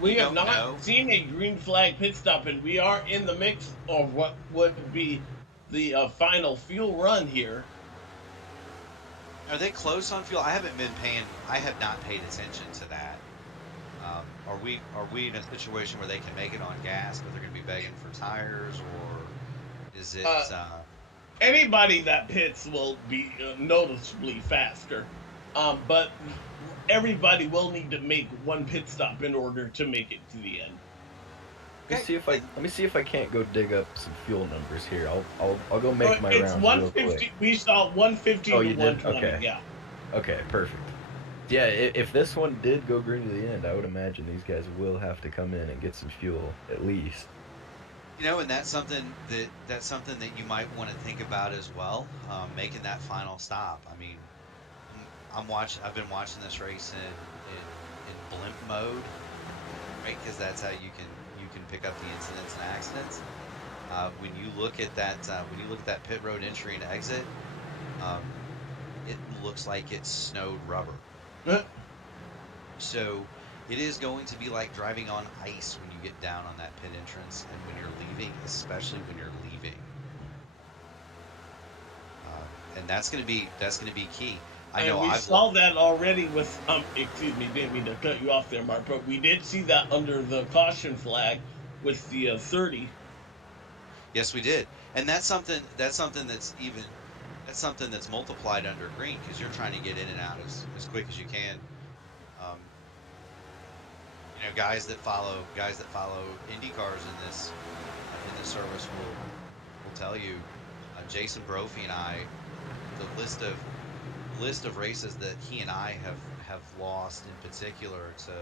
We We have don't not know. seen a green flag pit stop, and we are in the mix of what would be the final fuel run here. Are they close on fuel? I have not paid attention to that. Are we in a situation where they can make it on gas, but they're going to be begging for tires, or is it? Uh, Anybody that pits will be noticeably faster, but everybody will need to make one pit stop in order to make it to the end. Okay, Let me see if I can't go dig up some fuel numbers here. I'll go make my It's rounds real quick. 150. We saw 150 Oh, to you did? 120. Okay. Yeah. Okay, perfect. Yeah, if this one did go green to the end, I would imagine these guys will have to come in and get some fuel at least. and that's something that you might want to think about as well, making that final stop. I mean, I'm watching. I've been watching this race in blimp mode, right? Because that's how you can pick up the incidents and accidents. When you look at that pit road entry and exit, um, it looks like it's snowed rubber. So it is going to be like driving on ice when you get down on that pit entrance and when you're leaving, especially when you're leaving. And that's gonna be key. I And know we I've saw that already with excuse me, didn't mean to cut you off there, Mark, but we did see that under the caution flag with the 30. Yes, we did, and that's something that's multiplied under green because you're trying to get in and out as quick as you can. Um, guys that follow Indy cars in this service will tell you. Jason Brophy and I, the list of races that he and I have lost in particular to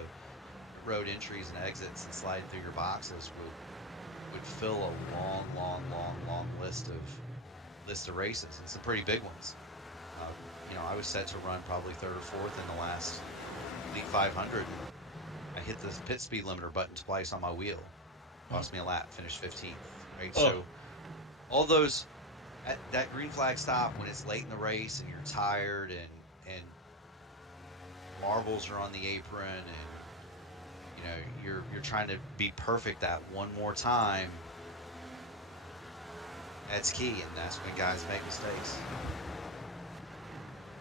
road entries and exits and sliding through your boxes would fill a long list of races and some pretty big ones. I was set to run probably third or fourth in the last League 500, and I hit the pit speed limiter button twice on my wheel. Cost me a lap, finished 15th. Right, Oh, so all those that green flag stop when it's late in the race and you're tired and marbles are on the apron and you're trying to be perfect that one more time. That's key, and that's when guys make mistakes.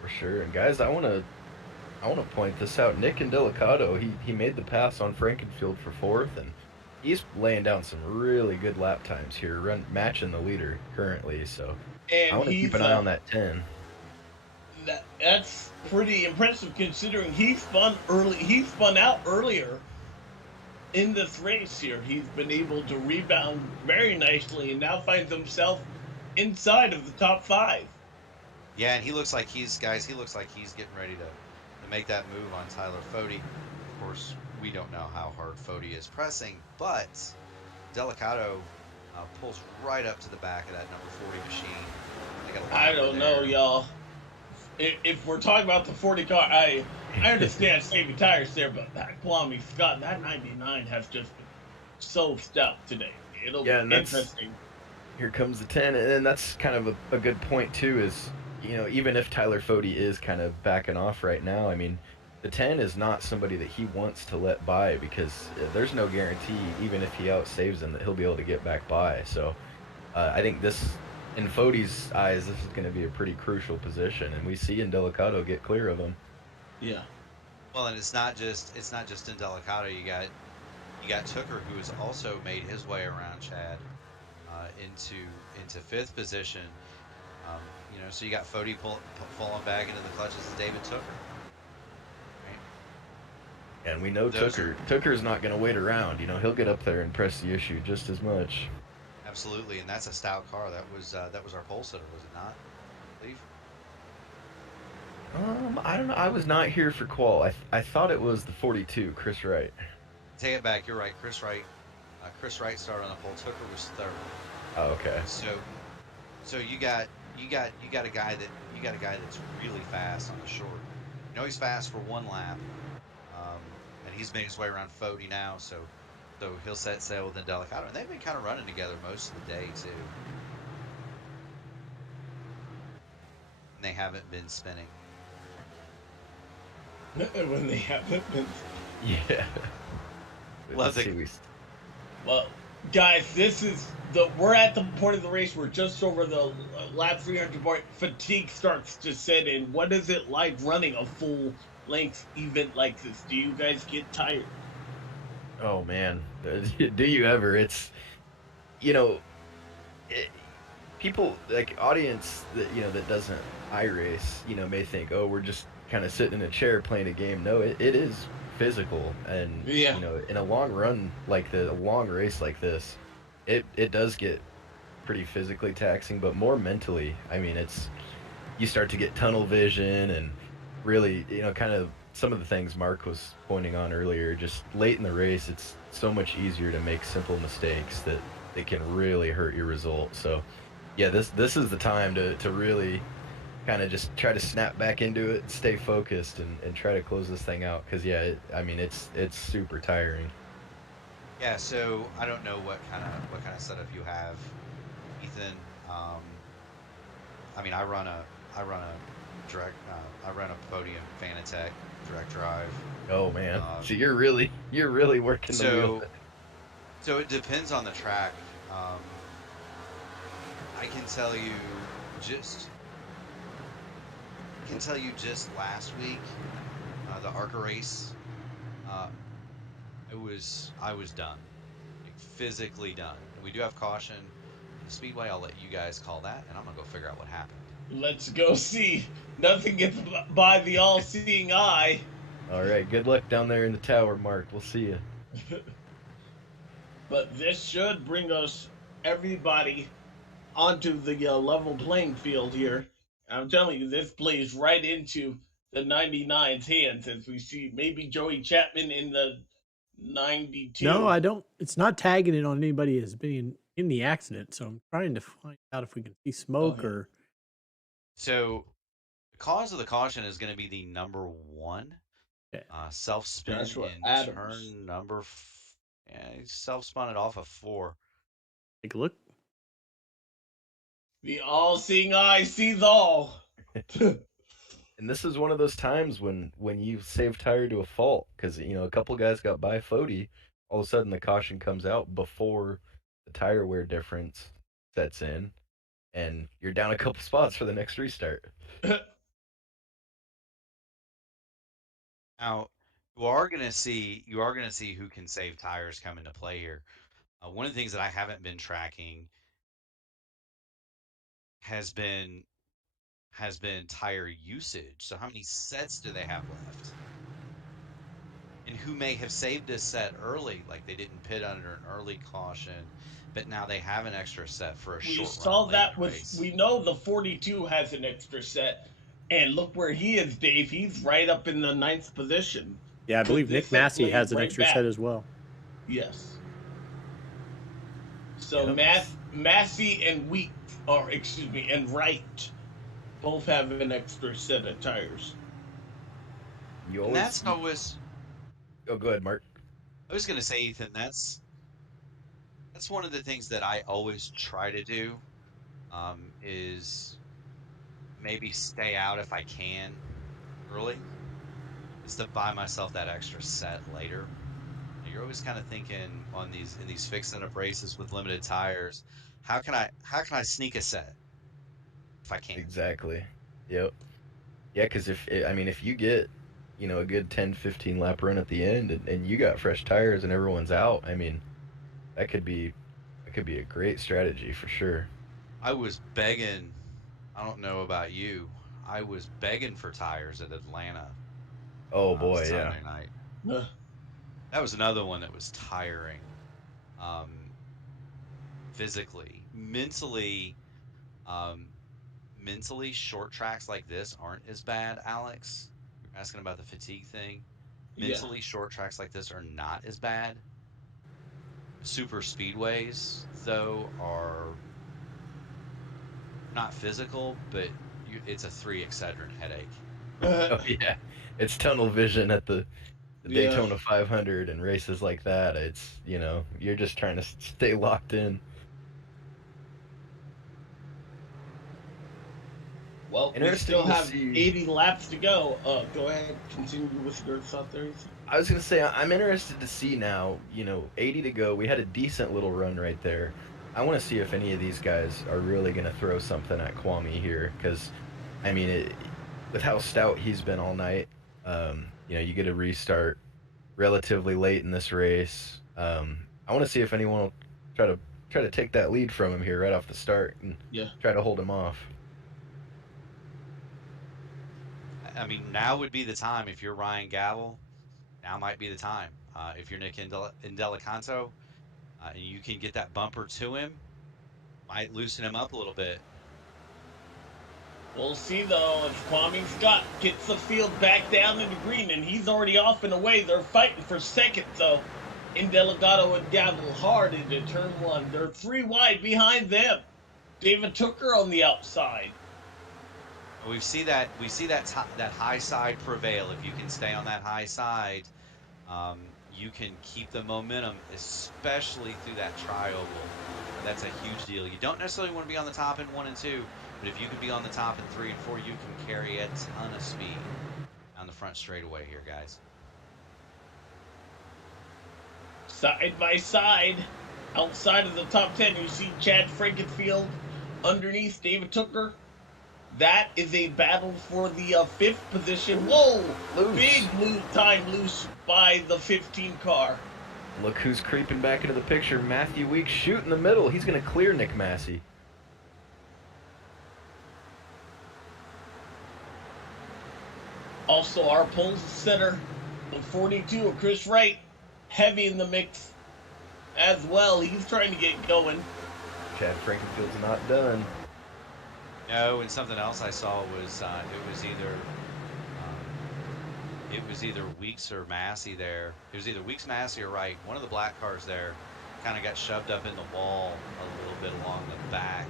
For sure. And guys, I want to point this out. Nick and Delicato, he made the pass on Frankenfield for fourth, and he's laying down some really good lap times here, matching the leader currently. So I And want to keep an eye on that 10. that's pretty impressive considering he spun early. He spun out earlier in this race here. He's been able to rebound very nicely and now finds himself inside of the top 5. Yeah, and he looks like he looks like he's getting ready to make that move on Tyler Fode. Of course, we don't know how hard Fode is pressing, but Delicato pulls right up to the back of that number 40 machine. I don't know, y'all. If we're talking about the 40 car, I understand saving tires there, but that Kwame Scott, that 99 has just been so stout today. It'll be interesting. Here comes the 10, and that's kind of a good point too. Is even if Tyler Fode is kind of backing off right now, I mean, the 10 is not somebody that he wants to let by because there's no guarantee, even if he outsaves him, that he'll be able to get back by. So I think this, in Fode's eyes, this is going to be a pretty crucial position, and we see Delicato get clear of him. Yeah. Well, and it's not just in Delicato. You got Tooker, who has also made his way around Chad into 5th position. So you got Fode falling back into the clutches of David Tooker. Right? And we know Tooker's not going to wait around. He'll get up there and press the issue just as much. Absolutely, and that's a stout car. That was our pole sitter, was it not? I believe. I don't know. I was not here for qual. I thought it was the 42, Chris Wright. Take it back. You're right, Chris Wright. Chris Wright started on the pole. Tooker was 3rd. Oh, okay. So you got a guy that's really fast on the short. He's fast for 1 lap, and he's made his way around Fode now. So he'll set sail with Delicato, and they've been kind of running together most of the day too. And they haven't been spinning. When they haven't been. Yeah. Well, guys, we're at the point of the race. We're just over the lap 300 point. Fatigue starts to set in. What is it like running a full length event like this? Do you guys get tired? Oh man, do you ever? It's, people like audience that doesn't iRace, may think, oh, we're just kind of sitting in a chair playing a game. No, it is physical, and in a long run like a long race like this, it does get pretty physically taxing, but more mentally. I mean, you start to get tunnel vision and really, kind of some of the things Mark was pointing on earlier. Just late in the race, it's so much easier to make simple mistakes that it can really hurt your result. So yeah, this is the time to really kind of just try to snap back into it, stay focused, and try to close this thing out. Because it's super tiring. Yeah. So I don't know what kind of setup you have, Ethan. I run a direct. I run a Podium Fanatec direct drive. Oh man. So you're really working the wheel. So it depends on the track. I can tell you just last week, the ARCA race, I was done, like, physically done. We do have caution. The Speedway, I'll let you guys call that, and I'm gonna go figure out what happened. Let's go see. Nothing gets by the all-seeing eye. All right, good luck down there in the tower, Mark. We'll see you. But this should bring us everybody onto the level playing field here. I'm telling you, this plays right into the 99's hands as we see maybe Joey Chapman in the 92. No, I don't. It's not tagging it on anybody as being in the accident. So I'm trying to find out if we can see smoke or. So the cause of the caution is going to be the number 1. Okay. Self-spin in turn number. He self-spun it off of 4. Take a look. The all-seeing eye sees all. And this is one of those times when you save tire to a fault, because a couple guys got by Fode. All of a sudden, the caution comes out before the tire wear difference sets in, and you're down a couple spots for the next restart. Now, you are gonna see who can save tires come into play here. One of the things that I haven't been tracking has been tire usage. So how many sets do they have left? And who may have saved a set early, like they didn't pit under an early caution, but now they have an extra set for a We short saw run late in that the with, race. we know the 42 has an extra set, and look where he is, Dave. He's right up in the 9th position. Yeah, I believe They Nick sent Massey Blade has an right extra back. set as well. Yes. So Yep. Massey and Wheat, or excuse me, and Wright both have an extra set of tires. You And always. that's always, Oh, go ahead, Mark. I was going to say, Ethan, that's one of the things that I always try to do, is maybe stay out if I can early, is to buy myself that extra set later. You're always kind of thinking on these, in these fixed up races with limited tires, how can I sneak a set if I can? Exactly. Yep. Yeah, because if you get, a good 10, 15 lap run at the end, and you got fresh tires and everyone's out, that could be a great strategy for sure. I was begging, I don't know about you, I was begging for tires at Atlanta Oh boy, yeah. Sunday night. That was another one that was tiring, um, physically, um, mentally. Short tracks like this aren't as bad. Alex, you're asking about the fatigue thing. Yeah. Mentally, short tracks like this are not as bad. Super speedways, though, are not physical, but it's a 3 Excedrin headache. Oh yeah, it's tunnel vision at the Yeah. Daytona 500 and races like that. It's you're just trying to stay locked in. Well, we Interesting still to have see. 80 laps to go. Go ahead, continue with your thought there. I was gonna say I'm interested to see now. 80 to go. We had a decent little run right there. I want to see if any of these guys are really gonna throw something at Kwame here, because, with how stout he's been all night, you get a restart relatively late in this race. I want to see if anyone will try to take that lead from him here right off the start and Yeah. try to hold him off. I mean, now would be the time if you're Ryan Gavel. Now might be the time. If you're Nick Indelicanto, and you can get that bumper to him, might loosen him up a little bit. We'll see though if Kwame Scott gets the field back down in the green, and he's already off and away. They're fighting for second though. Indelicato and Gavel hard into turn one. They're 3 wide behind them. David Tooker on the outside. We see that that high side prevail. If you can stay on that high side, you can keep the momentum, especially through that tri-oval. That's a huge deal. You don't necessarily want to be on the top in 1 and 2, but if you can be on the top in 3 and 4, you can carry a ton of speed on the front straightaway here, guys. Side by side, outside of the top 10, you see Chad Frankenfield underneath David Tooker. That is a battle for the 5th position. Whoa! Loose. Big time loose by the 15 car. Look who's creeping back into the picture. Matthew Weeks shoot in the middle. He's going to clear Nick Massey. Also, our pole setter, the 42 of Chris Wright, heavy in the mix as well. He's trying to get going. Chad Frankenfield's not done. No, and something else I saw was it was either Weeks or Massey there. It was either Weeks, Massey, or Wright. One of the black cars there kind of got shoved up in the wall a little bit along the back.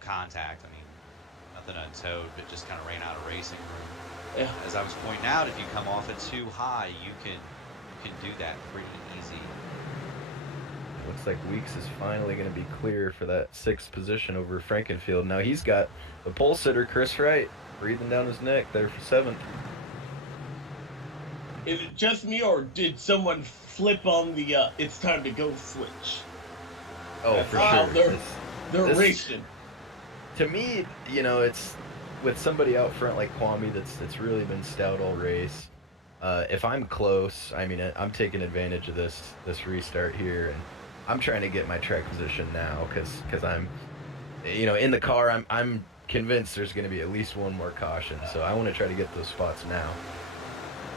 Contact. I mean, nothing untowed, but just kind of ran out of racing room. Yeah. As I was pointing out, if you come off it too high, you can do that pretty easy. Looks like Weeks is finally going to be clear for that 6th position over Frankenfield. Now he's got the pole sitter, Chris Wright, breathing down his neck there for 7th. Is it just me, or did someone flip on the it's time to go switch? Oh, for Wow, sure. they're They're This- racing. To me, it's with somebody out front like Kwame that's really been stout all race. If I'm close, I mean, I'm taking advantage of this restart here, and I'm trying to get my track position now because I'm, in the car. I'm convinced there's going to be at least one more caution, so I want to try to get those spots now.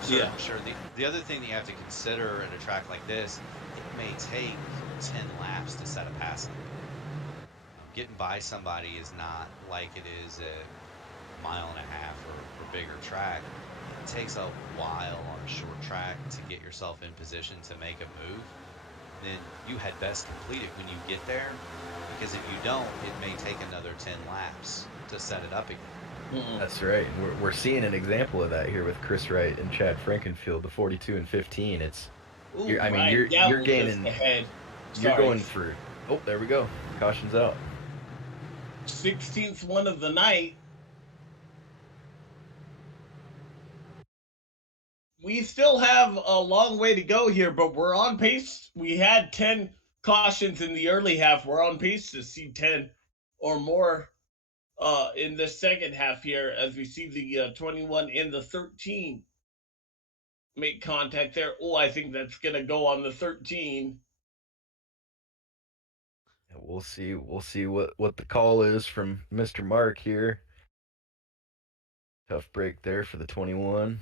Sure, sure. The other thing that you have to consider at a track like this, it may take 10 laps to set a pass line. Getting by somebody is not like it is a mile and a half or bigger track. It takes a while on a short track to get yourself in position to make a move. Then you had best complete it when you get there, because if you don't, it may take another 10 laps to set it up again. That's right. And we're seeing an example of that here with Chris Wright and Chad Frankenfield, the 42 and 15. You're gaining ahead. You're going through. Oh, there we go. Caution's out. 16th one of the night. We still have a long way to go here, but we're on pace. We had 10 cautions in the early half. We're on pace to see 10 or more in the second half here, as we see the 21 and the 13 make contact there. Oh, I think that's going to go on the 13. We'll see what the call is from Mr. Mark here. Tough break there for the 21.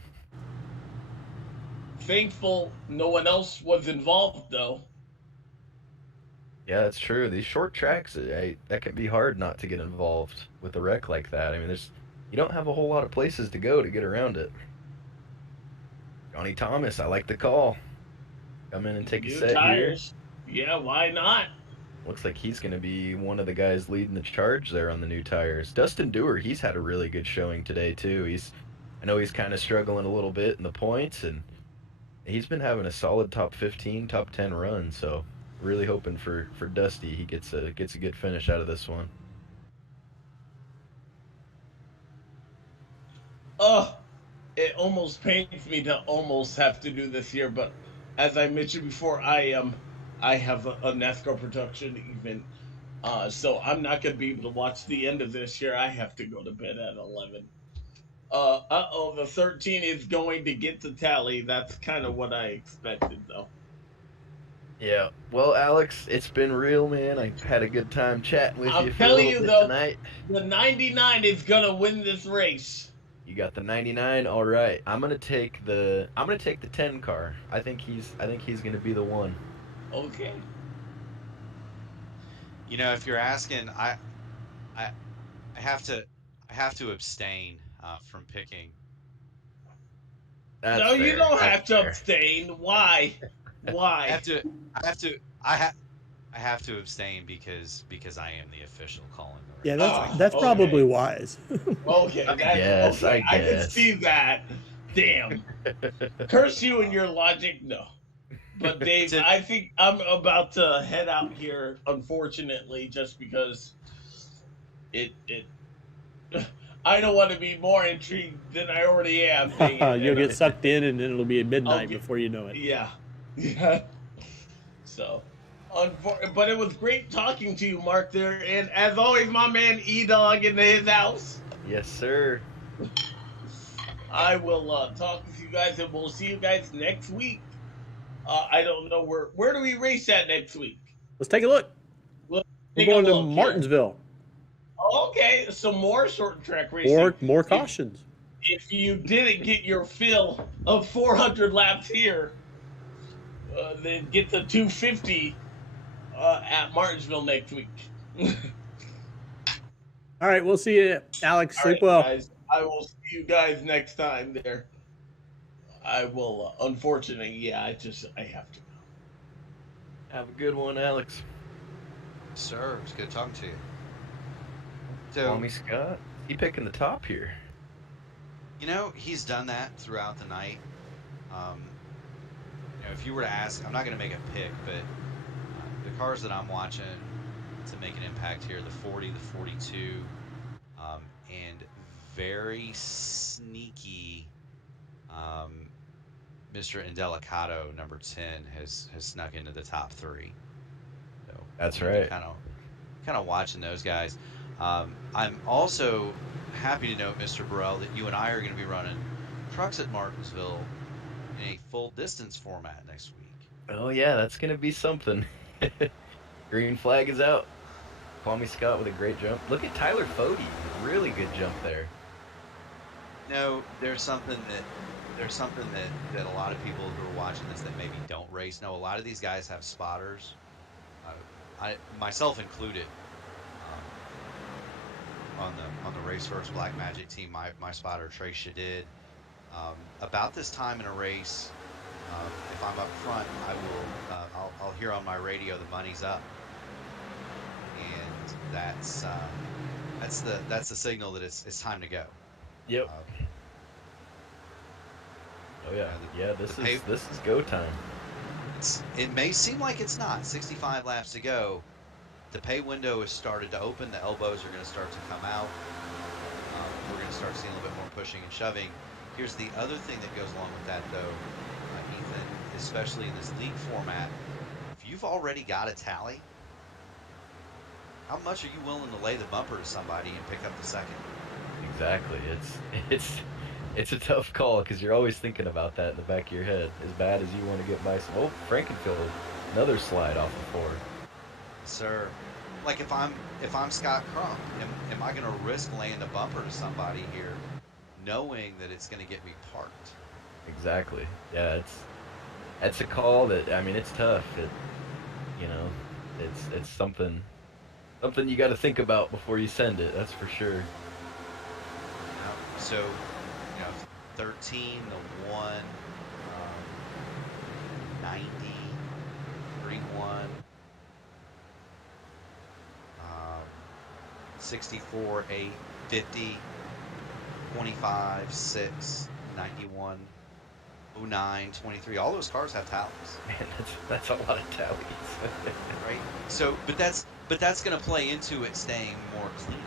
Thankful no one else was involved, though. Yeah, that's true. These short tracks, that can be hard not to get involved with a wreck like that. I mean, you don't have a whole lot of places to go to get around it. Johnny Thomas, I like the call. Come in and take a set tires here. Yeah, why not? Looks like he's going to be one of the guys leading the charge there on the new tires. Dustin Dewar, he's had a really good showing today too. I know he's kind of struggling a little bit in the points, and he's been having a solid top 15, top 10 run. So really hoping for Dusty, he gets a good finish out of this one. It almost pains me to almost have to do this here, but as I mentioned before, I have a NASCAR production event, so I'm not going to be able to watch the end of this here. I have to go to bed at 11. The 13 is going to get the tally. That's kind of what I expected, though. Yeah. Well, Alex, it's been real, man. I had a good time chatting with you for a telling little you bit though, tonight. The 99 is going to win this race. You got the 99. All right. I'm going to take the 10 car. I think he's going to be the one. Okay. If you're asking, I have to abstain from picking. That's no, fair. you don't have to fair. abstain. Why? Why? I have to abstain because I am the official calling the Yeah, race. that's probably wise. Okay, I guess. I can see that. Damn. Curse you and your logic, no. But Dave, I think I'm about to head out here, unfortunately, just because it I don't want to be more intrigued than I already am. You'll get sucked in, and it'll be at midnight before you know it. Yeah. So, but it was great talking to you, Mark, there. And as always, my man E-Dog into his house. Yes, sir. I will talk with you guys, and we'll see you guys next week. I don't know where do we race at next week? Let's take a look. We're going to Martinsville. Okay, some more short track racing. More cautions. If you didn't get your fill of 400 laps here, then get the 250 at Martinsville next week. All right, we'll see you, Alex. Sleep well. Guys, I will see you guys next time there. I will, unfortunately, I have to go. Have a good one, Alex. Sir, it's good talking to you. Tommy Scott, he picking the top here. He's done that throughout the night. If you were to ask, I'm not going to make a pick, but the cars that I'm watching to make an impact here, the 40, the 42, and very sneaky Mr. Indelicato, number 10, has snuck into the top 3. So that's right. kind of watching those guys. I'm also happy to note, Mr. Burrell, that you and I are going to be running trucks at Martinsville in a full distance format next week. Oh yeah, that's gonna be something. Green flag is out. Kwame Scott with a great jump. Look at Tyler Fody, really good jump there. No, there's something that a lot of people who are watching this that maybe don't race know. A lot of these guys have spotters, I myself included. On the Race First Black Magic team, my spotter Trace did. About this time in a race, if I'm up front, I'll hear on my radio the money's up, and that's the signal that it's time to go. Yep. Uh, Oh yeah. Yeah, this the is go time. It may seem like it's not. 65 laps to go. The pay window has started to open. The elbows are going to start to come out. We're going to start seeing a little bit more pushing and shoving. Here's the other thing that goes along with that, though, Ethan, especially in this league format. If you've already got a tally, how much are you willing to lay the bumper to somebody and pick up the second? Exactly. It's a tough call because you're always thinking about that in the back of your head. As bad as you want to get by some. Oh, Frankenfield, another slide off the 4. Sir, like if I'm Scott Crump, am I going to risk laying the bumper to somebody here, knowing that it's going to get me parked? Exactly. Yeah, it's a call that, I mean, it's tough. It's something you got to think about before you send it. That's for sure. So, 13 to 1, 90, 3-1, 64, 8, 50, 25, 6, 91, 09, 23. All those cars have tallies. Man, that's a lot of tallies. Right? So, but that's going to play into it staying more clean.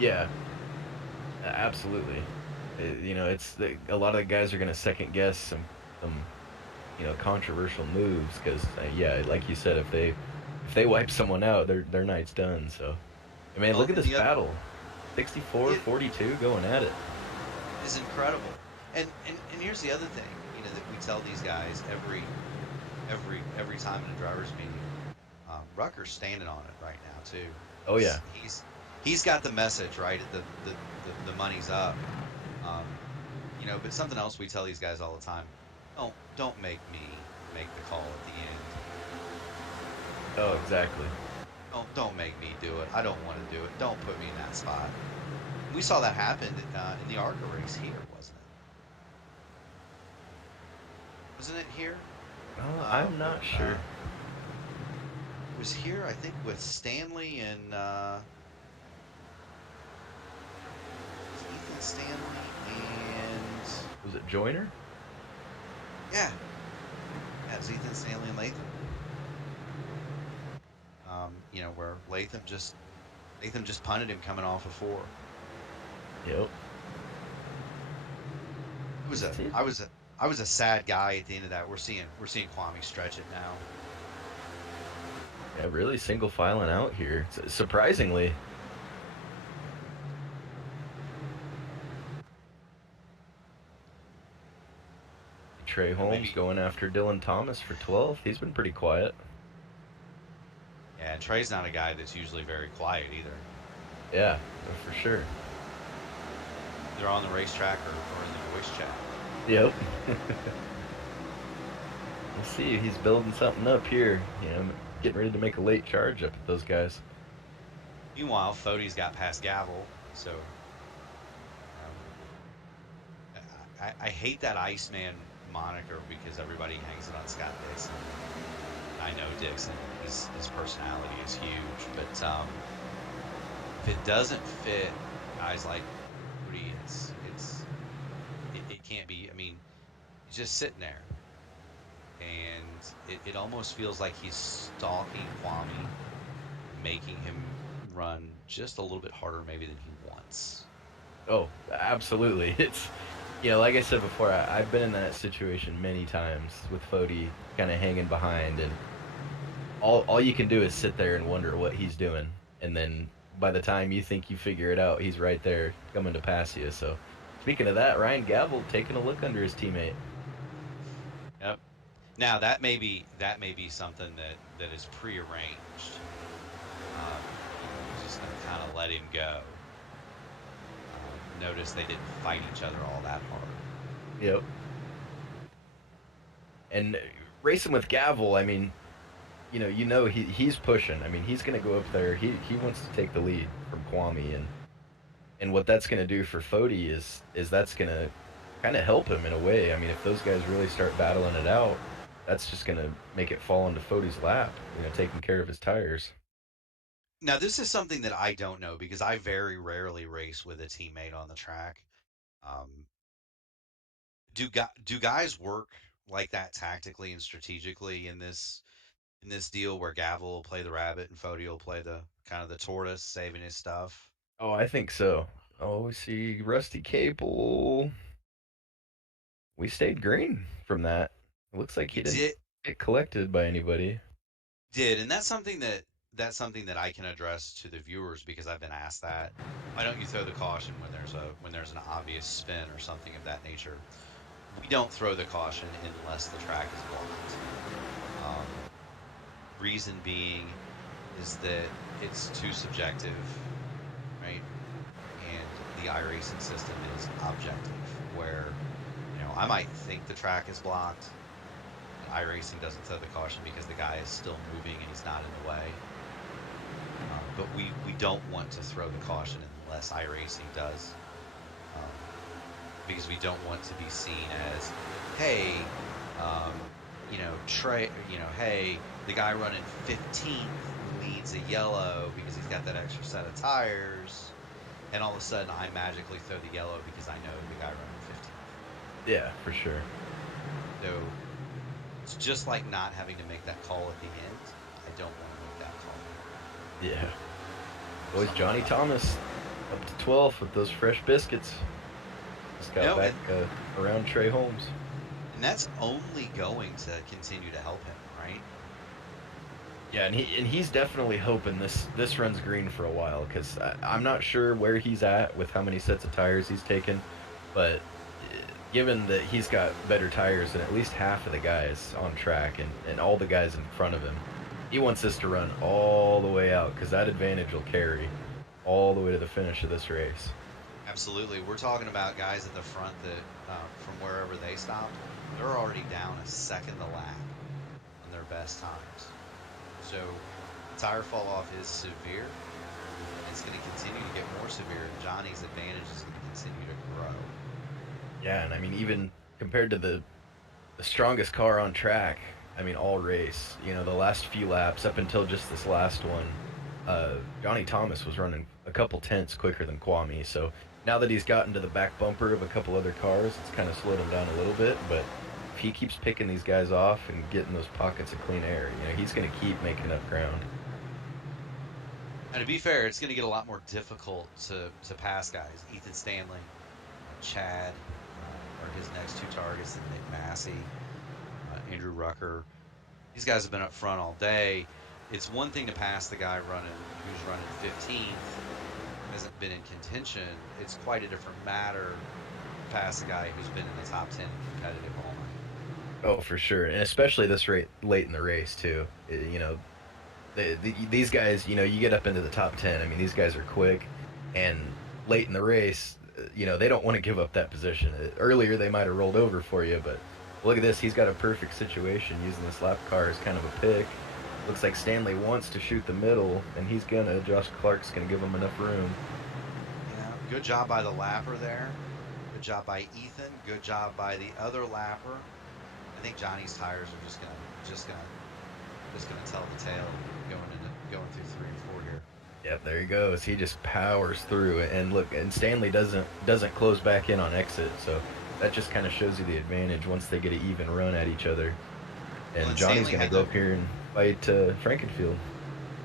Yeah, absolutely. A lot of the guys are going to second guess some controversial moves because yeah, like you said, if they wipe someone out, their night's done. So, I mean, look at this battle, 64, 42 going at it. It's incredible. And here's the other thing, that we tell these guys every time in a driver's meeting. Rucker's standing on it right now too. Oh yeah. He's got the message right. The money's up. But something else we tell these guys all the time: don't make me make the call at the end. Oh, exactly. Don't make me do it. I don't want to do it. Don't put me in that spot. We saw that happen in the ARCA race here, wasn't it? Wasn't it here? I'm not sure. It was here, I think, with Stanley and Ethan Stanley and... Was it Joyner? Yeah. It was Ethan Stanley and Latham. Where Latham just punted him coming off of 4. Yep. I was a sad guy at the end of that. We're seeing Kwame stretch it now. Yeah, really single filing out here. Surprisingly. Trey Holmes going after Dylan Thomas for 12th. He's been pretty quiet. Yeah, and Trey's not a guy that's usually very quiet either. Yeah, for sure. They're on the racetrack or in the voice chat. Yep. We'll see. He's building something up here. Getting ready to make a late charge up at those guys. Meanwhile, Fody's got past Gavel, so I hate that Iceman moniker because everybody hangs it on Scott Dixon. I know Dixon, his personality is huge, but if it doesn't fit guys like Rudy, it can't be. I mean, he's just sitting there, and it almost feels like he's stalking Kwame, making him run just a little bit harder maybe than he wants. Oh, absolutely. It's, like I said before, I've been in that situation many times with Fody kind of hanging behind, and all you can do is sit there and wonder what he's doing, and then by the time you think you figure it out, he's right there coming to pass you. So, speaking of that, Ryan Gavel taking a look under his teammate. Yep. Now that may be something that is prearranged. He's just going to kind of let him go. Notice they didn't fight each other all that hard. Yep. And racing with Gavel, I mean, he's pushing. I mean, he's going to go up there. He wants to take the lead from Kwame, and what that's going to do for Fody is that's going to kind of help him in a way. I mean, if those guys really start battling it out, that's just going to make it fall into Fody's lap, taking care of his tires. Now, this is something that I don't know because I very rarely race with a teammate on the track. Um, do guys work like that tactically and strategically in this deal where Gavel will play the rabbit and Fody will play the kind of the tortoise, saving his stuff? Oh, I think so. Oh, we see Rusty Cable. We stayed green from that. It looks like he You didn't get collected by anybody. and that's something that I can address to the viewers because I've been asked that. Why don't you throw the caution when there's an obvious spin or something of that nature? We don't throw the caution unless the track is blocked. Um, reason being is that it's too subjective, right? And the iRacing system is objective, where I might think the track is blocked. iRacing doesn't throw the caution because the guy is still moving and he's not in the way. But we don't want to throw the caution unless iRacing does, because we don't want to be seen as, hey, Trey, hey, the guy running 15th leads a yellow because he's got that extra set of tires, and all of a sudden I magically throw the yellow because I know the guy running 15th. Yeah, for sure. So it's just like not having to make that call at the end. I don't want to make that call. Yeah. Boys, Johnny Thomas up to 12th with those fresh biscuits. Just got back around Trey Holmes. And that's only going to continue to help him, right? Yeah, and he's definitely hoping this runs green for a while, because I'm not sure where he's at with how many sets of tires he's taken, but given that he's got better tires than at least half of the guys on track and all the guys in front of him, he wants this to run all the way out, because that advantage will carry all the way to the finish of this race. Absolutely. We're talking about guys at the front that, from wherever they stopped, they're already down a second a lap on their best times. So tire fall off is severe. It's going to continue to get more severe, and Johnny's advantage is going to continue to grow. Yeah, and I mean, even compared to the strongest car on track, I mean, all race, the last few laps up until just this last one, Johnny Thomas was running a couple tenths quicker than Kwame. So now that he's gotten to the back bumper of a couple other cars, it's kind of slowed him down a little bit. But if he keeps picking these guys off and getting those pockets of clean air, he's going to keep making up ground. And to be fair, it's going to get a lot more difficult to pass guys. Ethan Stanley, Chad are his next two targets, and Nick Massey, Andrew Rucker. These guys have been up front all day. It's one thing to pass the guy who's running 15th, hasn't been in contention. It's quite a different matter to pass a guy who's been in the top 10 competitive all night. Oh, for sure, and especially this late in the race too. These guys, you get up into the top 10. I mean, these guys are quick, and late in the race, they don't want to give up that position. Earlier, they might have rolled over for you, but look at this. He's got a perfect situation using this lap car as kind of a pick. Looks like Stanley wants to shoot the middle, and Josh Clark's going to give him enough room. Yeah, good job by the lapper there. Good job by Ethan. Good job by the other lapper. I think Johnny's tires are just gonna tell the tale going through 3 and 4 here. Yep, there he goes. He just powers through it, and look, and Stanley doesn't close back in on exit, so that just kind of shows you the advantage once they get an even run at each other. And Johnny's going to go up here and fight Frankenfield.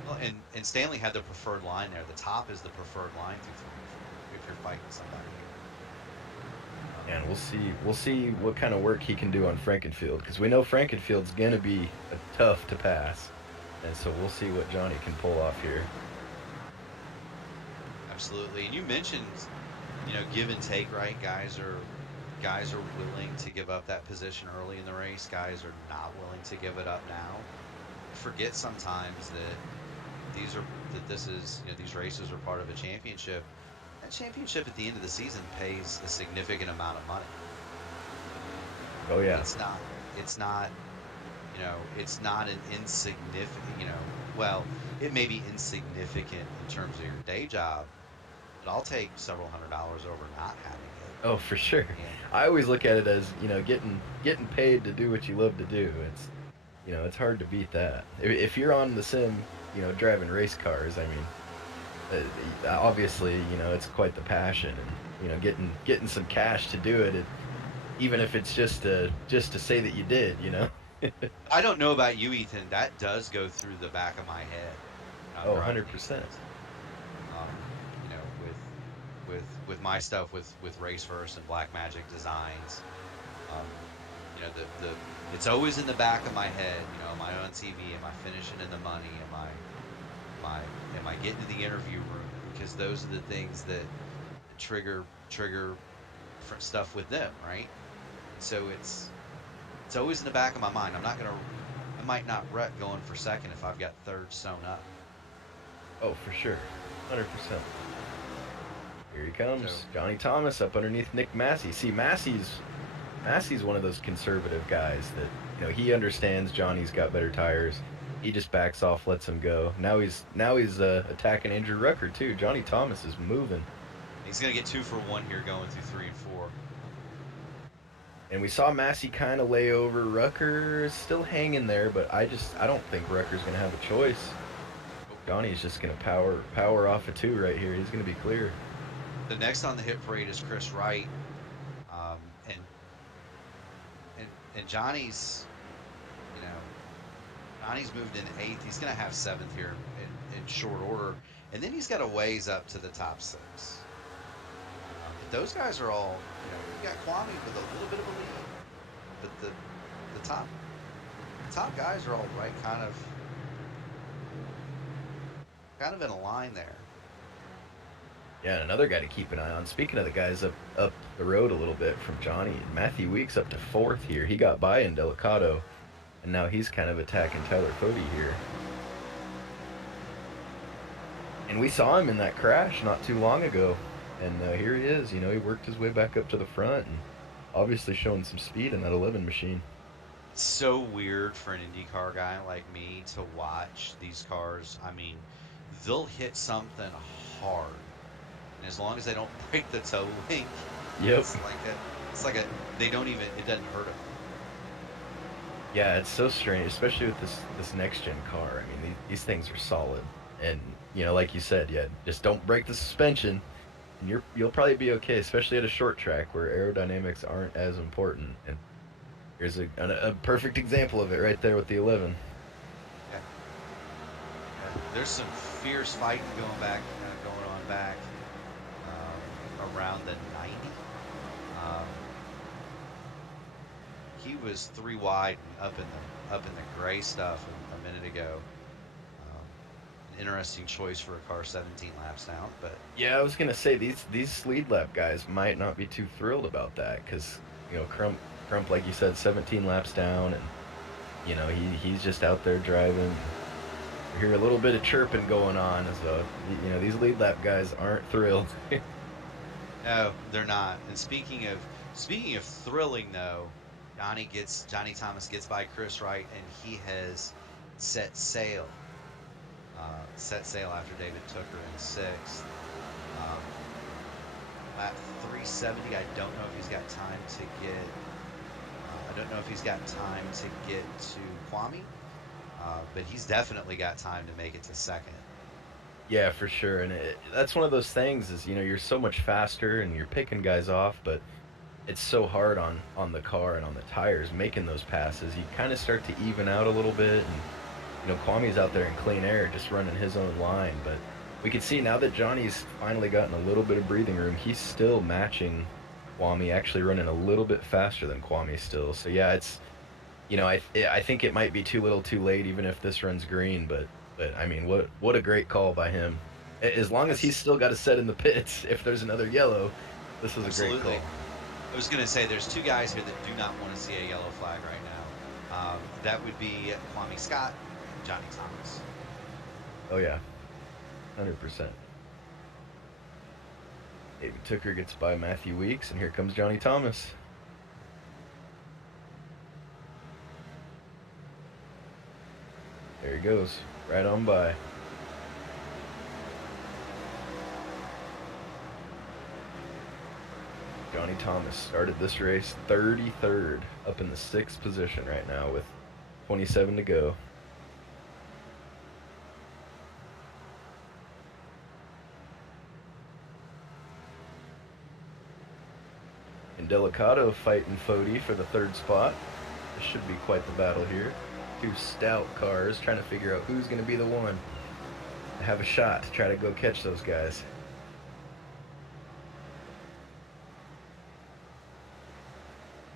Well, and Stanley had the preferred line there. The top is the preferred line through 3 and 4 if you're fighting somebody. And we'll see what kind of work he can do on Frankenfield, because we know Frankenfield's going to be tough to pass. And so we'll see what Johnny can pull off here. Absolutely. And you mentioned, give and take, right? Guys are willing to give up that position early in the race. Guys are not willing to give it up now. Forget sometimes that these races are part of a championship. That championship at the end of the season pays a significant amount of money. Oh yeah. It's not it's not an insignificant, well, it may be insignificant in terms of your day job, but I'll take several $100s over not having it. Oh, for sure. I always look at it as, getting paid to do what you love to do. It's hard to beat that. If you're on the sim, driving race cars, I mean, obviously, it's quite the passion, and getting some cash to do it, even if it's just to say that you did, I don't know about you, Ethan. That does go through the back of my head. Oh, 100%. With my stuff with Raceverse and Black Magic Designs, it's always in the back of my head. Am I on TV? Am I finishing in the money? Am I getting to the interview room? Because those are the things that trigger different stuff with them, right? So it's always in the back of my mind. I might not wreck going for second if I've got third sewn up. Oh, for sure. 100%. Here he comes. Johnny Thomas up underneath Nick Massey. See, Massey's one of those conservative guys that, he understands Johnny's got better tires. He just backs off, lets him go. Now he's attacking Andrew Rucker too. Johnny Thomas is moving. He's going to get 2 for 1 here going through 3 and 4. And we saw Massey kind of lay over. Rucker is still hanging there, but I don't think Rucker's going to have a choice. Johnny's just going to power off a 2 right here. He's going to be clear. The next on the hit parade is Chris Wright. And Johnny's moved in 8th. He's going to have 7th here in short order. And then he's got a ways up to the top 6. But those guys are all, you got Kwame with a little bit of a lead. But the top guys are all right kind of in a line there. Yeah, and another guy to keep an eye on. Speaking of the guys up the road a little bit from Johnny, Matthew Weeks up to 4th here. He got by in Delicado, and now he's kind of attacking Tyler Cody here. And we saw him in that crash not too long ago, and here he is. He worked his way back up to the front, and obviously showing some speed in that 11 machine. It's so weird for an IndyCar guy like me to watch these cars. I mean, they'll hit something hard. And as long as they don't break the toe link, yep. They don't even, it doesn't hurt them. Yeah, it's so strange, especially with this next gen car. I mean, these things are solid, and like you said, just don't break the suspension, and you'll probably be okay, especially at a short track where aerodynamics aren't as important. And here's a perfect example of it right there with the 11. Yeah. There's some fierce fighting going on back. Around the 90. He was 3 wide and up in the gray stuff a minute ago. An interesting choice for a car 17 laps down, but yeah, I was gonna say these lead lap guys might not be too thrilled about that because Crump, like you said, 17 laps down, and he's just out there driving. You hear a little bit of chirping going on, so these lead lap guys aren't thrilled. No, they're not. And speaking of thrilling though, Johnny Thomas gets by Chris Wright, and he has set sail after David Tooker in 6th. Lap 370. I don't know if he's got time to get to Kwame, but he's definitely got time to make it to 2nd. Yeah, for sure. And that's one of those things is, you're so much faster and you're picking guys off, but it's so hard on the car and on the tires making those passes. You kind of start to even out a little bit. And, Kwame's out there in clean air just running his own line. But we can see now that Johnny's finally gotten a little bit of breathing room, he's still matching Kwame, actually running a little bit faster than Kwame still. So, yeah, it's, I think it might be too little, too late, even if this runs green. But I mean, what a great call by him. As long as he's still got a set in the pits, if there's another yellow, this was a great Absolutely. call. I was going to say there's two guys here that do not want to see a yellow flag right now. That would be Kwame Scott, Johnny Thomas. Oh yeah, 100%. David Tooker gets by Matthew Weeks, and here comes Johnny Thomas. There he goes, right on by. Johnny Thomas started this race 33rd, up in the 6th position right now with 27 to go. And Delicato fighting Fody for the 3rd spot. This should be quite the battle here. Two stout cars trying to figure out who's going to be the one to have a shot to try to go catch those guys.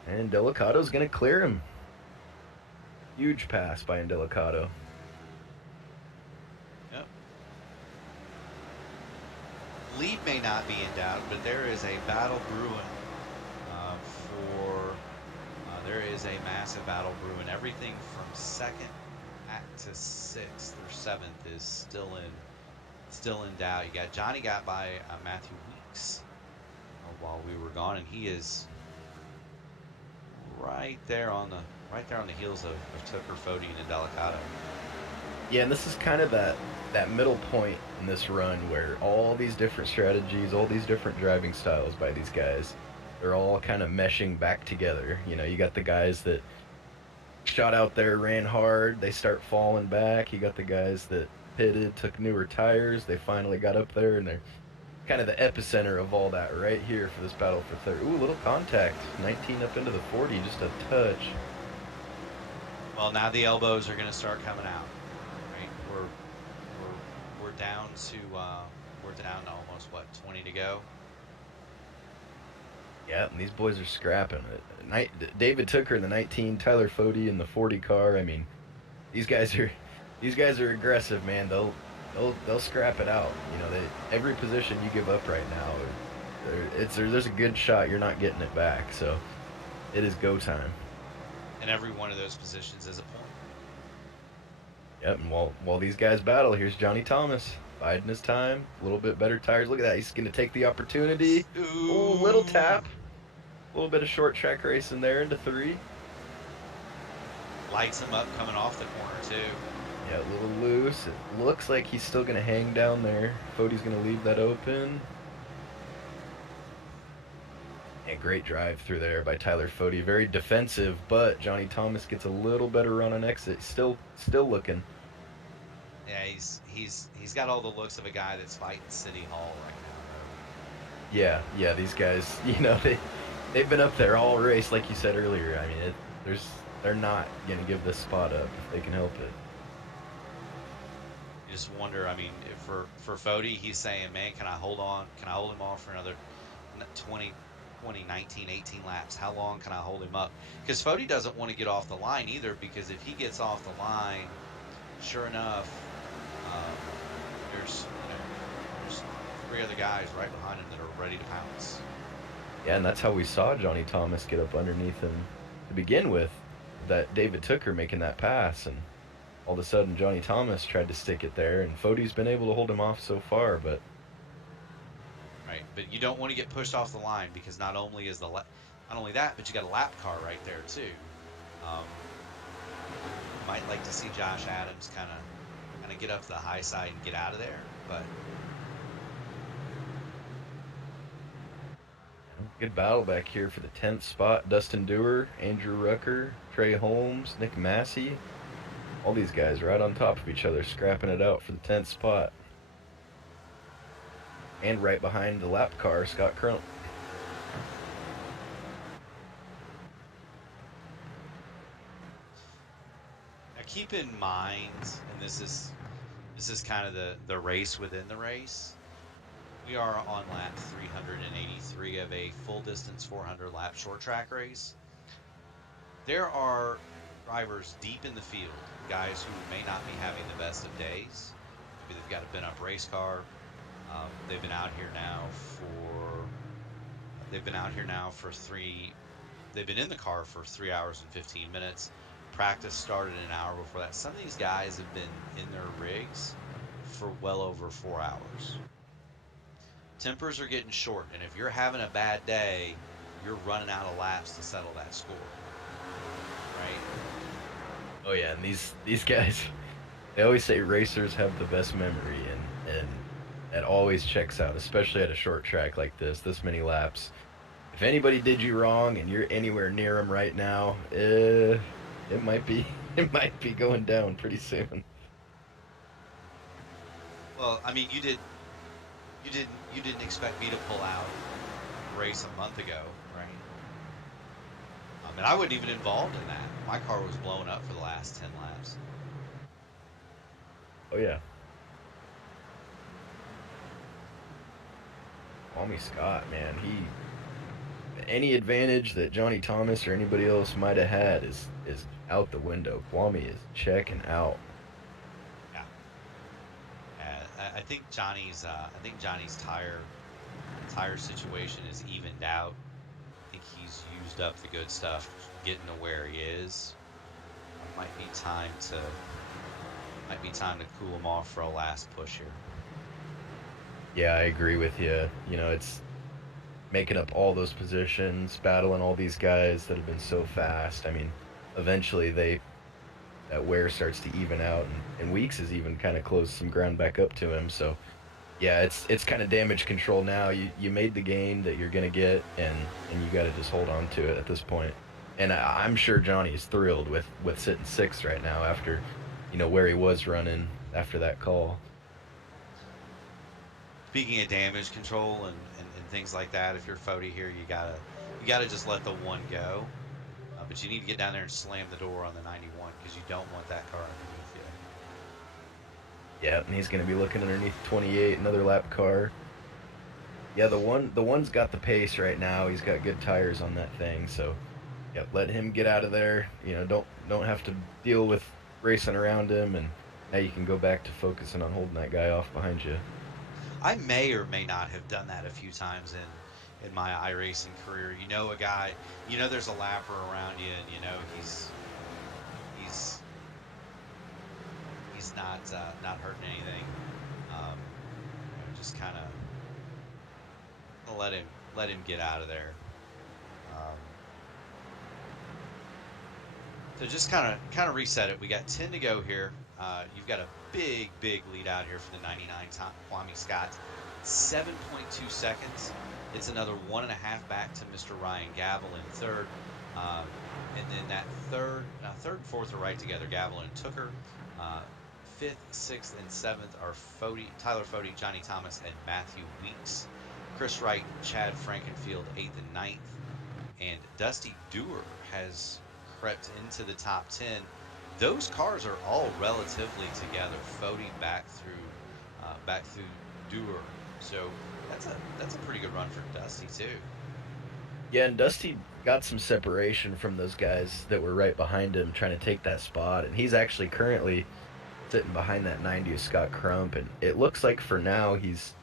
And Delicato's going to clear him. Huge pass by Delicato. Yep. Lead may not be in doubt, but there is a battle brewing there is a massive battle brewing. Everything from 2nd to 6th or 7th is still in doubt. You got Johnny got by Matthew Weeks while we were gone, and he is right there on the heels of Tooker, Fody, and Delicato. Yeah, and this is kind of that middle point in this run where all these different strategies, all these different driving styles by these guys, they're all kind of meshing back together. You got the guys that shot out there, ran hard, they start falling back. You got the guys that pitted, took newer tires, they finally got up there, and they're kind of the epicenter of all that right here for this battle for 3rd. Ooh, little contact. 19 up into the 40, just a touch. Well, now the elbows are going to start coming out. Right? We're down to almost 20 to go. Yeah, and these boys are scrapping it. David Tooker in the 19, Tyler Fody in the 40 car. I mean, these guys are aggressive, man. They'll scrap it out. Every position you give up right now, there's a good shot you're not getting it back. So it is go time. And every one of those positions is a point. Yep, and while these guys battle, here's Johnny Thomas biding his time. A little bit better tires. Look at that. He's going to take the opportunity. Ooh, little tap. A little bit of short track racing there into 3. Lights him up coming off the corner, too. Yeah, a little loose. It looks like he's still going to hang down there. Fody's going to leave that open. And great drive through there by Tyler Fody. Very defensive, but Johnny Thomas gets a little better run on exit. Still looking. Yeah, he's got all the looks of a guy that's fighting City Hall right now. Yeah, these guys, they've been up there all race, like you said earlier. I mean, they're not gonna give this spot up if they can help it. You just wonder. I mean, for Fody, he's saying, "Man, can I hold on? Can I hold him off for another 20, 19, 18 laps? How long can I hold him up?" Because Fody doesn't want to get off the line either. Because if he gets off the line, sure enough, there's 3 other guys right behind him that are ready to pounce. Yeah, and that's how we saw Johnny Thomas get up underneath him to begin with. That David Tooker making that pass, and all of a sudden Johnny Thomas tried to stick it there, and Fody's been able to hold him off so far, but. Right, but you don't want to get pushed off the line because not only that, but you got a lap car right there too. Might like to see Josh Adams kind of get up to the high side and get out of there, but good battle back here for the 10th spot. Dustin Dewar, Andrew Rucker, Trey Holmes, Nick Massey. All these guys right on top of each other, scrapping it out for the 10th spot. And right behind the lap car, Scott Crump. now keep in mind, and this is kind of the race within the race. We are on lap 383 of a full distance 400 lap short track race. There are drivers deep in the field, guys who may not be having the best of days. Maybe they've got a bent-up race car. They've been out here now for. They've been out here now for three. They've been in the car for 3 hours and 15 minutes. Practice started an hour before that. Some of these guys have been in their rigs for well over 4 hours. Tempers are getting short, and if you're having a bad day, you're running out of laps to settle that score. Right? Oh yeah, and these guys, they always say racers have the best memory, and that always checks out, especially at a short track like this many laps. If anybody did you wrong and you're anywhere near them right now, it might be going down pretty soon. Well, I mean, you didn't expect me to pull out a race a month ago, right? And I wasn't even involved in that. My car was blown up for the last 10 laps. Oh yeah. Tommy Scott, man, any advantage that Johnny Thomas or anybody else might have had is out the window. Kwame is checking out. Yeah. I think Johnny's tire situation is evened out. I think he's used up the good stuff getting to where he is. Might be time to cool him off for a last push here. Yeah, I agree with you. You know, it's making up all those positions, battling all these guys that have been so fast. I mean, eventually that wear starts to even out, and Weeks has even kind of closed some ground back up to him. So, yeah, it's kind of damage control now. You made the gain that you're gonna get, and you got to just hold on to it at this point. And I'm sure Johnny is thrilled with sitting 6th right now after, where he was running after that call. Speaking of damage control and things like that, if you're Fody here, you gotta just let the one go. But you need to get down there and slam the door on the 91 because you don't want that car underneath you. Yeah, and he's going to be looking underneath 28, another lap car. Yeah, the one's got the pace right now. He's got good tires on that thing, so yeah, let him get out of there. Don't have to deal with racing around him, and now you can go back to focusing on holding that guy off behind you. I may or may not have done that a few times in my iRacing career. A guy, there's a lapper around you, and he's not hurting anything. Just kind of let him get out of there. So just kind of reset it. We got 10 to go here. You've got a big lead out here for the 99 Kwame Scott. 7.2 seconds. It's another 1.5 back to Mr. Ryan Gavel in third. And then that third and fourth are right together. Gavel and Tooker. 5th, 6th, and 7th are Tyler Fody, Johnny Thomas, and Matthew Weeks. Chris Wright, Chad Frankenfield, 8th and 9th. And Dusty Dewar has crept into the top 10. Those cars are all relatively together. Fody back through Dewar. So that's a pretty good run for Dusty too. Yeah, and Dusty got some separation from those guys that were right behind him trying to take that spot, and he's actually currently sitting behind that 90 of Scott Crump, and it looks like for now he's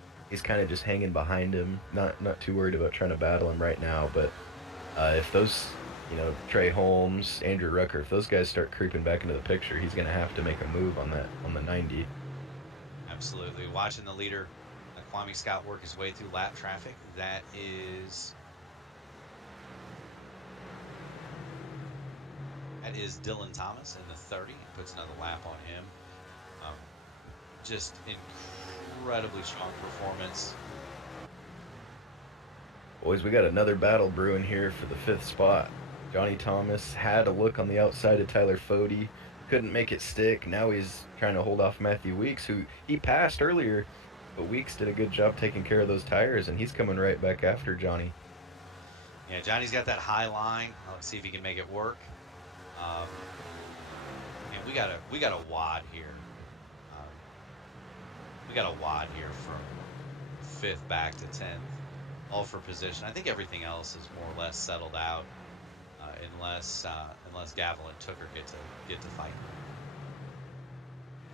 kind of just hanging behind him, not too worried about trying to battle him right now. But if those Trey Holmes, Andrew Rucker, if those guys start creeping back into the picture, he's going to have to make a move on the 90. Absolutely. Watching the leader, Kwame Scott, work his way through lap traffic. That is Dylan Thomas in the 30. Puts another lap on him. Just incredibly strong performance. Boys, we got another battle brewing here for the 5th spot. Johnny Thomas had a look on the outside of Tyler Fody, couldn't make it stick. Now he's trying to hold off Matthew Weeks, who he passed earlier, but Weeks did a good job taking care of those tires, and he's coming right back after Johnny. Yeah, Johnny's got that high line. Let's see if he can make it work. And we got a wad here. We got a wad here from 5th back to 10th, all for position. I think everything else is more or less settled out. unless Gavel and Tooker get to fight.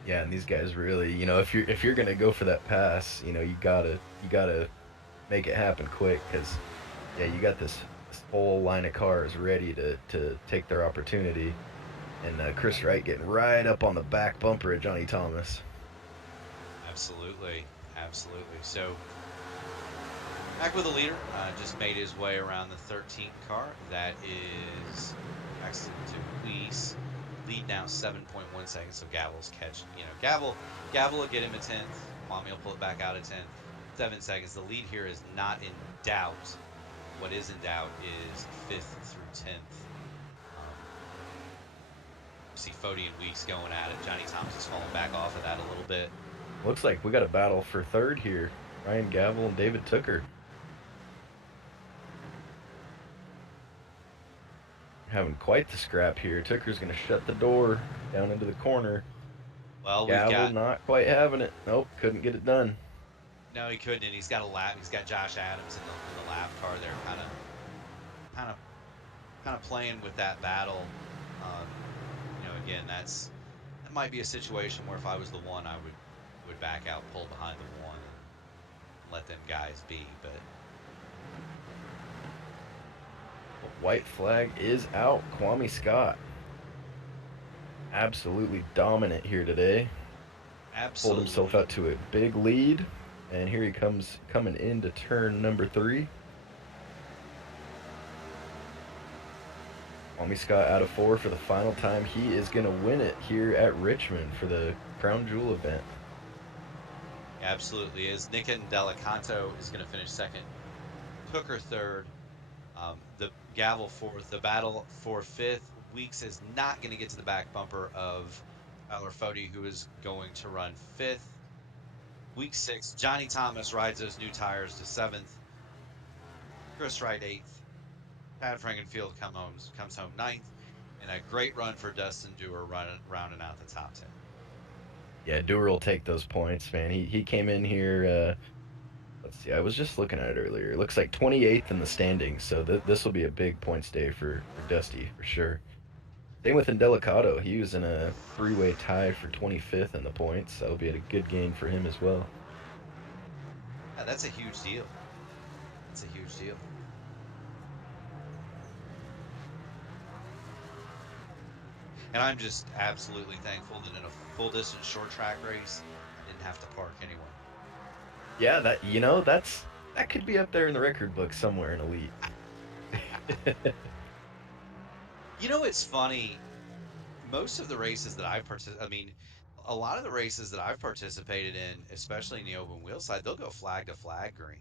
Yeah, and these guys really, if you're gonna go for that pass, you gotta make it happen quick because yeah, you got this whole line of cars ready to take their opportunity, and Chris Wright getting right up on the back bumper of Johnny Thomas. Absolutely, absolutely. So back with the leader, just made his way around the 13th car. That is Paxton to Weiss. Lead now 7.1 seconds, so Gavel's catch. Gavel will get him a 10th. Kwame will pull it back out at 10th. 7 seconds. The lead here is not in doubt. What is in doubt is 5th through 10th. See Fody and Weeks going at it. Johnny Thomas is falling back off of that a little bit. Looks like we got a battle for third here. Ryan Gavel and David Tooker. Having quite the scrap here. Tooker's going to shut the door down into the corner. Well, Gavel not quite having it. Nope, couldn't get it done. No, he couldn't, and he's got a lap. He's got Josh Adams in the lap car there, kind of playing with that battle. Again, that might be a situation where if I was the one, I would back out, pull behind the one, and let them guys be. But white flag is out. Kwame Scott. Absolutely dominant here today. Absolutely. Pulled himself out to a big lead. And here he comes coming into turn number 3. Kwame Scott out of 4 for the final time. He is going to win it here at Richmond for the Crown Jewel event. Absolutely is. Nick Delicanto is going to finish second. Tooker third. The Gavel fourth. The battle for fifth. Weeks is not going to get to the back bumper of Tyler Fody, who is going to run fifth. Week 6, Johnny Thomas rides those new tires to 7th. Chris Wright 8th. Pat Frankenfield comes home 9th. And a great run for Dustin Dewar rounding out the top 10. Yeah, Dewar will take those points, man. He came in here, let's see, I was just looking at it earlier. It looks like 28th in the standings, so this will be a big points day for Dusty, for sure. Same with Indelicato. He was in a 3-way tie for 25th in the points. That'll be a good gain for him as well. Yeah, that's a huge deal. That's a huge deal. And I'm just absolutely thankful that in a full distance short track race, I didn't have to park anywhere. Yeah, that could be up there in the record book somewhere in Elite. It's funny. Most of the races that a lot of the races that I've participated in, especially in the open wheel side, they'll go flag to flag green.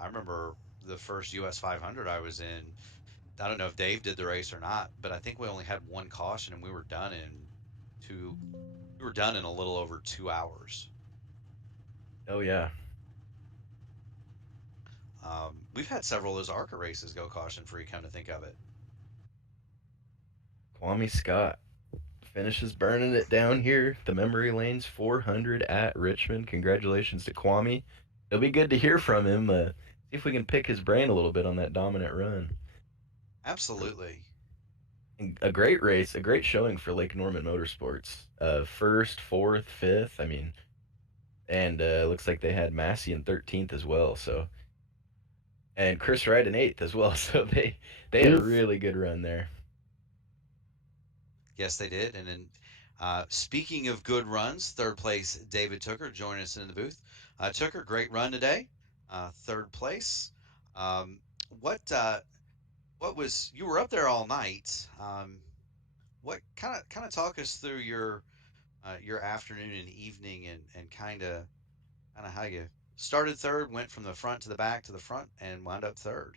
I remember the first US 500 I was in. I don't know if Dave did the race or not, but I think we only had one caution, and we were done in a little over 2 hours. Oh yeah. We've had several of those ARCA races go caution free, come to think of it. Kwame Scott finishes burning it down here. The Memory Lanes 400 at Richmond. Congratulations to Kwame. It'll be good to hear from him. See if we can pick his brain a little bit on that dominant run. Absolutely. A great race, a great showing for Lake Norman Motorsports. First, fourth, fifth. And looks like they had Massey in 13th as well. So, and Chris Wright in 8th as well. So they had a really good run there. Yes, they did. And then, speaking of good runs, third place, David Tooker joining us in the booth. Tooker, great run today. Third place. What was, you were up there all night. What kind of talk us through your afternoon and evening, and kind of how you started third, went from the front to the back to the front, and wound up third.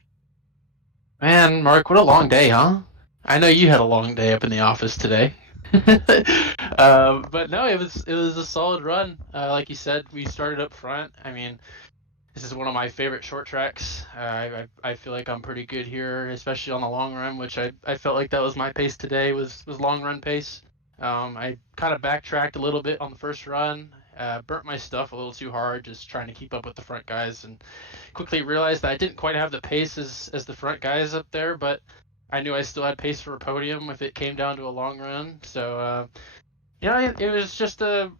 Man, Mark, what a long day, huh? I know you had a long day up in the office today. But no, it was a solid run. Like you said, we started up front. This is one of my favorite short tracks. I feel like I'm pretty good here, especially on the long run, which I felt like that was my pace today, was long run pace. I kind of backtracked a little bit on the first run, burnt my stuff a little too hard, just trying to keep up with the front guys, and quickly realized that I didn't quite have the pace as the front guys up there, but I knew I still had pace for a podium if it came down to a long run. So it was just a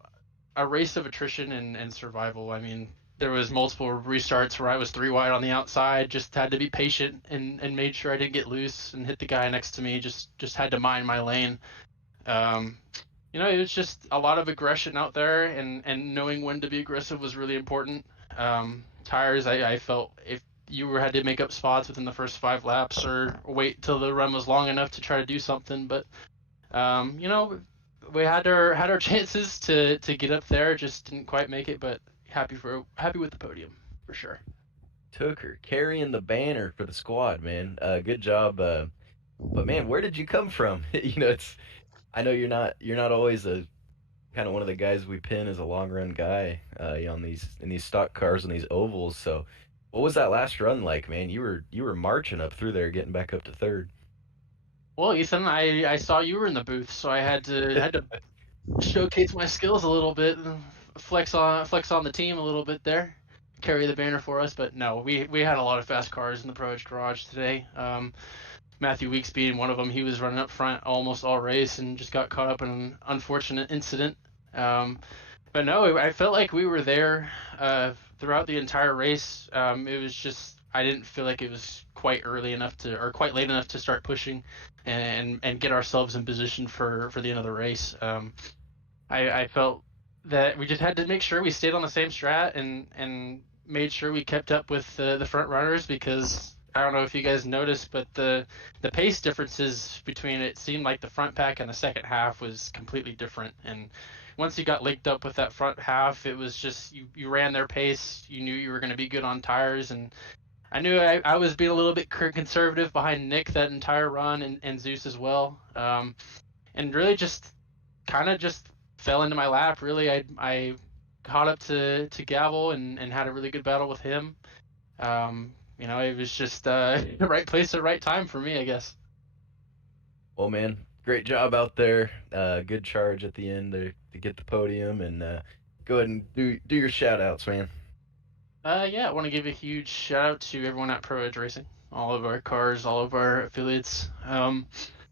race of attrition and survival. I mean, there was multiple restarts where I was 3 wide on the outside, just had to be patient and made sure I didn't get loose and hit the guy next to me. Just had to mind my lane. It was just a lot of aggression out there, and knowing when to be aggressive was really important. Tires, I felt if you had to make up spots within the first 5 laps or wait till the run was long enough to try to do something, but we had our chances to get up there, just didn't quite make it, but happy with the podium for sure. Tooker carrying the banner for the squad, man. Good job. But man, where did you come from? It's I know you're not always a kind of one of the guys we pin as a long run guy, on these stock cars and these ovals. So, what was that last run like, man? You were marching up through there, getting back up to third. Well, Ethan, I saw you were in the booth, so I had to showcase my skills a little bit, flex on the team a little bit there, carry the banner for us. But no, we had a lot of fast cars in the Pro Edge garage today. Matthew Weeks being one of them. He was running up front almost all race and just got caught up in an unfortunate incident. But no, I felt like we were there throughout the entire race. It was just I didn't feel like it was quite early enough or quite late enough to start pushing and get ourselves in position for the end of the race. I felt that we just had to make sure we stayed on the same strat and made sure we kept up with the front runners, because I don't know if you guys noticed, but the pace differences between it seemed like the front pack and the second half was completely different. And once you got linked up with that front half, it was just you ran their pace. You knew you were going to be good on tires, and I knew I was being a little bit conservative behind Nick that entire run, and Zeus as well. And really just kind of just fell into my lap. Really, I caught up to Gavel and had a really good battle with him. It was just the right place at right time for me, I guess. Well, man, great job out there. Good charge at the end to get the podium, and go ahead and do your shout outs, man. I want to give a huge shout out to everyone at Pro Edge Racing, all of our cars, all of our affiliates.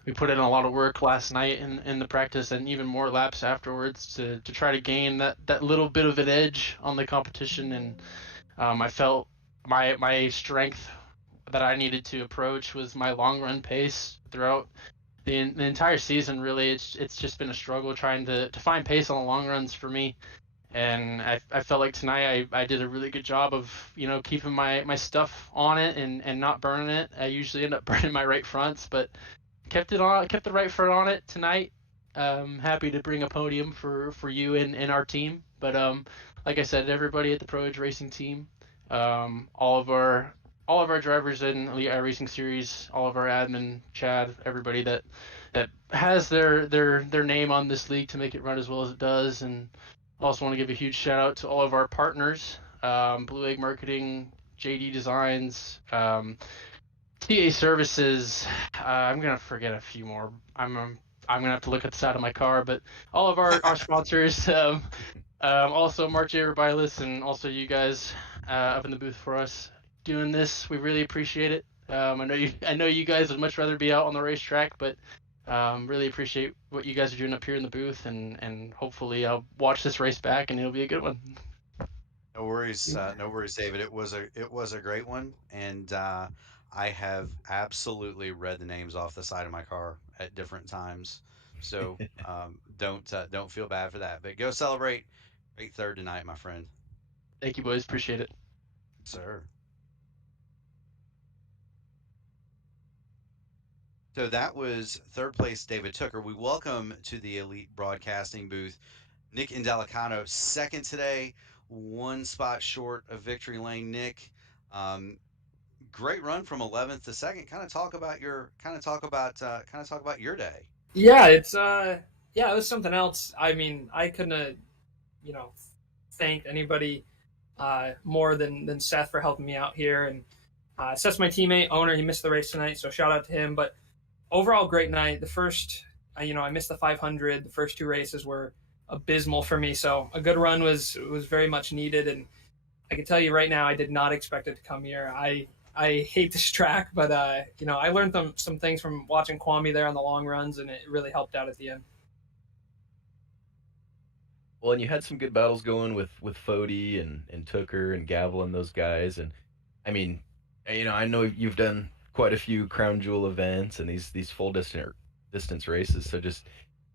We put in a lot of work last night in the practice, and even more laps afterwards to try to gain that little bit of an edge on the competition. And I felt my strength that I needed to approach was my long run pace throughout the entire season. Really, it's just been a struggle trying to find pace on the long runs for me. And I felt like tonight I did a really good job of keeping my stuff on it and not burning it. I usually end up burning my right fronts, but kept the right front on it tonight. Happy to bring a podium for you and our team. But like I said, everybody at the Pro Edge Racing team, all of our drivers in Elite iRacing Series, all of our admin, Chad, everybody that has their name on this league to make it run as well as it does. And also want to give a huge shout out to all of our partners, Blue Egg Marketing, JD Designs, TA Services. I'm gonna forget a few more. I'm gonna have to look at the side of my car, but all of our sponsors, also Mark J. Rubilis, and also you guys up in the booth for us doing this. We really appreciate it. I know you guys would much rather be out on the racetrack, but really appreciate what you guys are doing up here in the booth, and hopefully I'll watch this race back and it'll be a good one. No worries, David. It was a great one, and I have absolutely read the names off the side of my car at different times, so don't feel bad for that. But go celebrate great third tonight, my friend. Thank you, boys. Appreciate it, sir. So that was third place, David Tooker. We welcome to the Elite Broadcasting booth Nick Indelicano, second today, one spot short of victory lane. Nick, great run from 11th to second. Kind of talk about your day. Yeah, it was something else. I mean, I couldn't have, thanked anybody more than Seth for helping me out here. And Seth's my teammate, owner. He missed the race tonight, so shout out to him. But overall, great night. The first, I missed the 500. The first two races were abysmal for me, so a good run was very much needed. And I can tell you right now, I did not expect it to come here. I I hate this track, but I learned some things from watching Kwame there on the long runs, and it really helped out at the end. Well, and you had some good battles going with Fody and Tooker and Gavel and those guys. And I mean, I know you've done quite a few crown jewel events and these full distance races. So just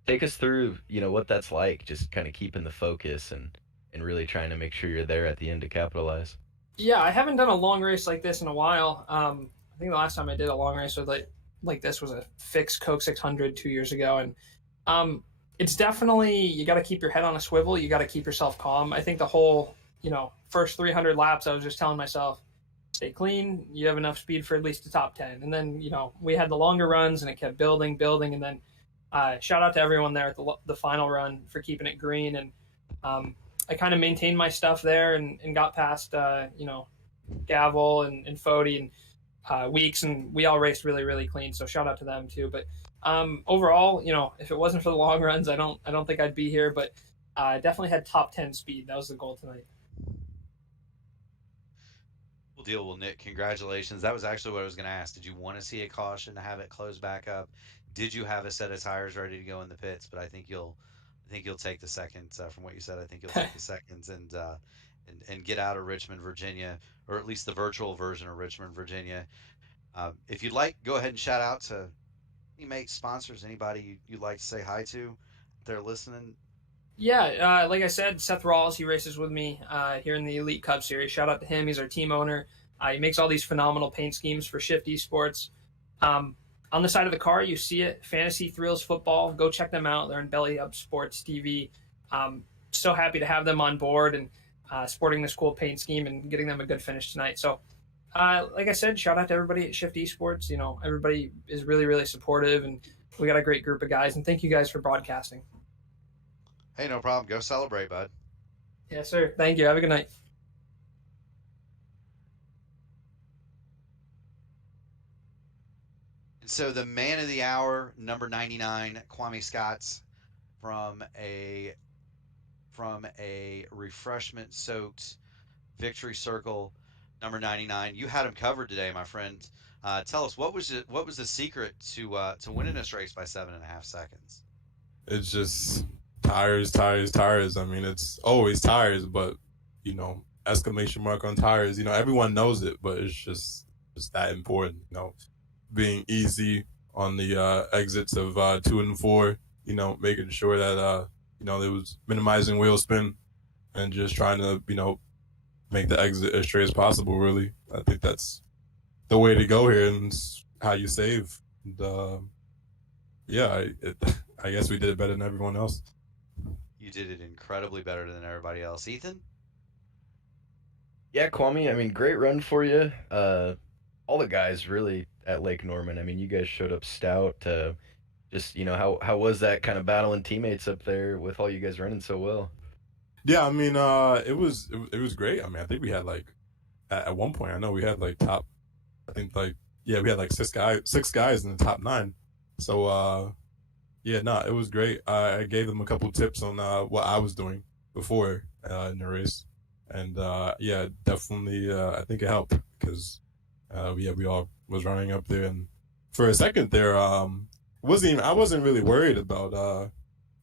take us through, what that's like. Just kind of keeping the focus and really trying to make sure you're there at the end to capitalize. Yeah, I haven't done a long race like this in a while. I think the last time I did a long race with like this was a fixed Coke 600 2 years ago, and it's definitely you got to keep your head on a swivel. You got to keep yourself calm. I think the whole first 300 laps, I was just telling myself, stay clean. You have enough speed for at least the top 10. And then we had the longer runs, and it kept building, and then shout out to everyone there at the final run for keeping it green. And I kind of maintained my stuff there and got past Gavel and Fody and Weeks, and we all raced really, really clean. So shout out to them too. But overall, if it wasn't for the long runs, I don't think I'd be here. But I definitely had top 10 speed. That was the goal tonight. Well, deal. Well, Nick, congratulations. That was actually what I was going to ask. Did you want to see a caution to have it close back up? Did you have a set of tires ready to go in the pits? But I think you'll take the seconds from what you said. I think you'll take the seconds and get out of Richmond, Virginia, or at least the virtual version of Richmond, Virginia. If you'd like, go ahead and shout out to any mates, sponsors, anybody you'd like to say hi to. They're listening. Yeah, like I said, Seth Rawls, he races with me here in the Elite Cup Series. Shout out to him. He's our team owner. He makes all these phenomenal paint schemes for Shift Esports. On the side of the car, you see it, Fantasy Thrills Football. Go check them out. They're in Belly Up Sports TV. So happy to have them on board and sporting this cool paint scheme and getting them a good finish tonight. So, like I said, shout out to everybody at Shift Esports. Everybody is really, really supportive, and we got a great group of guys. And thank you guys for broadcasting. Hey, no problem. Go celebrate, bud. Yes, sir. Thank you. Have a good night. And so the man of the hour, number 99, Kwame Scotts, from a refreshment-soaked Victory Circle, number 99. You had him covered today, my friend. Tell us what was the secret to winning this race by 7.5 seconds? It's just tires. I mean, it's always tires, but exclamation mark on tires. Everyone knows it, but it's just that important. Being easy on the exits of 2 and 4. Making sure that it was minimizing wheel spin and just trying to make the exit as straight as possible. Really, I think that's the way to go here, and it's how you save. And, I guess we did it better than everyone else. You did it incredibly better than everybody else. Ethan? Yeah, Kwame, I mean, great run for you. All the guys really at Lake Norman. I mean, you guys showed up stout. Just, how was that kind of battling teammates up there with all you guys running so well? Yeah, I mean, it was great. I mean, I think we had at one point, I know we had top, I think we had 6 guys in the top 9. So, it was great. I gave them a couple tips on what I was doing before in the race, and definitely I think it helped because we all was running up there, and for a second there, I wasn't really worried about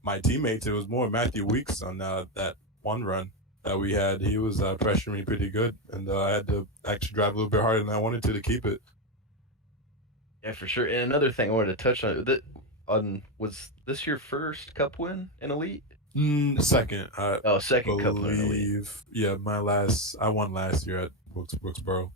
my teammates. It was more Matthew Weeks on that one run that we had. He was pressuring me pretty good, and I had to actually drive a little bit harder than I wanted to keep it. Yeah, for sure. And another thing I wanted to touch on was this your first Cup win in Elite? Second. Second Cup win in Elite. Yeah, I won last year at Wilkesboro.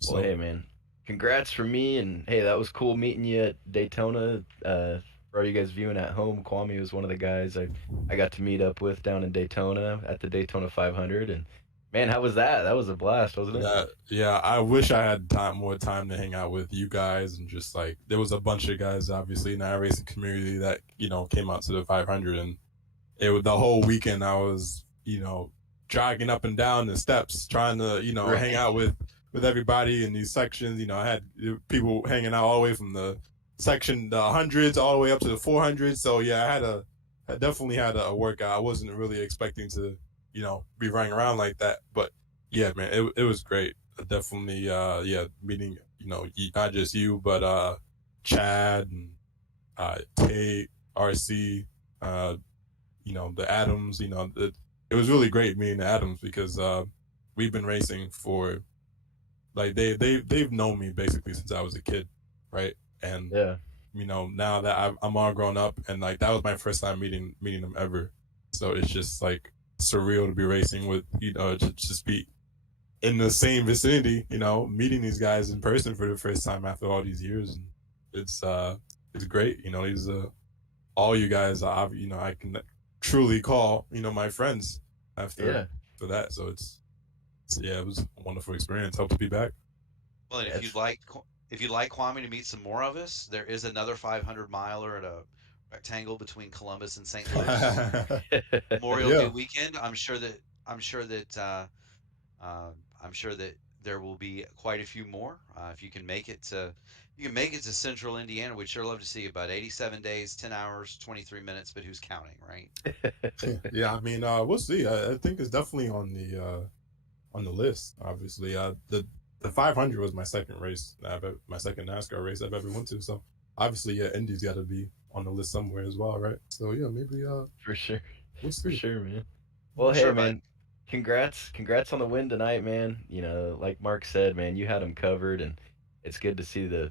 So. Well, hey man, congrats for me, and hey, that was cool meeting you at Daytona. For all you guys viewing at home, Kwame was one of the guys I got to meet up with down in Daytona at the Daytona 500, and man, how was that? That was a blast, wasn't it? Yeah. I wish I had more time to hang out with you guys, and just there was a bunch of guys obviously in our racing community that came out to the 500, and the whole weekend I was jogging up and down the steps trying to Right. hang out with everybody in these sections. I had people hanging out all the way from the section the 100s all the way up to the 400s. So yeah, I definitely had a workout. I wasn't really expecting to be running around like that, but yeah, man, it was great. definitely meeting not just you but Chad and Tate, RC, the Adams. It was really great meeting the Adams because we've been racing for like they've known me basically since I was a kid, right? And Yeah. now that I'm all grown up, and like that was my first time meeting them ever, so it's just like surreal to be racing with just be in the same vicinity, meeting these guys in person for the first time after all these years, and it's great. These all you guys are, I can truly call my friends after Yeah. for that. So it was a wonderful experience. Hope to be back. Well, and if you'd like Kwame to meet some more of us, there is another 500 miler at a rectangle between Columbus and St. Louis. Memorial Day Yeah. weekend. Uh, I'm sure that there will be quite a few more. If you can make it to Central Indiana, we'd sure love to see you. About 87 days, 10 hours, 23 minutes, but who's counting, right? Yeah, I mean, we'll see. I think it's definitely on the list. Obviously, the 500 was my second race. My second NASCAR race I've ever went to. So obviously, yeah, Indy's got to be on the list somewhere as well, right? So yeah, maybe For sure. we'll For see. sure, man. Well, hey, Sure, bud. man. Congrats on the win tonight, man. Like Mark said, man, you had them covered, and it's good to see the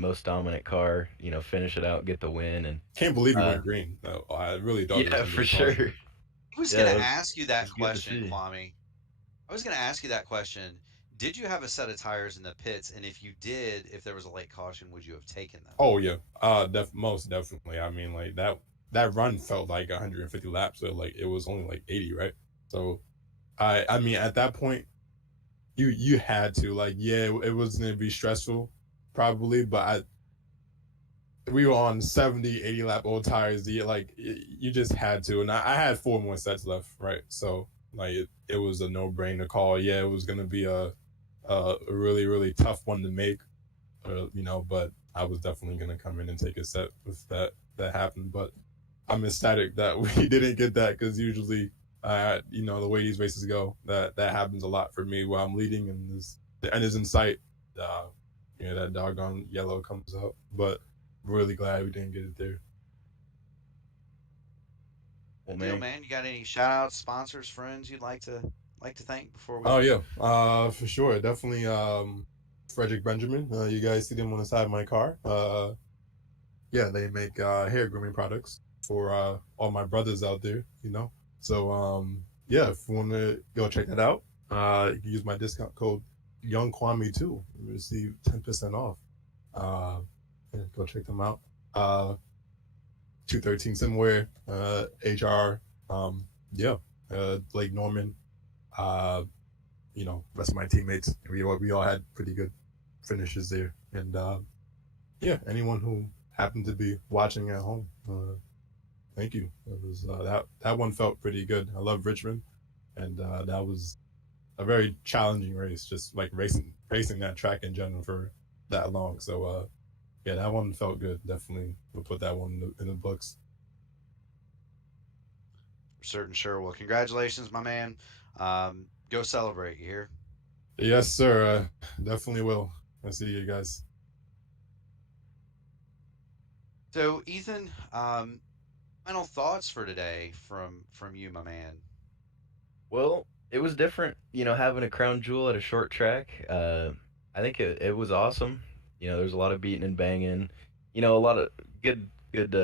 most dominant car, finish it out, get the win, and Can't believe he uh, went green. No, I really thought he was yeah, gonna for get sure. caution. I was Yeah, going it to was, ask you it that was good to question, see. Kwame. I was going to ask you that question. Did you have a set of tires in the pits? And if you did, if there was a late caution, would you have taken them? Oh yeah, most definitely. I mean, like that run felt like 150 laps, so like it was only like 80, right? So I mean, at that point, you had to like, yeah, it was gonna be stressful, probably, but we were on 70, 80 lap old tires. You just had to, and I had 4 more sets left, right? So like it was a no brainer call. Yeah, it was gonna be a really really tough one to make, but I was definitely gonna come in and take a set if that happened. But I'm ecstatic that we didn't get that because usually, the way these races go, that happens a lot for me where I'm leading and the end is in sight. Uh, that doggone yellow comes out. But really glad we didn't get it there. Well, Good deal, man. man. You got any shout outs, sponsors, friends you'd like to thank before we Oh yeah, for sure, definitely. Frederick Benjamin, you guys see them on the side of my car. Yeah, they make hair grooming products for all my brothers out there, So yeah, if you want to go check that out, you can use my discount code Young Kwame too. You receive 10% off. Yeah, go check them out. 213 somewhere. HR. Yeah. Blake Norman. Uh, rest of my teammates. We all had pretty good finishes there, and yeah, anyone who happened to be watching at home, thank you. It was that one felt pretty good. I love Richmond, and that was a very challenging race, just like racing that track in general for that long. So yeah, that one felt good. Definitely, we'll put that one in the books. certain sure. Well, congratulations, my man. Go celebrate. You hear? Yes, sir. Definitely will. I see you guys. So, Ethan, final thoughts for today from you, my man. Well, it was different, having a crown jewel at a short track. I think it was awesome. There's a lot of beating and banging, a lot of good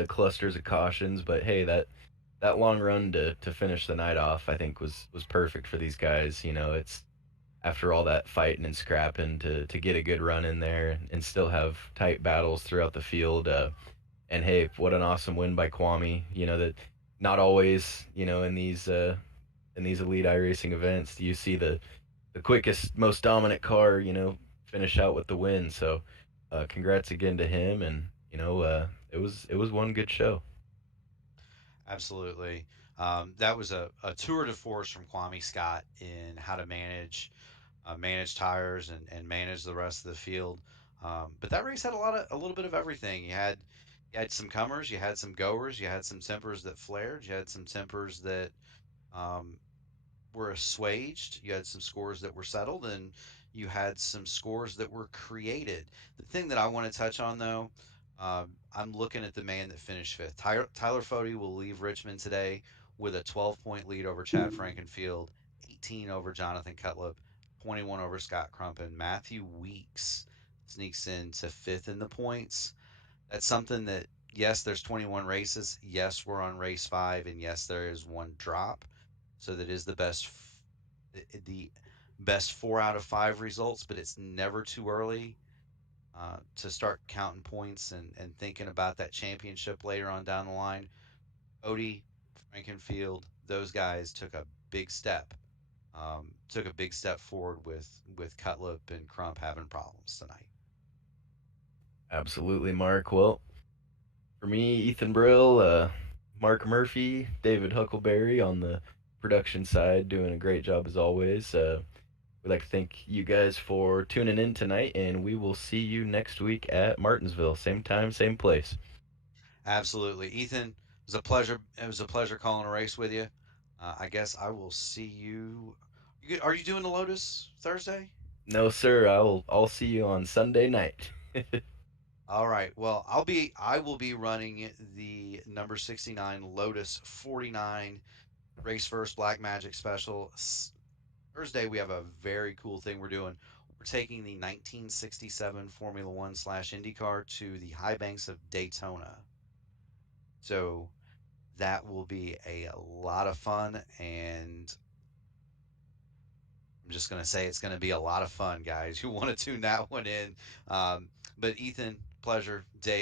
clusters of cautions. But hey, that long run to finish the night off, I think was perfect for these guys. It's after all that fighting and scrapping to get a good run in there and still have tight battles throughout the field. And hey, what an awesome win by Kwame. That not always, in these elite iRacing events, do you see the quickest, most dominant car, finish out with the win. So, congrats again to him, and it was one good show. Absolutely. That was a tour de force from Kwame Scott in how to manage tires and manage the rest of the field. But that race had a little bit of everything. You had some comers, you had some goers, you had some tempers that flared, you had some tempers that um, were assuaged, you had some scores that were settled, and You had some scores that were created. The thing that I want to touch on, though, I'm looking at the man that finished fifth. Tyler Fody will leave Richmond today with a 12-point lead over Chad Frankenfield, 18 over Jonathan Cutlip, 21 over Scott Crump, and Matthew Weeks sneaks into fifth in the points. That's something that, yes, there's 21 races. Yes, we're on race 5, and yes, there is one drop. So that is the best 4 out of 5 results, but it's never too early to start counting points and thinking about that championship later on down the line. Odie, Frankenfield, those guys took a big step forward with Cutlip and Crump having problems tonight. Absolutely, Mark. Well, for me, Ethan Brill, Mark Murphy, David Huckleberry on the production side, doing a great job as always. We'd like to thank you guys for tuning in tonight, and we will see you next week at Martinsville. Same time, same place. Absolutely, Ethan. It was a pleasure. It was a pleasure calling a race with you. I guess I will see you. Are you doing the Lotus Thursday? No, sir. I'll see you on Sunday night. All right. Well, I will be running the number 69 Lotus 49 Race First Black Magic Special. Thursday we have a very cool thing we're doing. We're taking the 1967 Formula One / IndyCar to the high banks of Daytona. So that will be a lot of fun, and I'm just going to say it's going to be a lot of fun, guys. You want to tune that one in. But Ethan, pleasure. Dave,